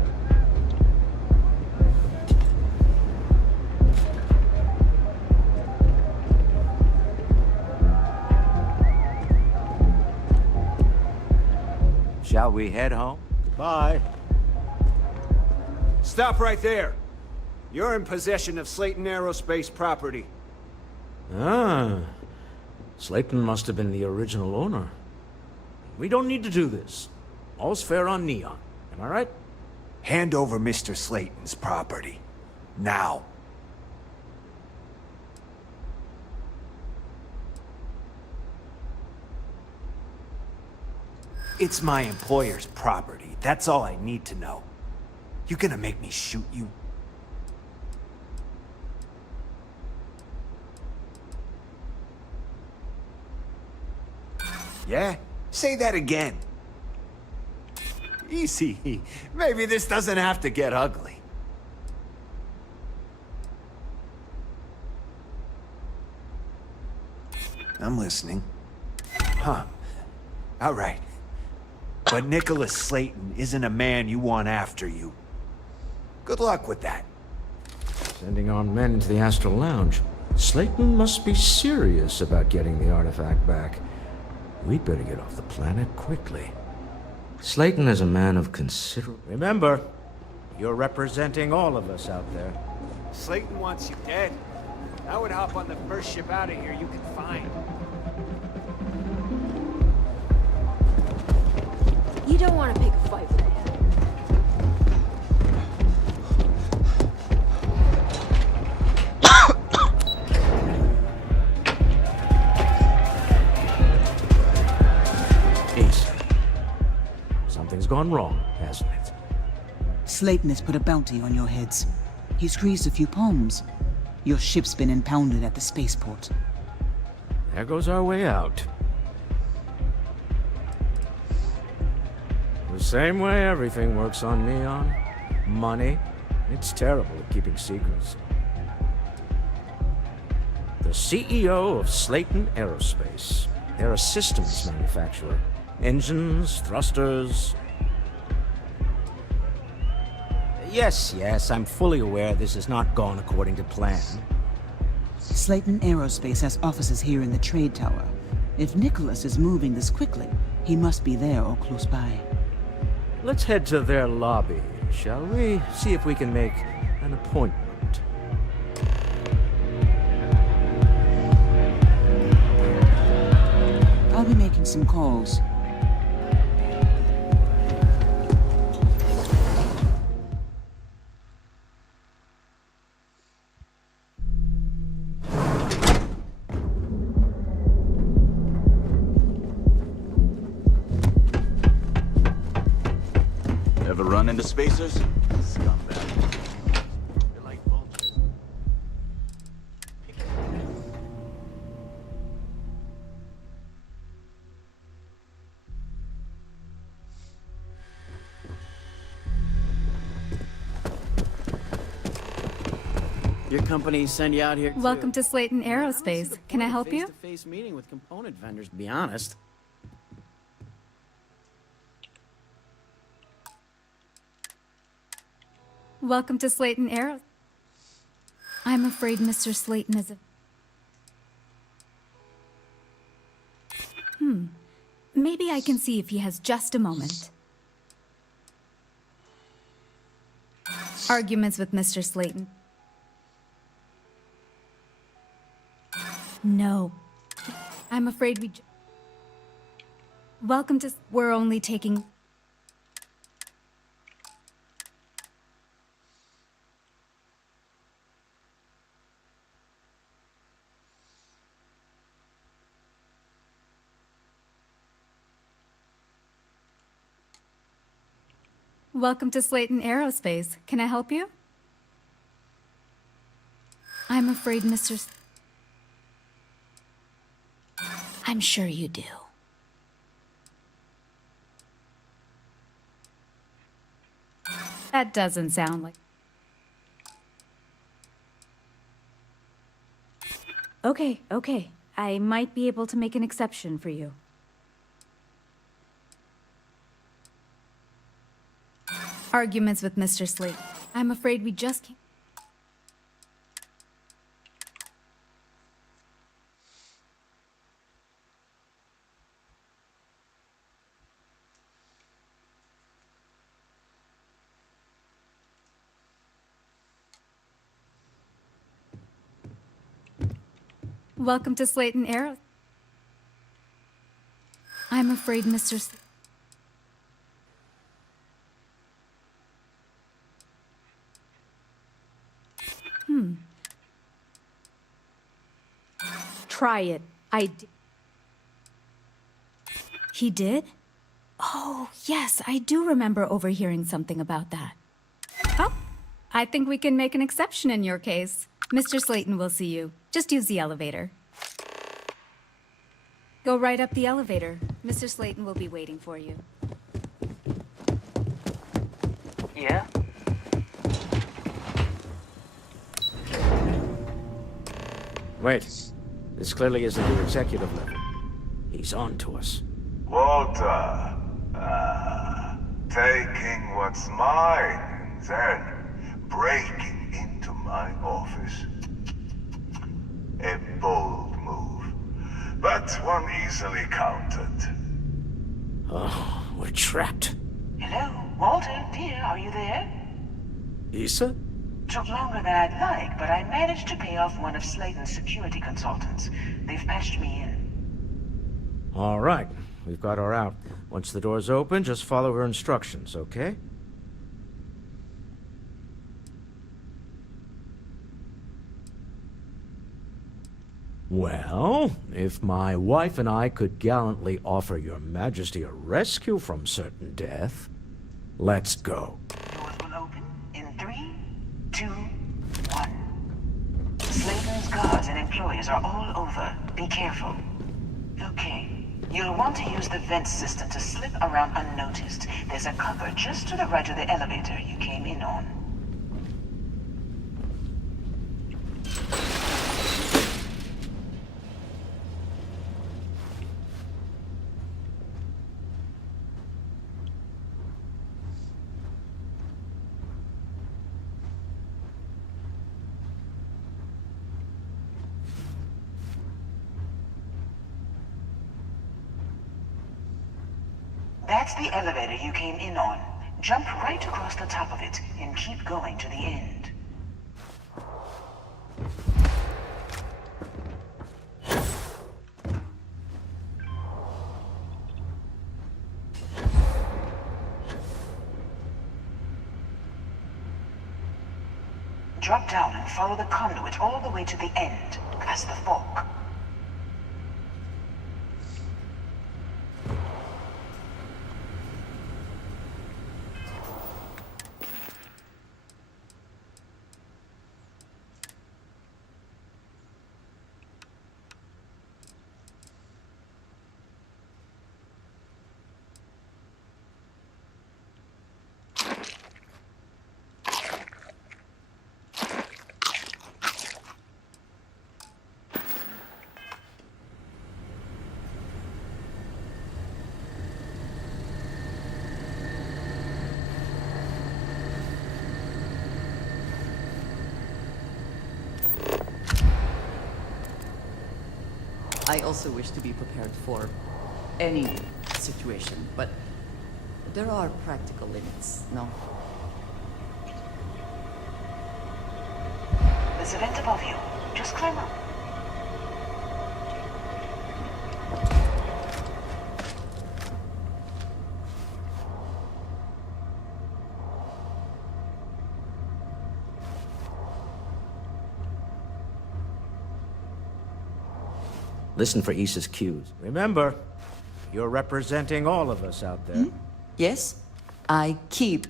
Shall we head home? Bye. Stop right there. You're in possession of Slayton Aerospace property. Ah. Slayton must have been the original owner. We don't need to do this. All's fair on Neon. Am I right? Hand over Mr. Slayton's property. Now. It's my employer's property. That's all I need to know. You gonna make me shoot you? Yeah? Say that again. Easy. Maybe this doesn't have to get ugly. I'm listening. Huh. All right. But Nicholas Slayton isn't a man you want after you. Good luck with that. Sending armed men into the Astral Lounge. Slayton must be serious about getting the artifact back. We'd better get off the planet quickly. Slayton is a man of considerable... Remember, you're representing all of us out there. Slayton wants you dead. I would hop on the first ship out of here you can find. You don't want to pick a fight with me. Ace. Something's gone wrong, hasn't it? Slayton has put a bounty on your heads. He squeezed a few palms. Your ship's been impounded at the spaceport. There goes our way out. The same way everything works on Neon. Money. It's terrible at keeping secrets. The CEO of Slayton Aerospace. They're a systems manufacturer. Engines, thrusters... Yes, I'm fully aware this has not gone according to plan. Slayton Aerospace has offices here in the trade tower. If Nicholas is moving this quickly, he must be there or close by. Let's head to their lobby, shall we? See if we can make an appointment. I'll be making some calls. Ever run into spacers? Scumbag. They're like vultures. Your company send you out here Welcome to Slayton Aerospace. Can I help you? Face-to-face meeting with component vendors, to be honest. Welcome to Slayton Aero. I'm afraid Mr. Slayton is a... Maybe I can see if he has just a moment. Arguments with Mr. Slayton. No. I'm afraid we... Welcome to... We're only taking... Welcome to Slayton Aerospace. Can I help you? I'm afraid Mr. I'm sure you do. That doesn't sound like... Okay. I might be able to make an exception for you. Arguments with Mr. Slate. I'm afraid we just can't... Welcome to Slayton Aero. I'm afraid Mr. Try it. He did? Oh, yes, I do remember overhearing something about that. Oh, I think we can make an exception in your case. Mr. Slayton will see you. Just use the elevator. Go right up the elevator. Mr. Slayton will be waiting for you. Yeah? Wait. This clearly isn't the executive level. He's on to us. Walter. Taking what's mine, then breaking into my office. A bold move, but one easily countered. Oh, we're trapped. Hello, Walter, dear, are you there? Issa? Took longer than I'd like, but I managed to pay off one of Slayton's security consultants. They've patched me in. All right, we've got her out. Once the door's open, just follow her instructions, okay? Well, if my wife and I could gallantly offer your majesty a rescue from certain death, let's go. Doors will open in 3, 2, 1. Slayton's guards and employees are all over. Be careful. Okay. You'll want to use the vent system to slip around unnoticed. There's a cover just to the right of the elevator you came in on. That's the elevator you came in on. Jump right across the top of it and keep going to the end. Drop down and follow the conduit all the way to the end, past the fork. I also wish to be prepared for any situation, but there are practical limits, no? There's a vent above you. Just climb up. Listen for Issa's cues. Remember, you're representing all of us out there. Yes, I keep.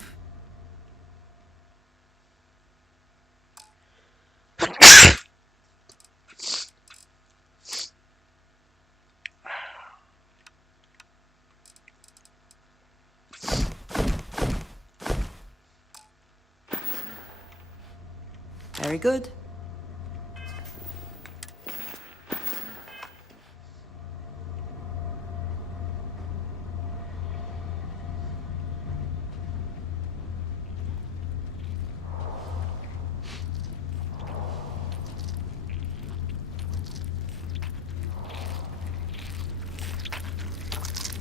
Very good.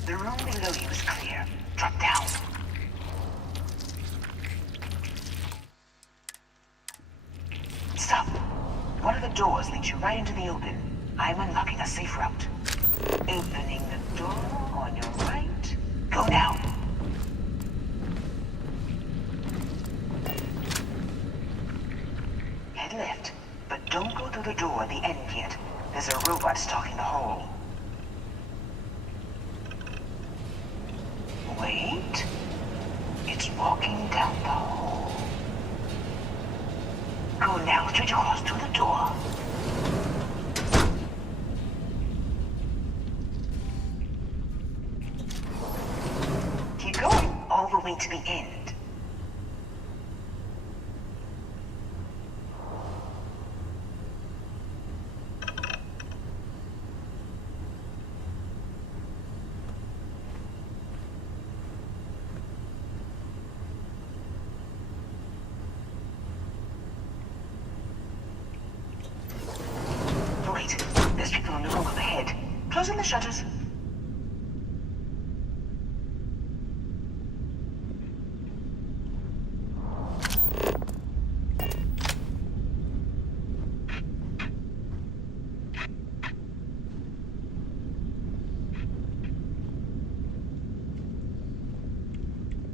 The room below you is clear. Drop down. Stop. One of the doors leads you right into the open. I'm unlocking a safe route. Opening the door on your right. Go now. Head left, but don't go through the door at the end yet. There's a robot stalking the hall. Wait. It's walking down the hall. Go now, straight across to the door. Keep going, all the way to the end. Wait, there's people on the room up ahead. Closing the shutters.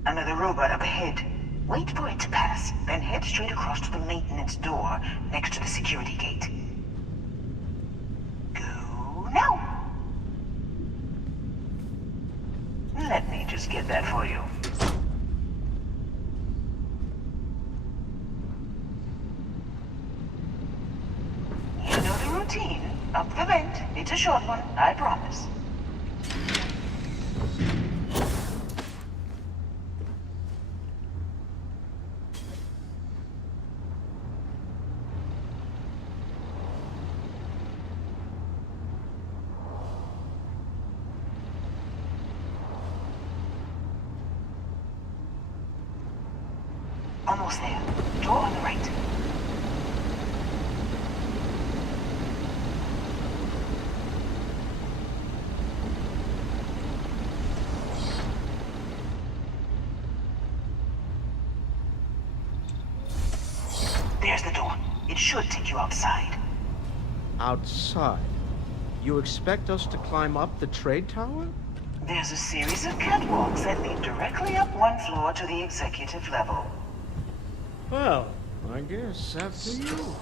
Another robot up ahead. Wait for it to pass, then head straight across to the maintenance door next to the security gate. Go now. Let me just get that for you. You know the routine. Up the vent. It's a short one, I promise. Almost there. Door on the right. take you outside. Outside? You expect us to climb up the trade tower? There's a series of catwalks that lead directly up one floor to the executive level. Well, I guess after you.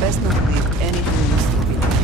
Best not to leave anything useful behind.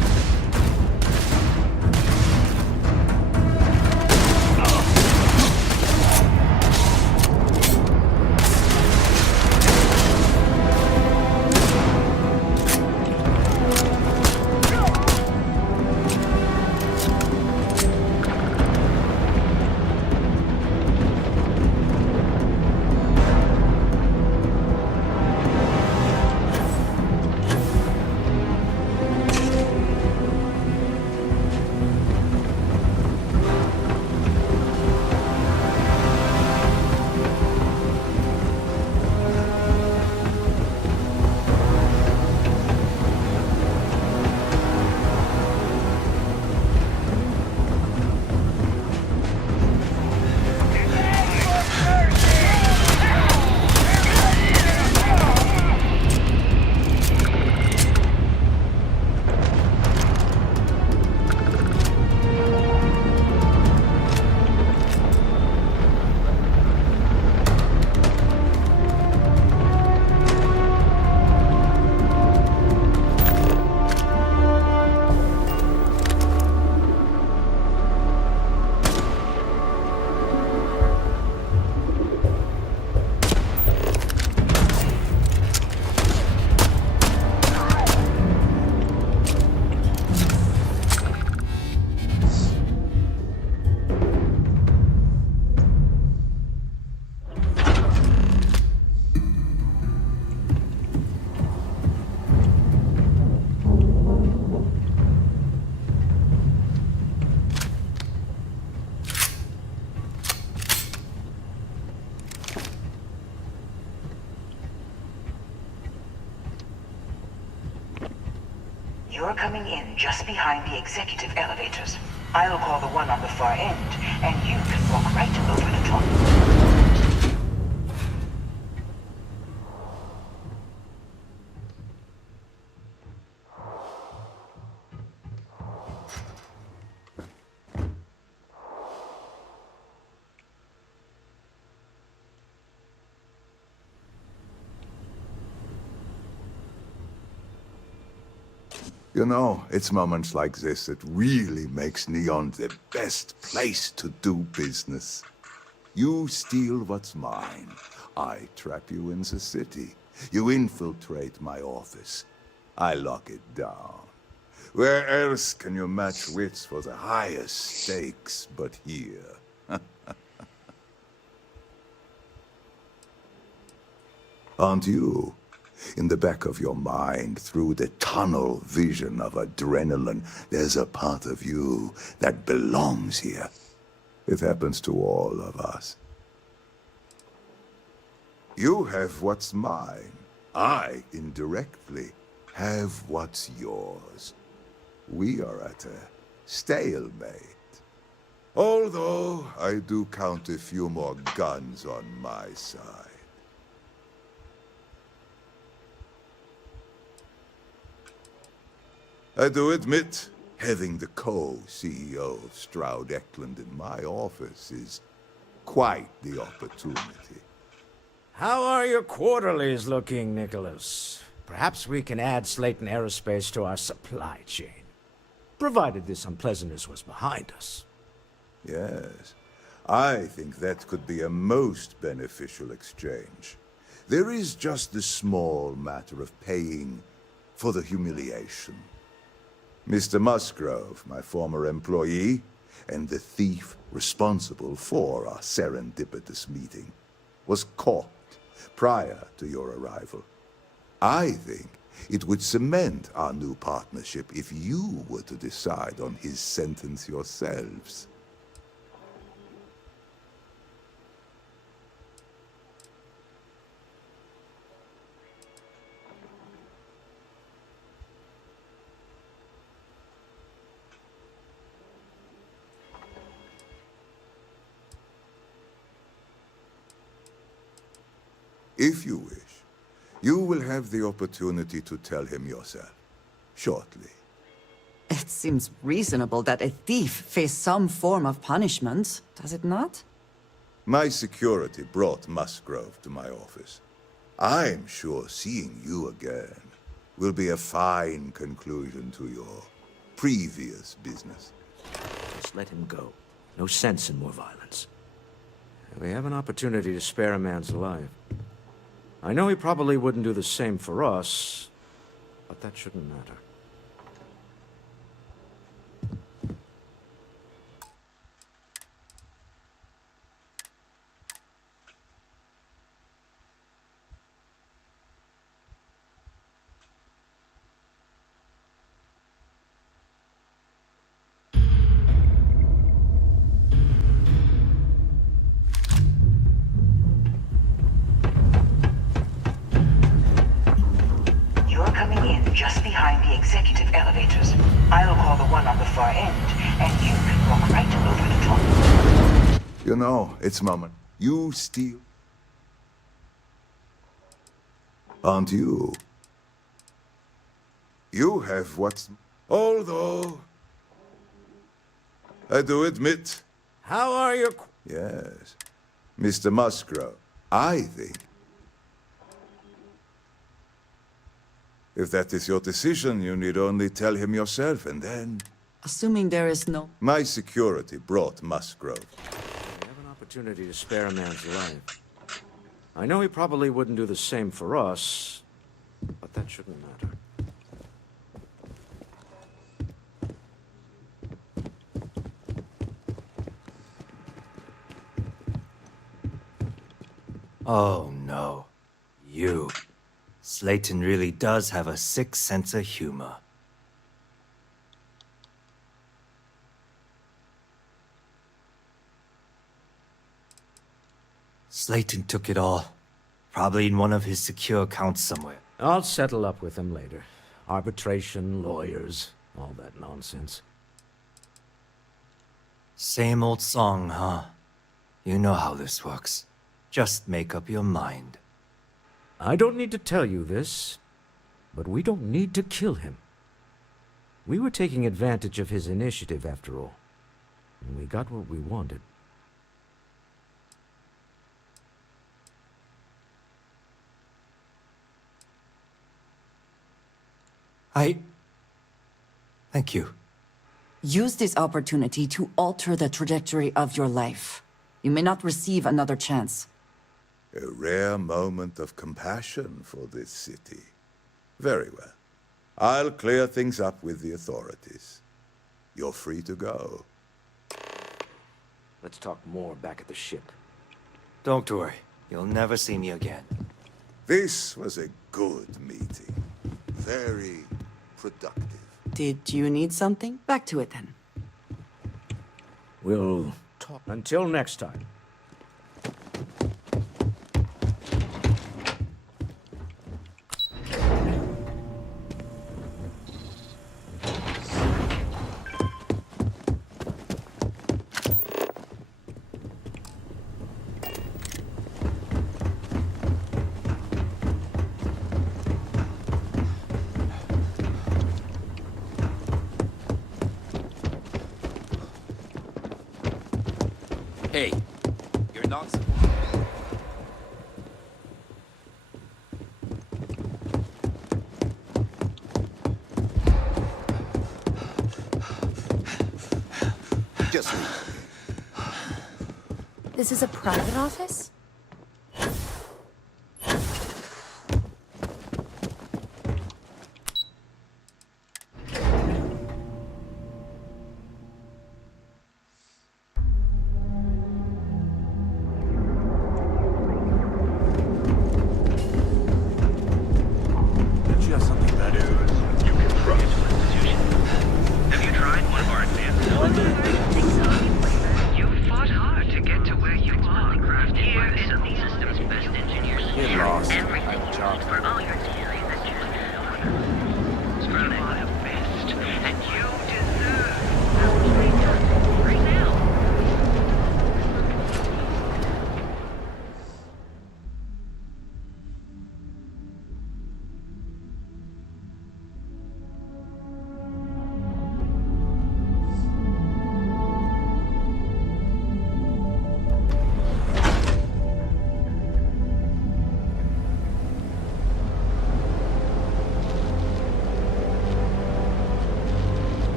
You're coming in just behind the executive elevators. I'll call the one on the far end, and you can walk right over the top. You know, it's moments like this that really makes Neon the best place to do business. You steal what's mine. I trap you in the city. You infiltrate my office. I lock it down. Where else can you match wits for the highest stakes but here? Aren't you In the back of your mind, through the tunnel vision of adrenaline, there's a part of you that belongs here. It happens to all of us. You have what's mine. I, indirectly, have what's yours. We are at a stalemate. Although, I do count a few more guns on my side. I do admit, having the co-CEO of Stroud Eklund in my office is quite the opportunity. How are your quarterlies looking, Nicholas? Perhaps we can add Slayton Aerospace to our supply chain, provided this unpleasantness was behind us. Yes, I think that could be a most beneficial exchange. There is just the small matter of paying for the humiliation. Mr. Musgrove, my former employee, and the thief responsible for our serendipitous meeting, was caught prior to your arrival. I think it would cement our new partnership if you were to decide on his sentence yourselves. If you wish, you will have the opportunity to tell him yourself, shortly. It seems reasonable that a thief face some form of punishment, does it not? My security brought Musgrove to my office. I'm sure seeing you again will be a fine conclusion to your previous business. Just let him go. No sense in more violence. We have an opportunity to spare a man's life. I know he probably wouldn't do the same for us, but that shouldn't matter. Just behind the executive elevators. I'll call the one on the far end, and you can walk right over the top. You know, it's moment. You steal. Aren't you? You have what's... Although... I do admit... How are your... Yes. Mr. Musgrove, I think... If that is your decision, you need only tell him yourself, and then... Assuming there is no... My security brought Musgrove. We have an opportunity to spare a man's life. I know he probably wouldn't do the same for us, but that shouldn't matter. Oh no. You. Slayton really does have a sick sense of humor. Slayton took it all. Probably in one of his secure accounts somewhere. I'll settle up with him later. Arbitration, lawyers, all that nonsense. Same old song, huh? You know how this works. Just make up your mind. I don't need to tell you this, but we don't need to kill him. We were taking advantage of his initiative, after all. And we got what we wanted. Thank you. Use this opportunity to alter the trajectory of your life. You may not receive another chance. A rare moment of compassion for this city. Very well. I'll clear things up with the authorities. You're free to go. Let's talk more back at the ship. Don't worry. You'll never see me again. This was a good meeting. Very productive. Did you need something? Back to it then. We'll talk until next time. Hey, you're not supposed to... Just leave. This is a private office?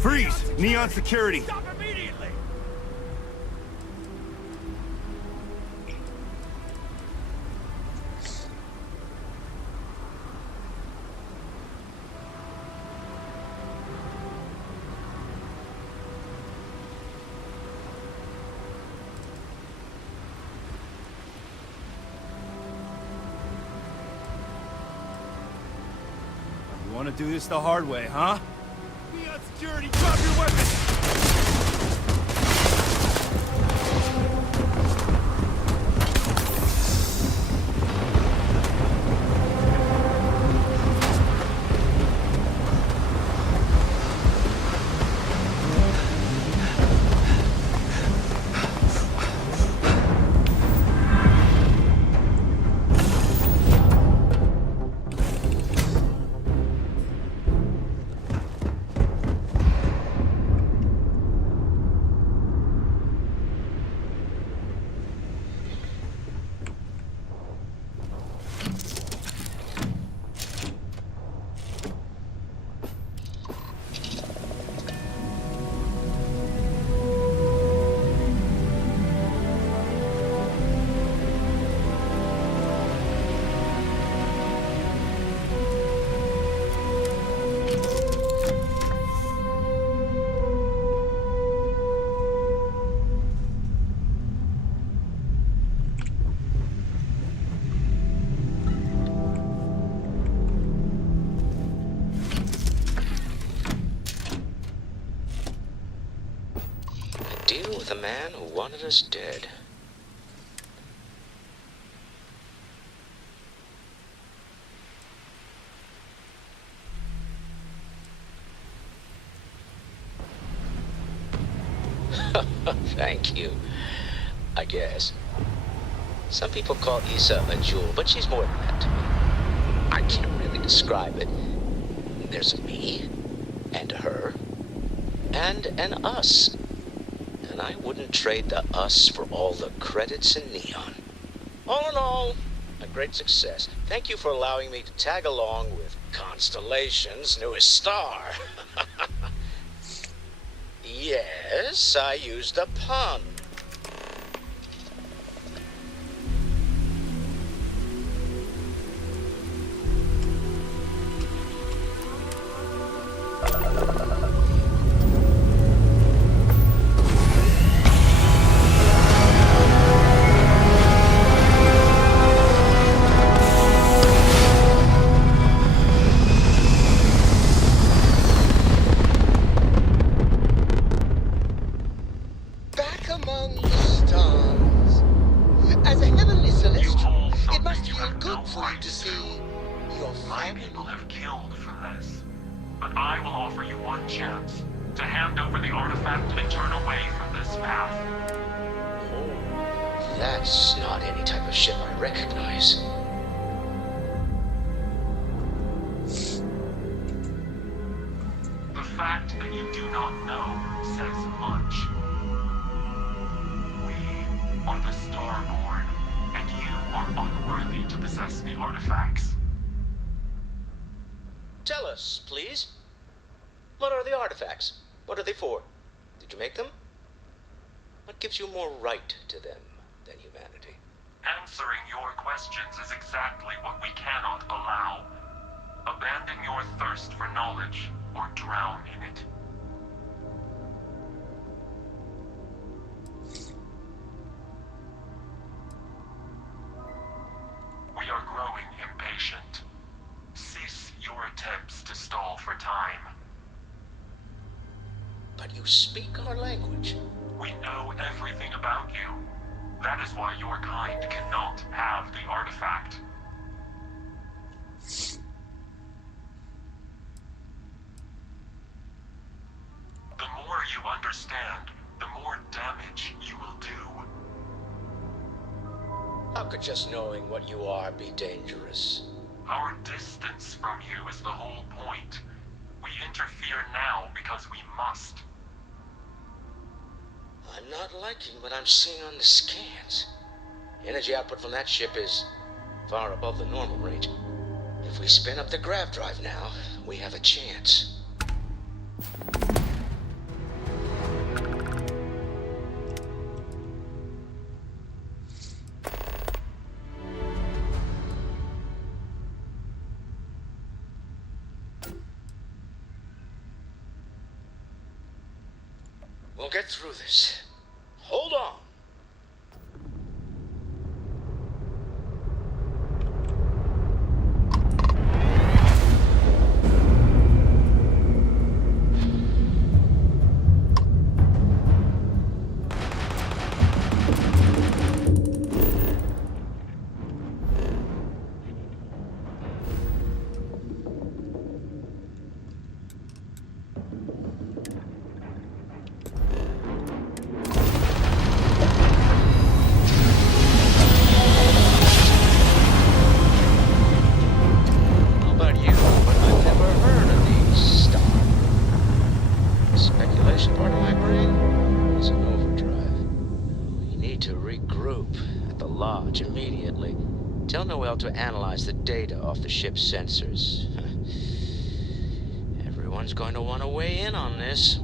Freeze! Neon security! Stop immediately! You want to do this the hard way, huh? Neon security, drop your weapon! Deal with a man who wanted us dead. Thank you. I guess. Some people call Issa a jewel, but she's more than that to me. I can't really describe it. There's a me, and a her, and an us. And I wouldn't trade the us for all the credits in Neon. All in all, a great success. Thank you for allowing me to tag along with Constellation's newest star. Yes, I used a pun. Back among the stars. As a heavenly celestial, it must feel good for you to see your family. My people have killed for this. But I will offer you one chance to hand over the artifact and turn away from this path. Oh, that's not any type of ship I recognize. The fact that you do not know says much. We are the Starborn, and you are unworthy to possess the artifacts. Tell us, please. What are the artifacts? What are they for? Did you make them? What gives you more right to them than humanity? Answering your questions is exactly what we cannot allow. Abandon your thirst for knowledge, or drown in it. We are growing impatient. Cease your attempts to stall for time. But you speak our language. We know everything about you. That is why your kind cannot have the artifact. The more you understand, the more damage you will do. How could just knowing what you are be dangerous? Our distance from you is the whole point. We interfere now because we must. I'm not liking what I'm seeing on the scans. Energy output from that ship is far above the normal range. If we spin up the grav drive now, we have a chance. We'll get through this. Hold on. Part of my brain is in overdrive. We need to regroup at the lodge immediately. Tell Noel to analyze the data off the ship's sensors. Everyone's going to want to weigh in on this.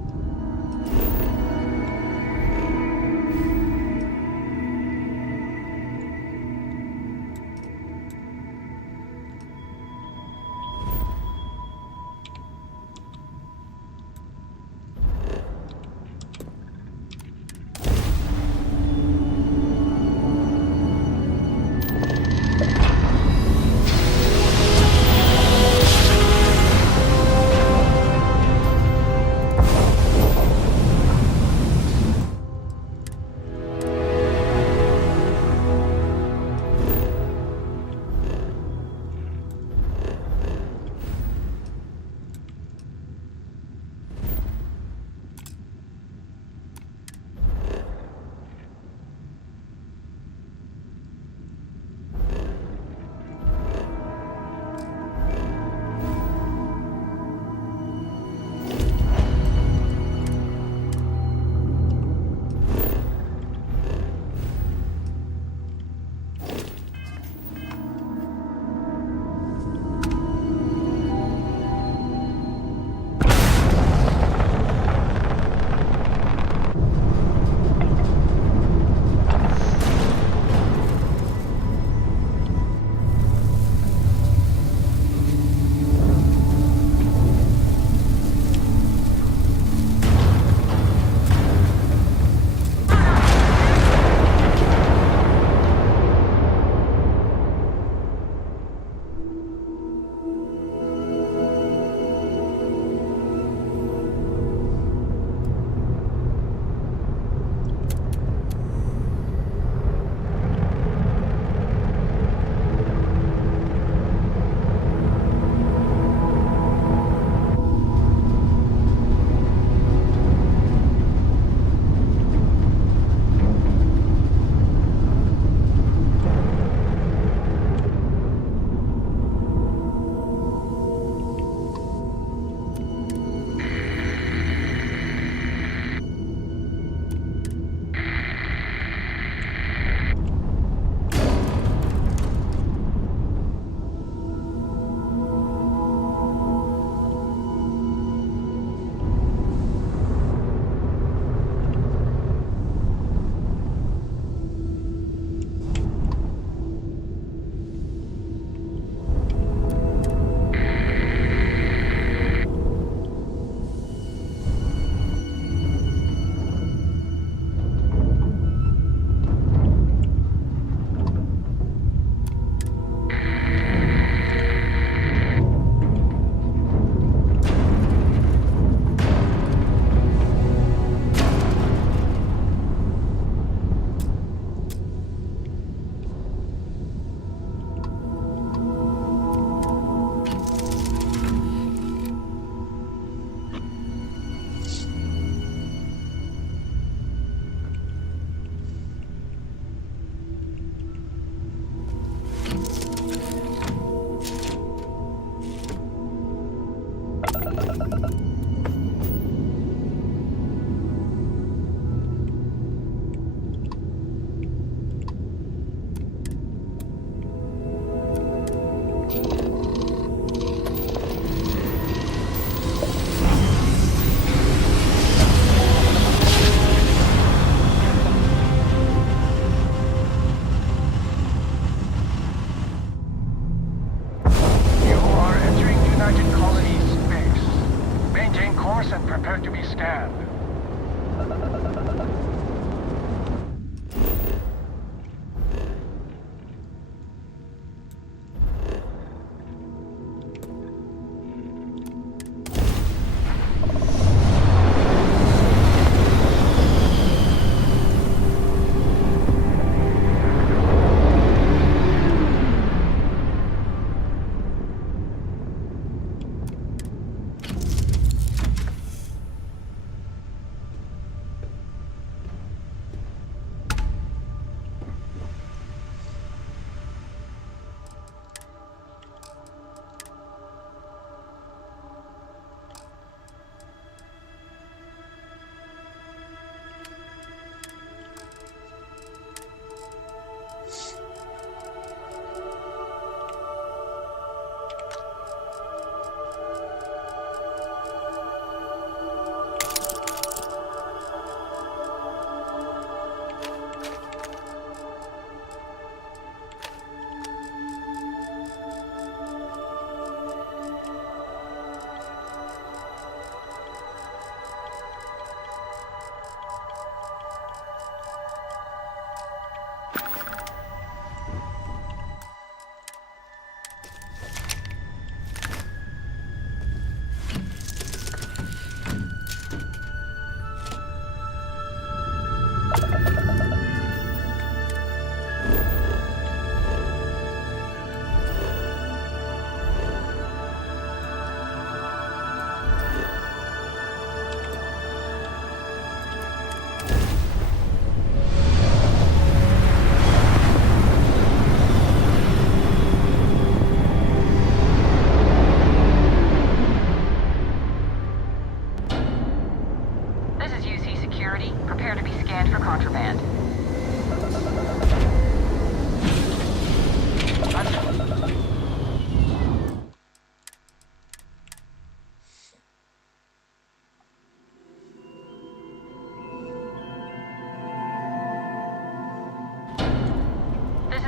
Maintain course and prepare to be scanned.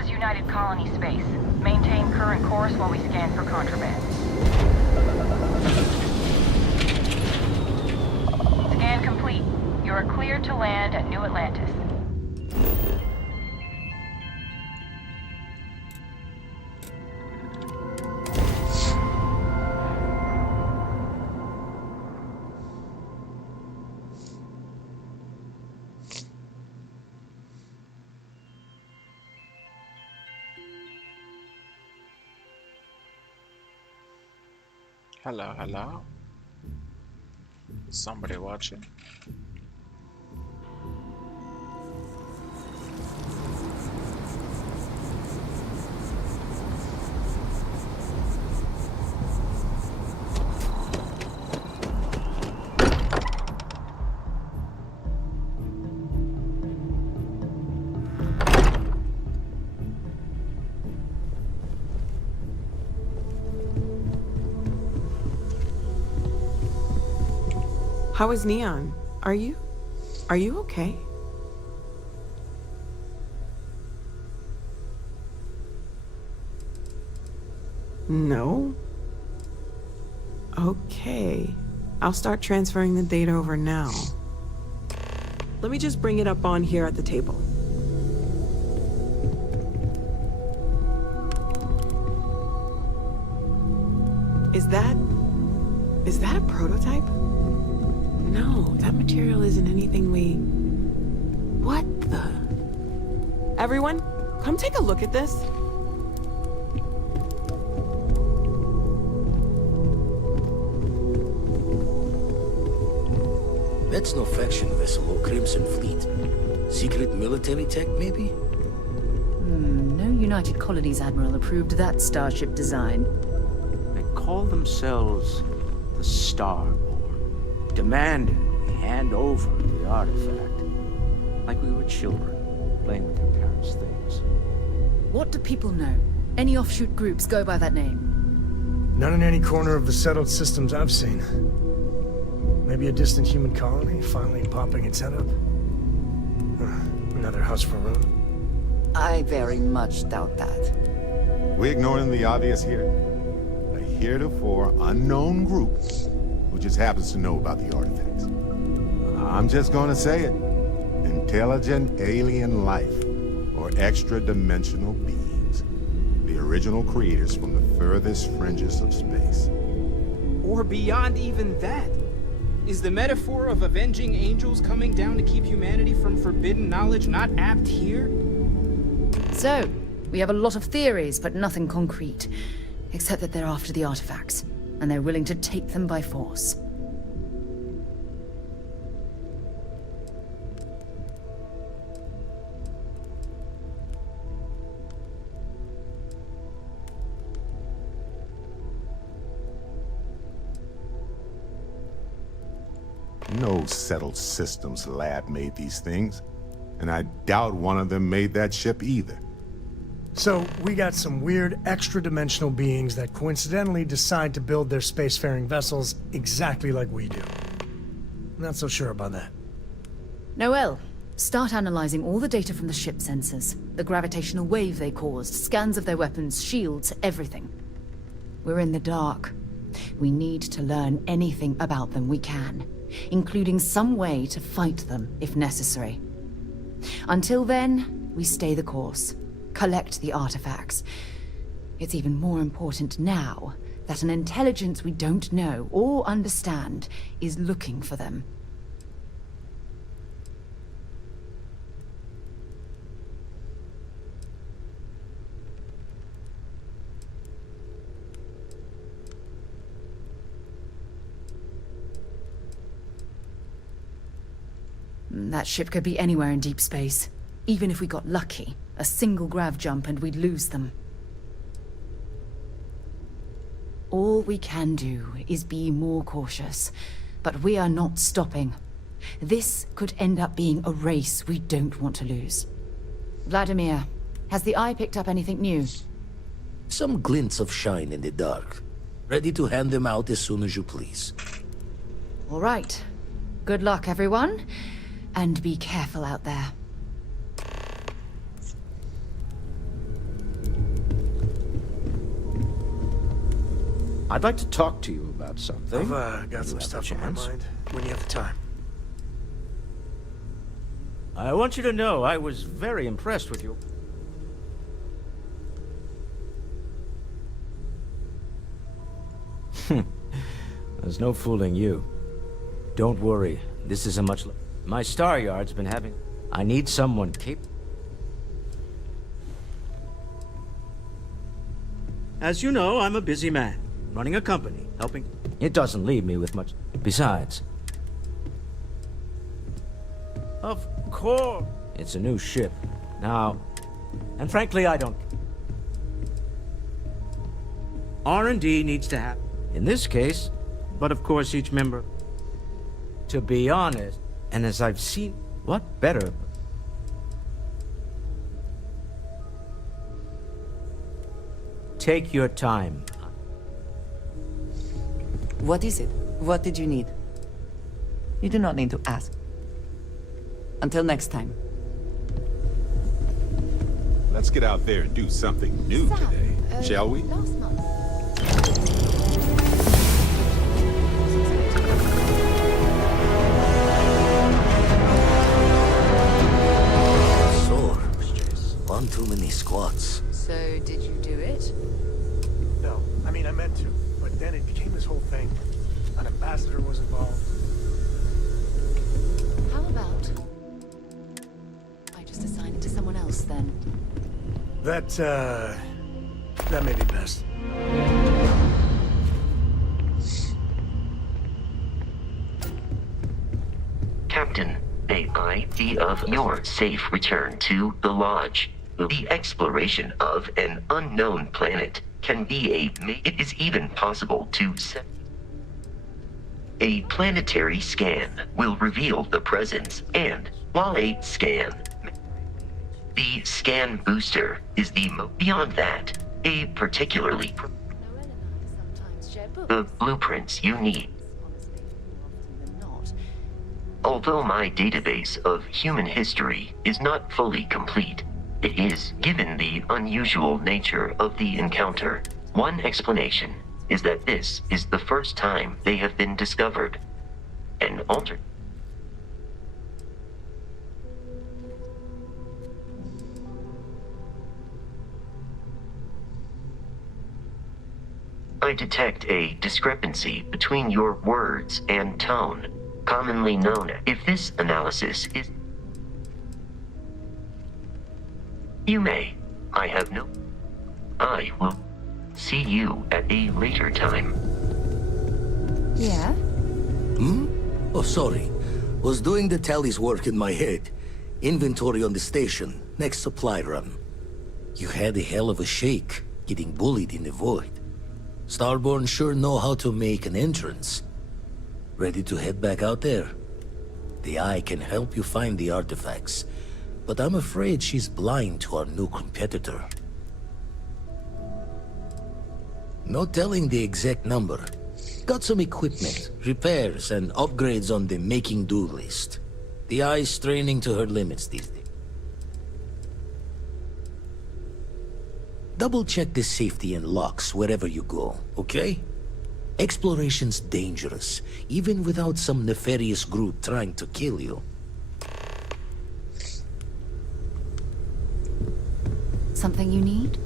United Colony space. Maintain current course while we scan for contraband. Scan complete. You are cleared to land at New Atlantis. Hello, hello. Is somebody watching? How is Neon? Are you okay? No? Okay. I'll start transferring the data over now. Let me just bring it up on here at the table. Is that a prototype? No, that material isn't anything we... What the... Everyone, come take a look at this. That's no faction vessel or Crimson Fleet. Secret military tech, maybe? No United Colonies Admiral approved that starship design. They call themselves the Starborn. Demanded we hand over the artifact. Like we were children, playing with their parents' things. What do people know? Any offshoot groups go by that name? Not in any corner of the settled systems I've seen. Maybe a distant human colony finally popping its head up? Another house for Rune? I very much doubt that. We ignoring the obvious here? A heretofore unknown group who just happens to know about the artifacts. I'm just gonna say it. Intelligent alien life, or extra-dimensional beings. The original creators from the furthest fringes of space. Or beyond even that. Is the metaphor of avenging angels coming down to keep humanity from forbidden knowledge not apt here? So, we have a lot of theories, but nothing concrete. Except that they're after the artifacts, and they're willing to take them by force. No settled systems lab made these things, and I doubt one of them made that ship either. So, we got some weird extra-dimensional beings that coincidentally decide to build their spacefaring vessels exactly like we do. Not so sure about that. Noel, start analyzing all the data from the ship sensors. The gravitational wave they caused, scans of their weapons, shields, everything. We're in the dark. We need to learn anything about them we can, including some way to fight them if necessary. Until then, we stay the course. Collect the artifacts. It's even more important now that an intelligence we don't know or understand is looking for them. That ship could be anywhere in deep space. Even if we got lucky, a single grav jump and we'd lose them. All we can do is be more cautious, but we are not stopping. This could end up being a race we don't want to lose. Vladimir, has the Eye picked up anything new? Some glints of shine in the dark. Ready to hand them out as soon as you please. All right. Good luck, everyone. And be careful out there. I'd like to talk to you about something. I've got some stuff on my mind when you have the time. I want you to know I was very impressed with you. There's no fooling you. Don't worry, this is a much... My Star Yard's been having... I need someone capable... As you know, I'm a busy man, running a company, helping... It doesn't leave me with much... Besides... Of course... It's a new ship. Now... And frankly, I don't... R&D needs to happen. In this case... But of course, each member... To be honest, and as I've seen... What better... Take your time. What is it? What did you need? You do not need to ask. Until next time. Let's get out there and do something new today, shall we? Last month. One too many squats. So, did you do it? No, I mean, I meant to, but then it became this whole thing. An ambassador was involved. How about... I just assign it to someone else, then? That may be best. Captain, may I be of your safe return to the Lodge. The exploration of an unknown planet can be it is even possible to set. A planetary scan will reveal the presence and, while a scan, the scan booster is beyond that, a particularly the blueprints you need. Although my database of human history is not fully complete, it is, given the unusual nature of the encounter, one explanation is that this is the first time they have been discovered. An alter. I detect a discrepancy between your words and tone, commonly known as. If this analysis is. You may. I have no. I will see you at a later time. Yeah? Oh, sorry. Was doing the tallies work in my head. Inventory on the station, next supply run. You had a hell of a shake, getting bullied in the void. Starborn sure know how to make an entrance. Ready to head back out there? The Eye can help you find the artifacts, but I'm afraid she's blind to our new competitor. No telling the exact number. Got some equipment, repairs, and upgrades on the making-do list. The Eye's straining to her limits these days. Double-check the safety and locks wherever you go, okay? Exploration's dangerous, even without some nefarious group trying to kill you. Something you need?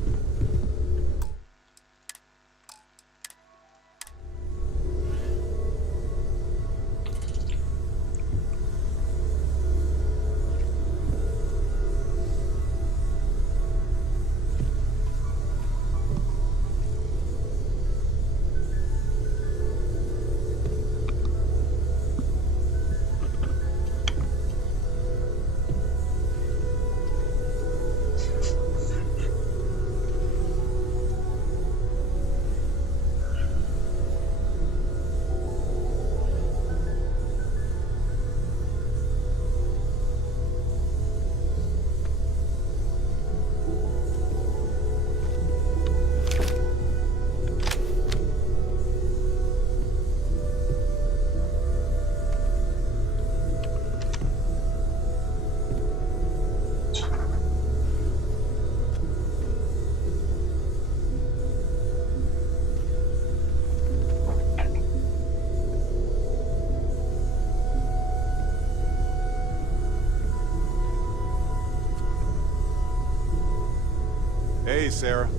Hey, Sarah.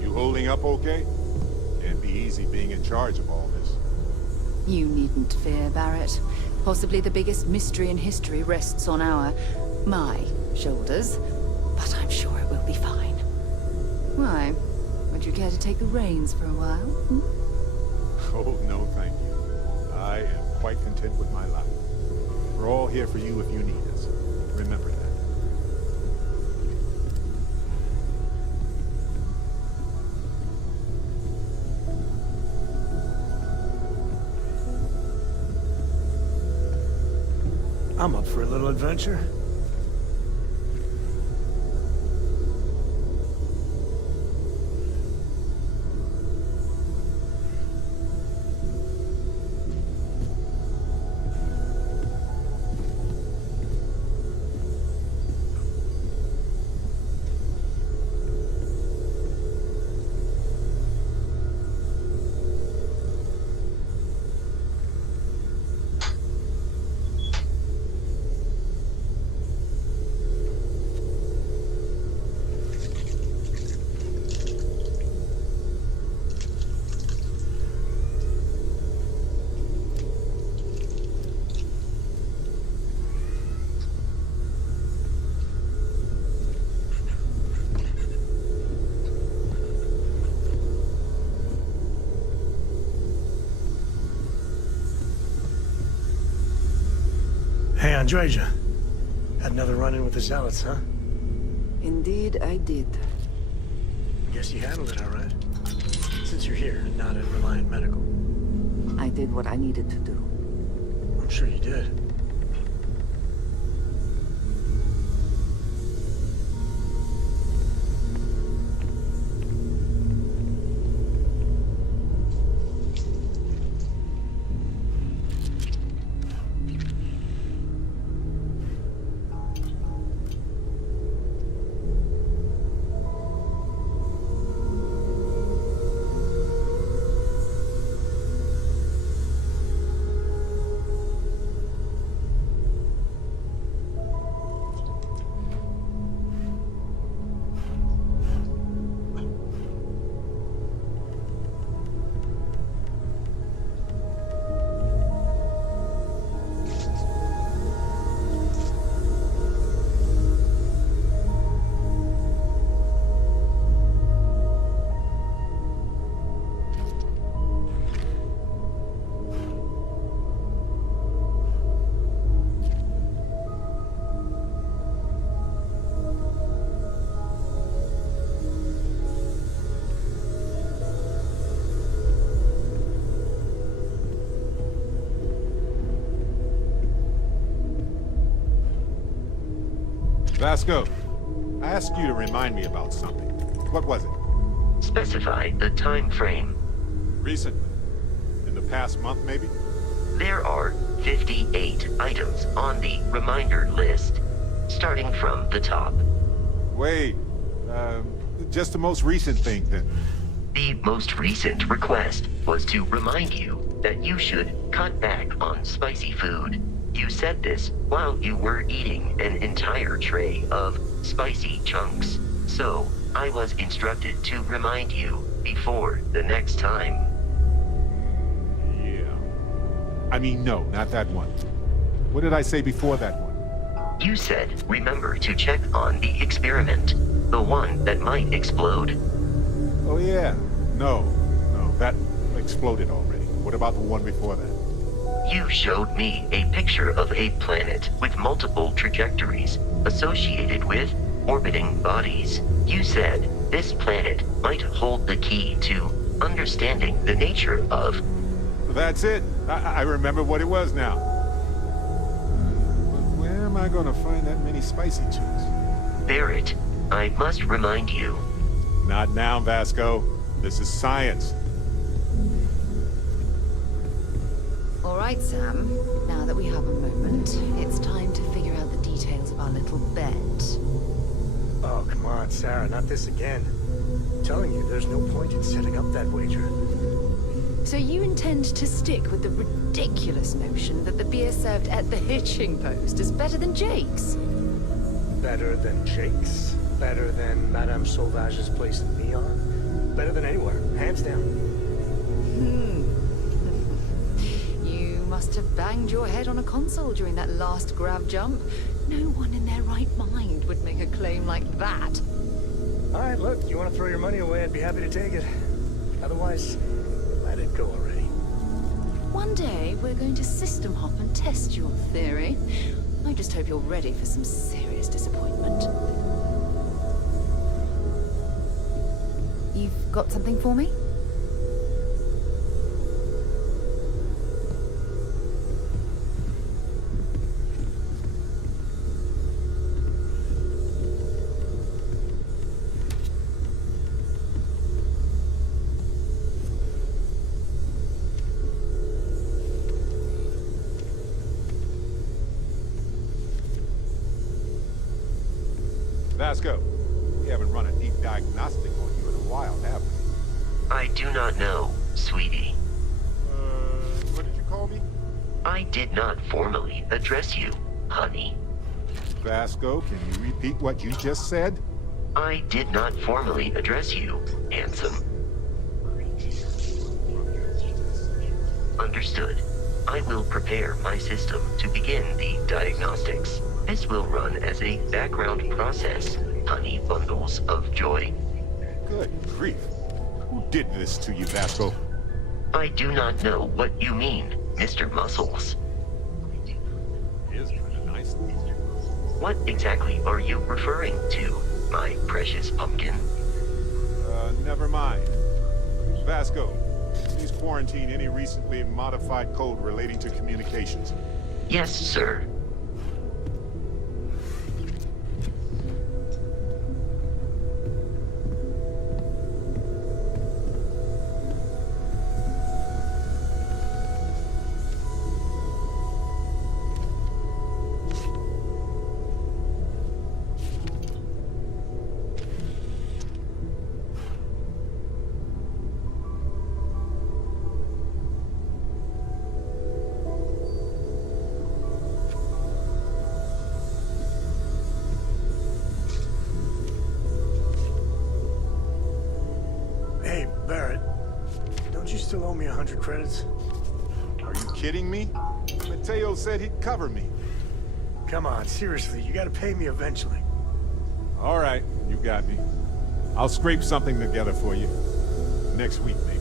You holding up okay? Can't be easy being in charge of all this. You needn't fear, Barrett. Possibly the biggest mystery in history rests on my shoulders. But I'm sure it will be fine. Why? Would you care to take the reins for a while? Oh, no, thank you. I am quite content with my life. We're all here for you if you need us. Remember that. I'm up for a little adventure. Hey, Andreja. Had another run-in with the Zealots, huh? Indeed, I did. I guess you handled it all right. Since you're here and not at Reliant Medical. I did what I needed to do. I'm sure you did. Vasco, I asked you to remind me about something. What was it? Specify the time frame. Recently? In the past month, maybe? There are 58 items on the reminder list, starting from the top. Wait, just the most recent thing, then. The most recent request was to remind you that you should cut back on spicy food. You said this while you were eating an entire tray of spicy chunks, so I was instructed to remind you before the next time. Yeah. I mean, no, not that one. What did I say before that one? You said remember to check on the experiment, the one that might explode. Oh, yeah. No, that exploded already. What about the one before that? You showed me a picture of a planet with multiple trajectories associated with orbiting bodies. You said this planet might hold the key to understanding the nature of... That's it. I remember what it was now. But where am I gonna find that many spicy chunks? Barrett, I must remind you. Not now, Vasco. This is science. All right, Sam. Now that we have a moment, it's time to figure out the details of our little bet. Oh, come on, Sarah, not this again. I'm telling you, there's no point in setting up that wager. So you intend to stick with the ridiculous notion that the beer served at the hitching post is better than Jake's? Better than Jake's? Better than Madame Sauvage's place in Neon? Better than anywhere, hands down. You must have banged your head on a console during that last grab jump. No one in their right mind would make a claim like that. All right, look, you want to throw your money away, I'd be happy to take it. Otherwise, let it go already. One day, we're going to system hop and test your theory. I just hope you're ready for some serious disappointment. You've got something for me? Vasco, we haven't run a deep diagnostic on you in a while, have we? I do not know, sweetie. What did you call me? I did not formally address you, honey. Vasco, can you repeat what you just said? I did not formally address you, handsome. Understood. I will prepare my system to begin the diagnostics. This will run as a background process, honey bundles of joy. Good grief. Who did this to you, Vasco? I do not know what you mean, Mr. Muscles. It is kind of nice. What exactly are you referring to, my precious pumpkin? Never mind. Vasco, please quarantine any recently modified code relating to communications. Yes, sir. Hey, Barrett, don't you still owe me 100 credits? Are you kidding me? Mateo said he'd cover me. Come on, seriously, you gotta pay me eventually. All right, you got me. I'll scrape something together for you. Next week, maybe.